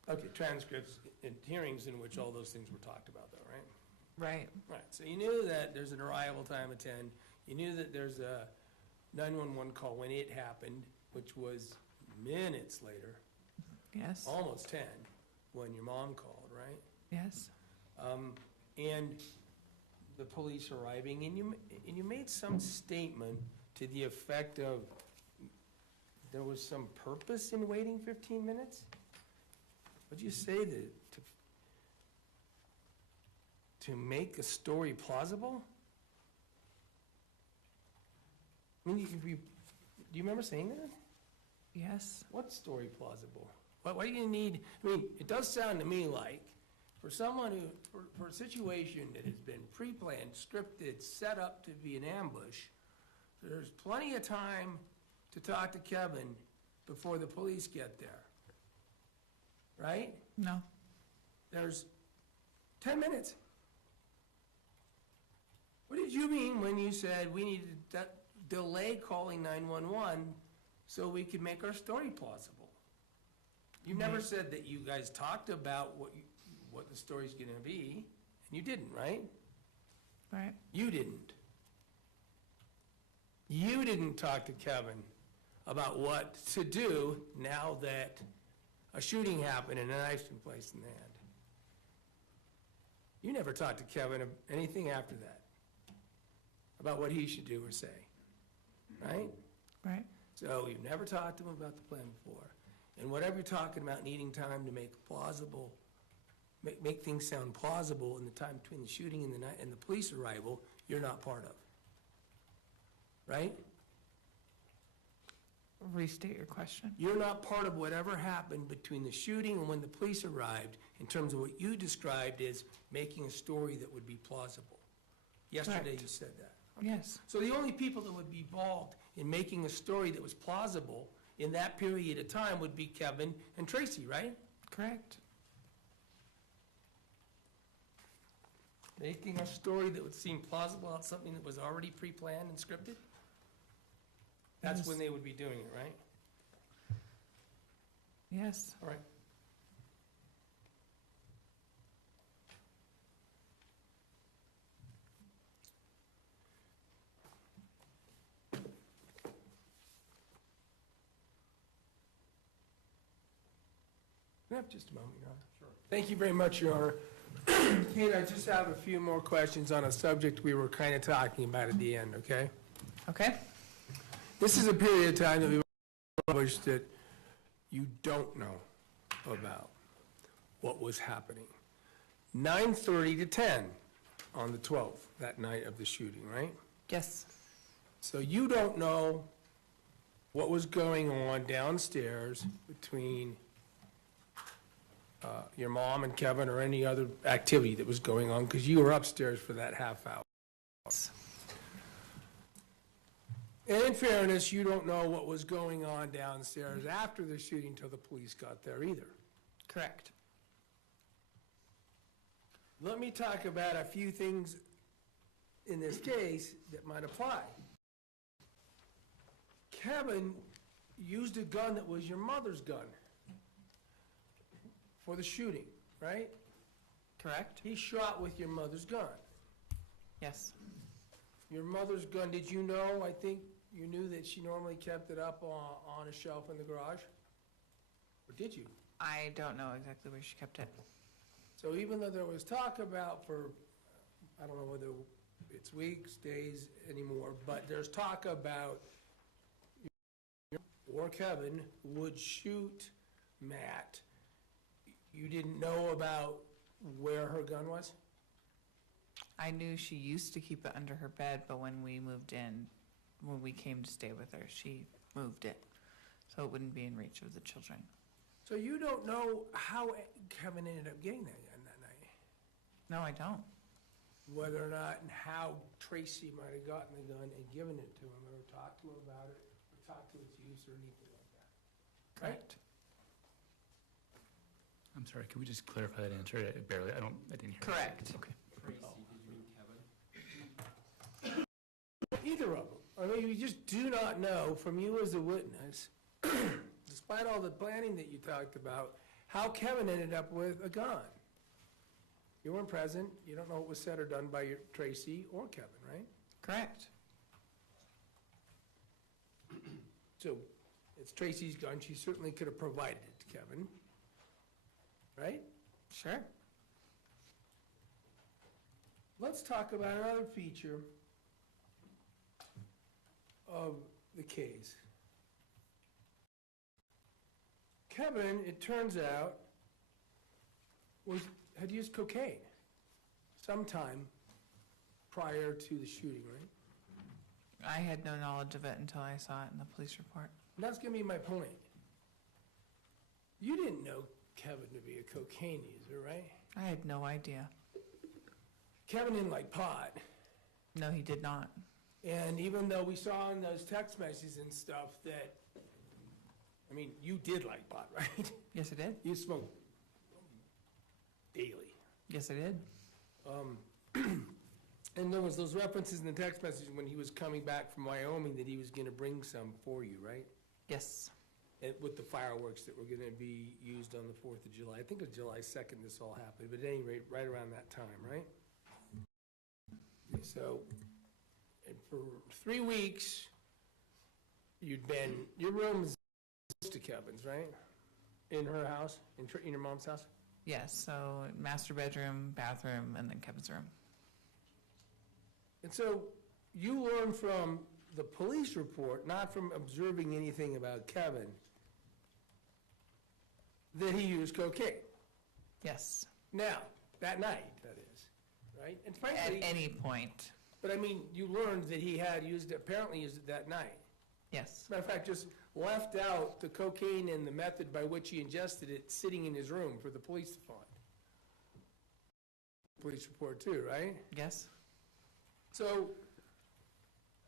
Okay, transcripts in hearings in which all those things were talked about, though, right? Right, Right, so you knew that there's an arrival time of 10. You knew that there's a 911 call when it happened, which was minutes later, yes, almost 10, when your mom called, right? yes, And the police arriving, and you made some statement to the effect of there was some purpose in waiting 15 minutes? What'd you say to make a story plausible? I mean, do you remember saying that? yes, What story plausible? Why do you need, I mean, it does sound to me like, for someone who, for a situation that has been pre-planned, scripted, set up to be an ambush, there's plenty of time to talk to Kevin before the police get there. Right? no, There's 10 minutes. What did you mean when you said we needed to delay calling 911 so we could make our story plausible? You never said that you guys talked about what the story's gonna be, and you didn't, right? right, You didn't. You didn't talk to Kevin about what to do now that a shooting happened and a knife's been placed in the hand. You never talked to Kevin of anything after that, about what he should do or say, right? right, So you've never talked to him about the plan before. And whatever you're talking about needing time to make plausible, make things sound plausible in the time between the shooting and the police arrival, you're not part of. Right? restate your question. You're not part of whatever happened between the shooting and when the police arrived in terms of what you described as making a story that would be plausible. Yesterday Correct. you said that. Yes, So the only people that would be involved in making a story that was plausible in that period of time would be Kevin and Tracey, right? correct, Making a story that would seem plausible out something that was already pre-planned and scripted? That's Yes. when they would be doing it, right? yes, All right. Can I have just a moment, Your Honor? Sure. Thank you very much, Your Honor. Kate, I just have a few more questions on a subject we were kind of talking about at the end, okay? okay, This is a period of time that we've published that you don't know about what was happening. 9:30 to 10 on the 12th, that night of the shooting, right? yes, So you don't know what was going on downstairs between your mom and Kevin or any other activity that was going on, because you were upstairs for that half hour. And in fairness, you don't know what was going on downstairs after the shooting till the police got there either. correct, Let me talk about a few things in this case that might apply. Kevin used a gun that was your mother's gun for the shooting, right? Correct? He shot with your mother's gun. Yes. Your mother's gun, did you know, I think you knew that she normally kept it up on a shelf in the garage? Or did you? I don't know exactly where she kept it. So even though there was talk about for, I don't know whether it's weeks, days anymore, but there's talk about or Kevin would shoot Matt, you didn't know about where her gun was? I knew she used to keep it under her bed, but when we moved in, when we came to stay with her, she moved it, so it wouldn't be in reach of the children. So you don't know how Kevin ended up getting that gun that night? No, I don't. Whether or not and how Tracey might have gotten the gun and given it to him, or talked to him about it, or talked to its use or anything like that. Correct. I'm sorry, can we just clarify that answer? I didn't hear. Correct. Okay. Tracy, did you mean Kevin? Either of them. I mean, you just do not know from you as a witness, despite all the planning that you talked about, how Kevin ended up with a gun. You weren't present. You don't know what was said or done by Tracey or Kevin, right? Correct. So it's Tracey's gun. She certainly could have provided it to Kevin, right? Sure. Let's talk about another feature of the case. Kevin, it turns out, had used cocaine sometime prior to the shooting, right? I had no knowledge of it until I saw it in the police report. And that's going to be my point. You didn't know Kevin to be a cocaine user, right? I had no idea. Kevin didn't like pot. No, he did not. And even though we saw in those text messages and stuff that, I mean, you did like pot, right? Yes, I did. You smoked daily. Yes, I did. And there was those references in the text message when he was coming back from Wyoming that he was going to bring some for you, right? Yes. And with the fireworks that were going to be used on the 4th of July. I think it was July 2nd this all happened, but at any rate, right around that time, right? So, and for 3 weeks, you'd been, your room is close to Kevin's, right? In her house, in your mom's house? Yes, so master bedroom, bathroom, and then Kevin's room. And so you learn from the police report, not from observing anything about Kevin, that he used cocaine. Yes. Now, that night, that is, right? And At frankly, any point. but I mean, you learned that he had used it, apparently used it that night. Yes. Matter of fact, just left out the cocaine and the method by which he ingested it sitting in his room for the police to find. Police report too, right? Yes. So,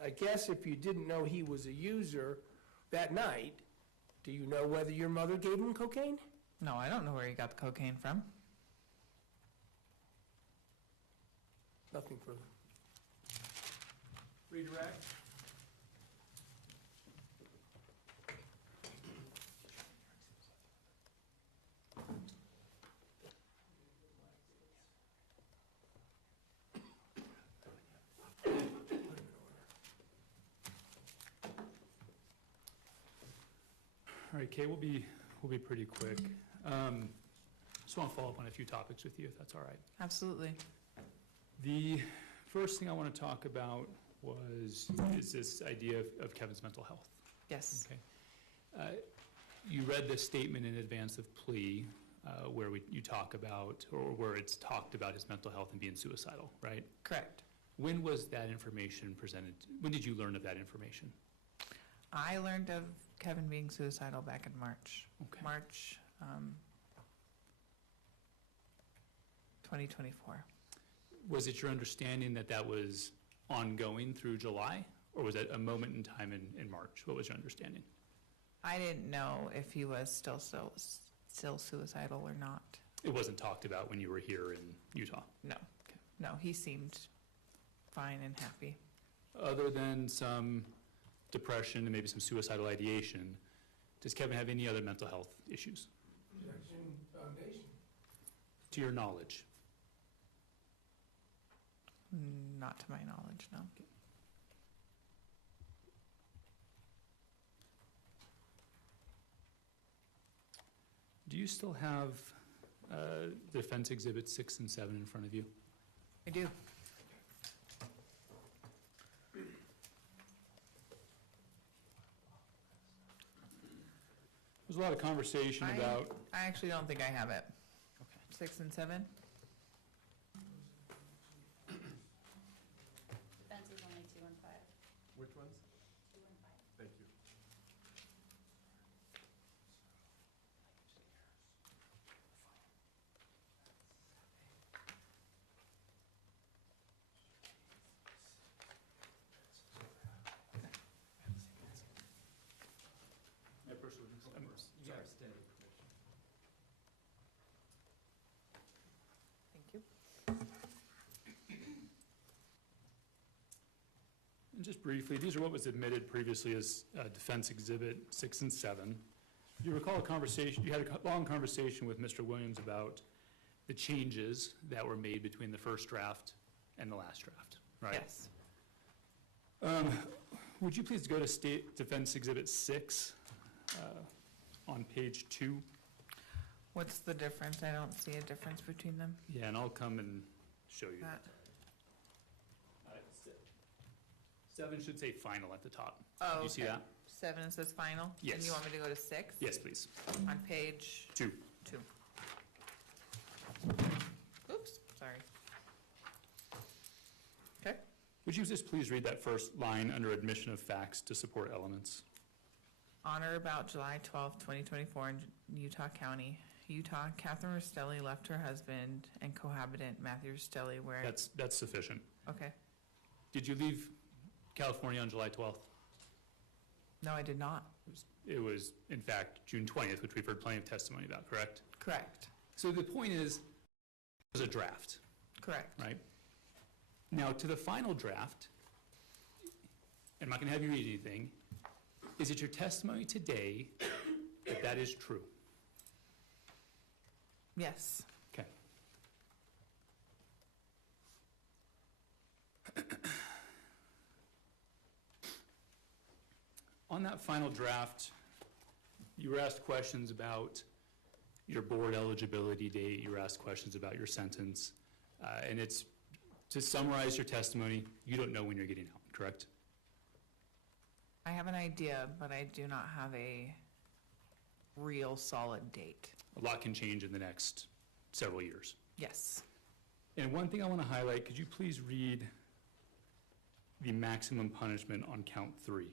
I guess if you didn't know he was a user that night, do you know whether your mother gave him cocaine? No, I don't know where he got the cocaine from. Nothing further. Redirect. All right, Kay, we'll be pretty quick. Just want to follow up on a few topics with you, if that's all right. Absolutely. The first thing I want to talk about is this idea of Kevin's mental health. Yes. Okay. You read the statement in advance of plea where you talk about, or where it's talked about his mental health and being suicidal, right? Correct. When was that information presented? When did you learn of that information? I learned of Kevin being suicidal back in March. Okay. March 2024. Was it your understanding that that was ongoing through July, or was it a moment in time in March? What was your understanding? I didn't know if he was still suicidal or not. It wasn't talked about when you were here in Utah? No. Okay. No, he seemed fine and happy. Other than some depression and maybe some suicidal ideation, does Kevin have any other mental health issues? Projection Foundation. To your knowledge? Not to my knowledge, no. Do you still have Defense Exhibits 6 and 7 in front of you? I do. There's a lot of conversation about... I actually don't think I have it. Okay. 6 and 7? Defense is only 2 and 5. Which ones? 2 and 5. Thank you. You have standing permission. Thank you. And just briefly, these are what was admitted previously as Defense Exhibit 6 and 7. You recall a conversation, you had a long conversation with Mr. Williams about the changes that were made between the first draft and the last draft, right? Yes. Would you please go to State Defense Exhibit 6 on page 2? What's the difference? I don't see a difference between them. Yeah, and I'll come and show you. That. 7 should say final at the top. Oh, Do you see okay. that? 7 says final? Yes. And you want me to go to 6? Yes, please. On page 2. 2. Oops, sorry. Okay. Would you just please read that first line under admission of facts to support elements? On or about July 12th, 2024 in Utah County, Utah, Kathryn Restelli left her husband and cohabitant Matthew Restelli where... That's sufficient. Okay. Did you leave California on July 12th? No, I did not. It was, in fact, June 20th, which we've heard plenty of testimony about, correct? Correct. So the point is, it was a draft, Correct. right? Now, to the final draft, I'm not going to have you read anything, is it your testimony today that that is true? Yes. Okay. On that final draft, you were asked questions about your board eligibility date, you were asked questions about your sentence, and it's, to summarize your testimony, you don't know when you're getting out, correct? I have an idea, but I do not have a real solid date. A lot can change in the next several years. Yes. And one thing I want to highlight, could you please read the maximum punishment on count 3?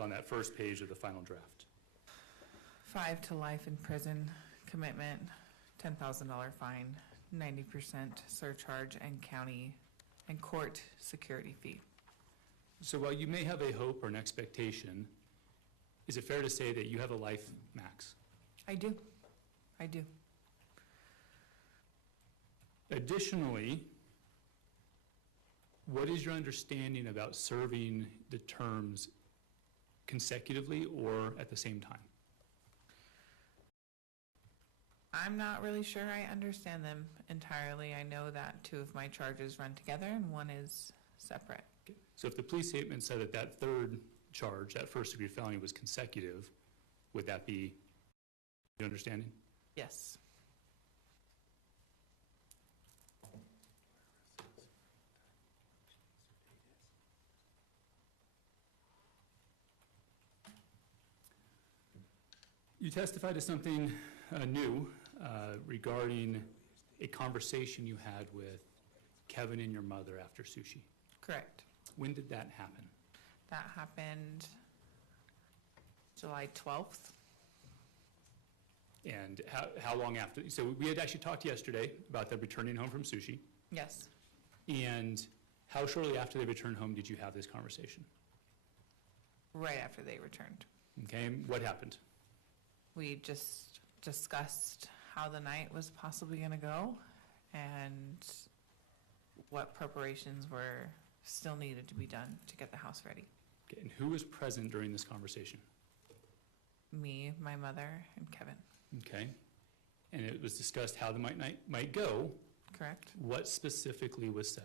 On that first page of the final draft. 5 to life in prison, commitment, $10,000 fine, 90% surcharge, and county and court security fee. So while you may have a hope or an expectation, is it fair to say that you have a life max? I do. I do. Additionally, what is your understanding about serving the terms consecutively or at the same time? I'm not really sure I understand them entirely. I know that 2 of my charges run together and 1 is separate. Okay. So if the police statement said that that third charge, that first degree felony, was consecutive, would that be your understanding? Yes. You testified to something new regarding a conversation you had with Kevin and your mother after sushi. Correct. When did that happen? That happened July 12th. And how long after? So we had actually talked yesterday about them returning home from sushi. Yes. And how shortly after they returned home did you have this conversation? Right after they returned. Okay, what happened? We just discussed how the night was possibly going to go and what preparations were still needed to be done to get the house ready. Okay, and who was present during this conversation? Me, my mother, and Kevin. Okay, and it was discussed how the night might go. Correct? What specifically was said?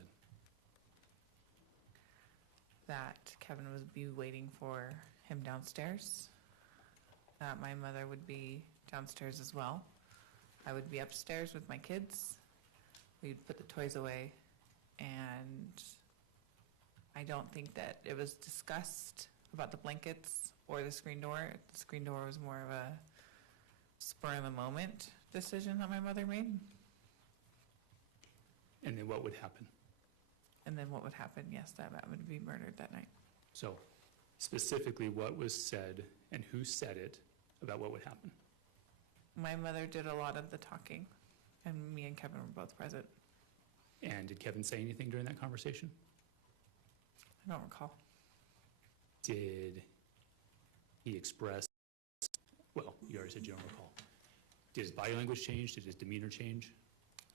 That Kevin would be waiting for him downstairs, that my mother would be downstairs as well. I would be upstairs with my kids. We'd put the toys away, and I don't think that it was discussed about the blankets or the screen door. The screen door was more of a spur-of-the-moment decision that my mother made. And then what would happen? And then what would happen? Yes, that Matt would be murdered that night. So specifically, what was said and who said it about what would happen? My mother did a lot of the talking, and me and Kevin were both present. And did Kevin say anything during that conversation? I don't recall. Did he express, well, you already said you don't recall. Did his body language change? Did his demeanor change?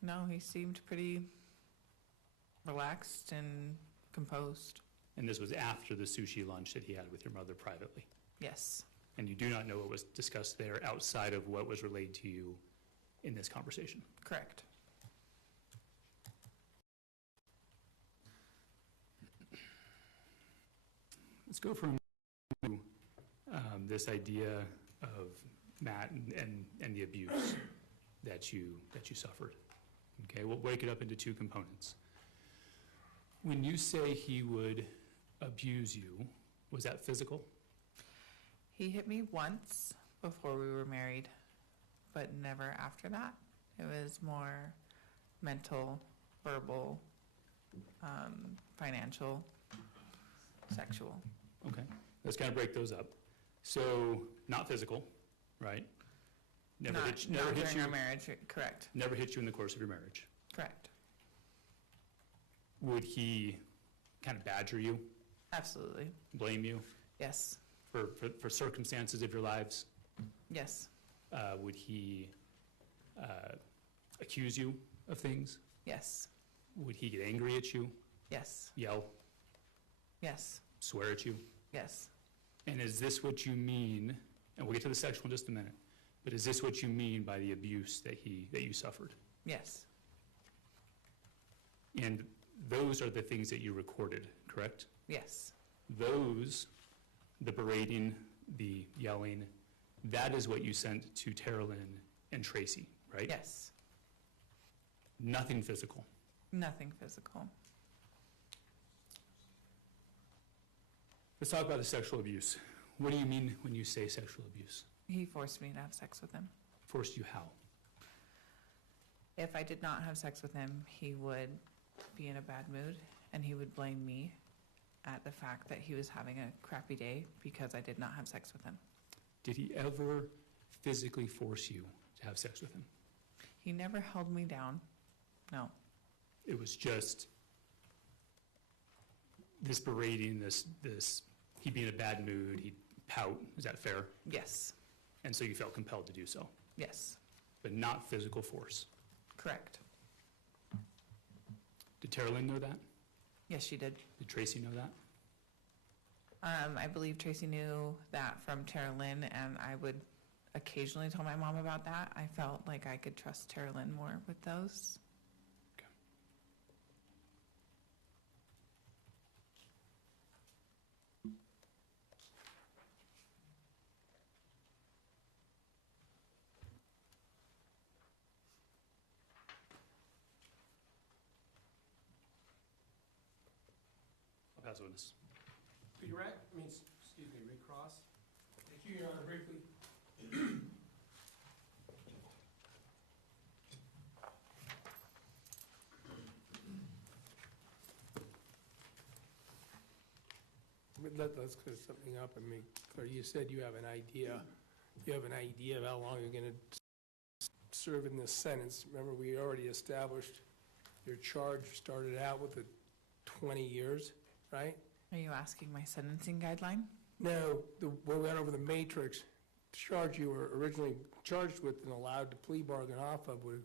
No, he seemed pretty relaxed and composed. And this was after the sushi lunch that he had with your mother privately. Yes, And you do not know what was discussed there outside of what was relayed to you in this conversation. correct. Let's go from this idea of Matt and the abuse that you suffered. Okay, we'll break it up into two components. When you say he would abuse you, was that physical? He hit me once before we were married, but never after that. It was more mental, verbal, financial, sexual. Okay, let's kind of break those up. So, not physical, right? Never Not hit during you. our marriage, correct, Never hit you in the course of your marriage. correct. Would he kind of badger you, Absolutely, blame you yes, for circumstances of your lives? yes, Would he accuse you of things? yes, Would he get angry at you, yes, yell, yes, swear at you? yes, And is this what you mean, and we'll get to the sexual in just a minute, but is this what you mean by the abuse that you suffered? yes, And those are the things that you recorded, correct? yes, Those, the berating, the yelling, that is what you sent to Terralyn and Tracey, right? yes, Nothing physical. nothing physical. Let's talk about the sexual abuse. What do you mean when you say sexual abuse? He forced me to have sex with him. Forced you how? If I did not have sex with him, he would be in a bad mood, and he would blame me at the fact that he was having a crappy day because I did not have sex with him. Did he ever physically force you to have sex with him? He never held me down. No. It was just this berating, this he'd be in a bad mood, he'd pout, is that fair? Yes. And so you felt compelled to do so, Yes. but not physical force. Correct. Did Terralyn know that? Yes, she did. Did Tracey know that? I believe Tracey knew that from Tara Lynn, and I would occasionally tell my mom about that. I felt like I could trust Tara Lynn more with those. I'll pass the witness. Could you recross? Thank you, Your Honor, briefly. Let's clear something up and make clear. You said you have an idea of how long you're gonna serve in this sentence. Remember, we already established your charge started out with 20 years, right? Are you asking my sentencing guideline? No, when we went over the matrix, charge you were originally charged with and allowed to plea bargain off of would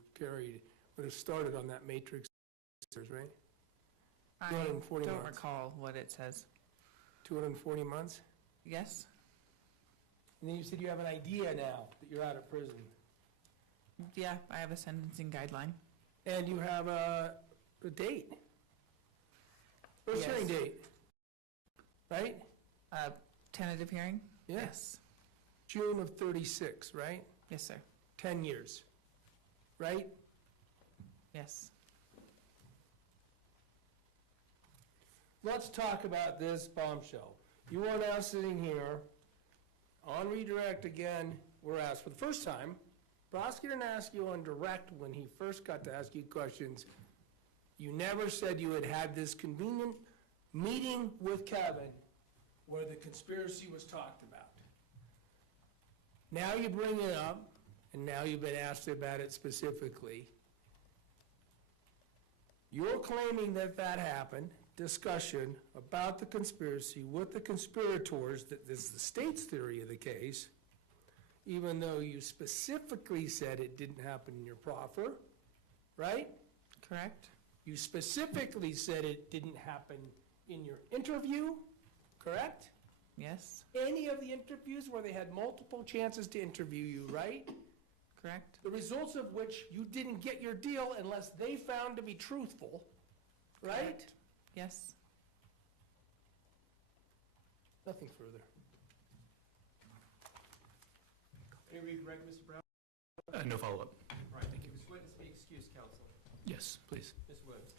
have started on that matrix, right? I 240 don't months. recall what it says. 240 months? Yes? And then you said you have an idea now that you're out of prison. Yeah, I have a sentencing guideline. And you have a date. First hearing Yes. date, right? Tentative hearing? Yeah. June of 36, right? Yes, sir. 10 years, right? Yes. Let's talk about this bombshell. You are now sitting here on redirect again. We're asked for the first time. Prosecutor didn't ask you on direct when he first got to ask you questions. You never said you had had this convenient meeting with Kevin where the conspiracy was talked about. Now you bring it up, and now you've been asked about it specifically. You're claiming that that happened, discussion about the conspiracy with the conspirators, that this is the state's theory of the case, even though you specifically said it didn't happen in your proffer, right? Correct? You specifically said it didn't happen in your interview, correct? Yes. Any of the interviews where they had multiple chances to interview you, right? Correct? The results of which you didn't get your deal unless they found to be truthful, right? Correct. Yes. Nothing further. Any regret, Mr. Brown? No follow-up. Right, thank you. This witness be excused, counsel. Yes, please. Ms. Williams?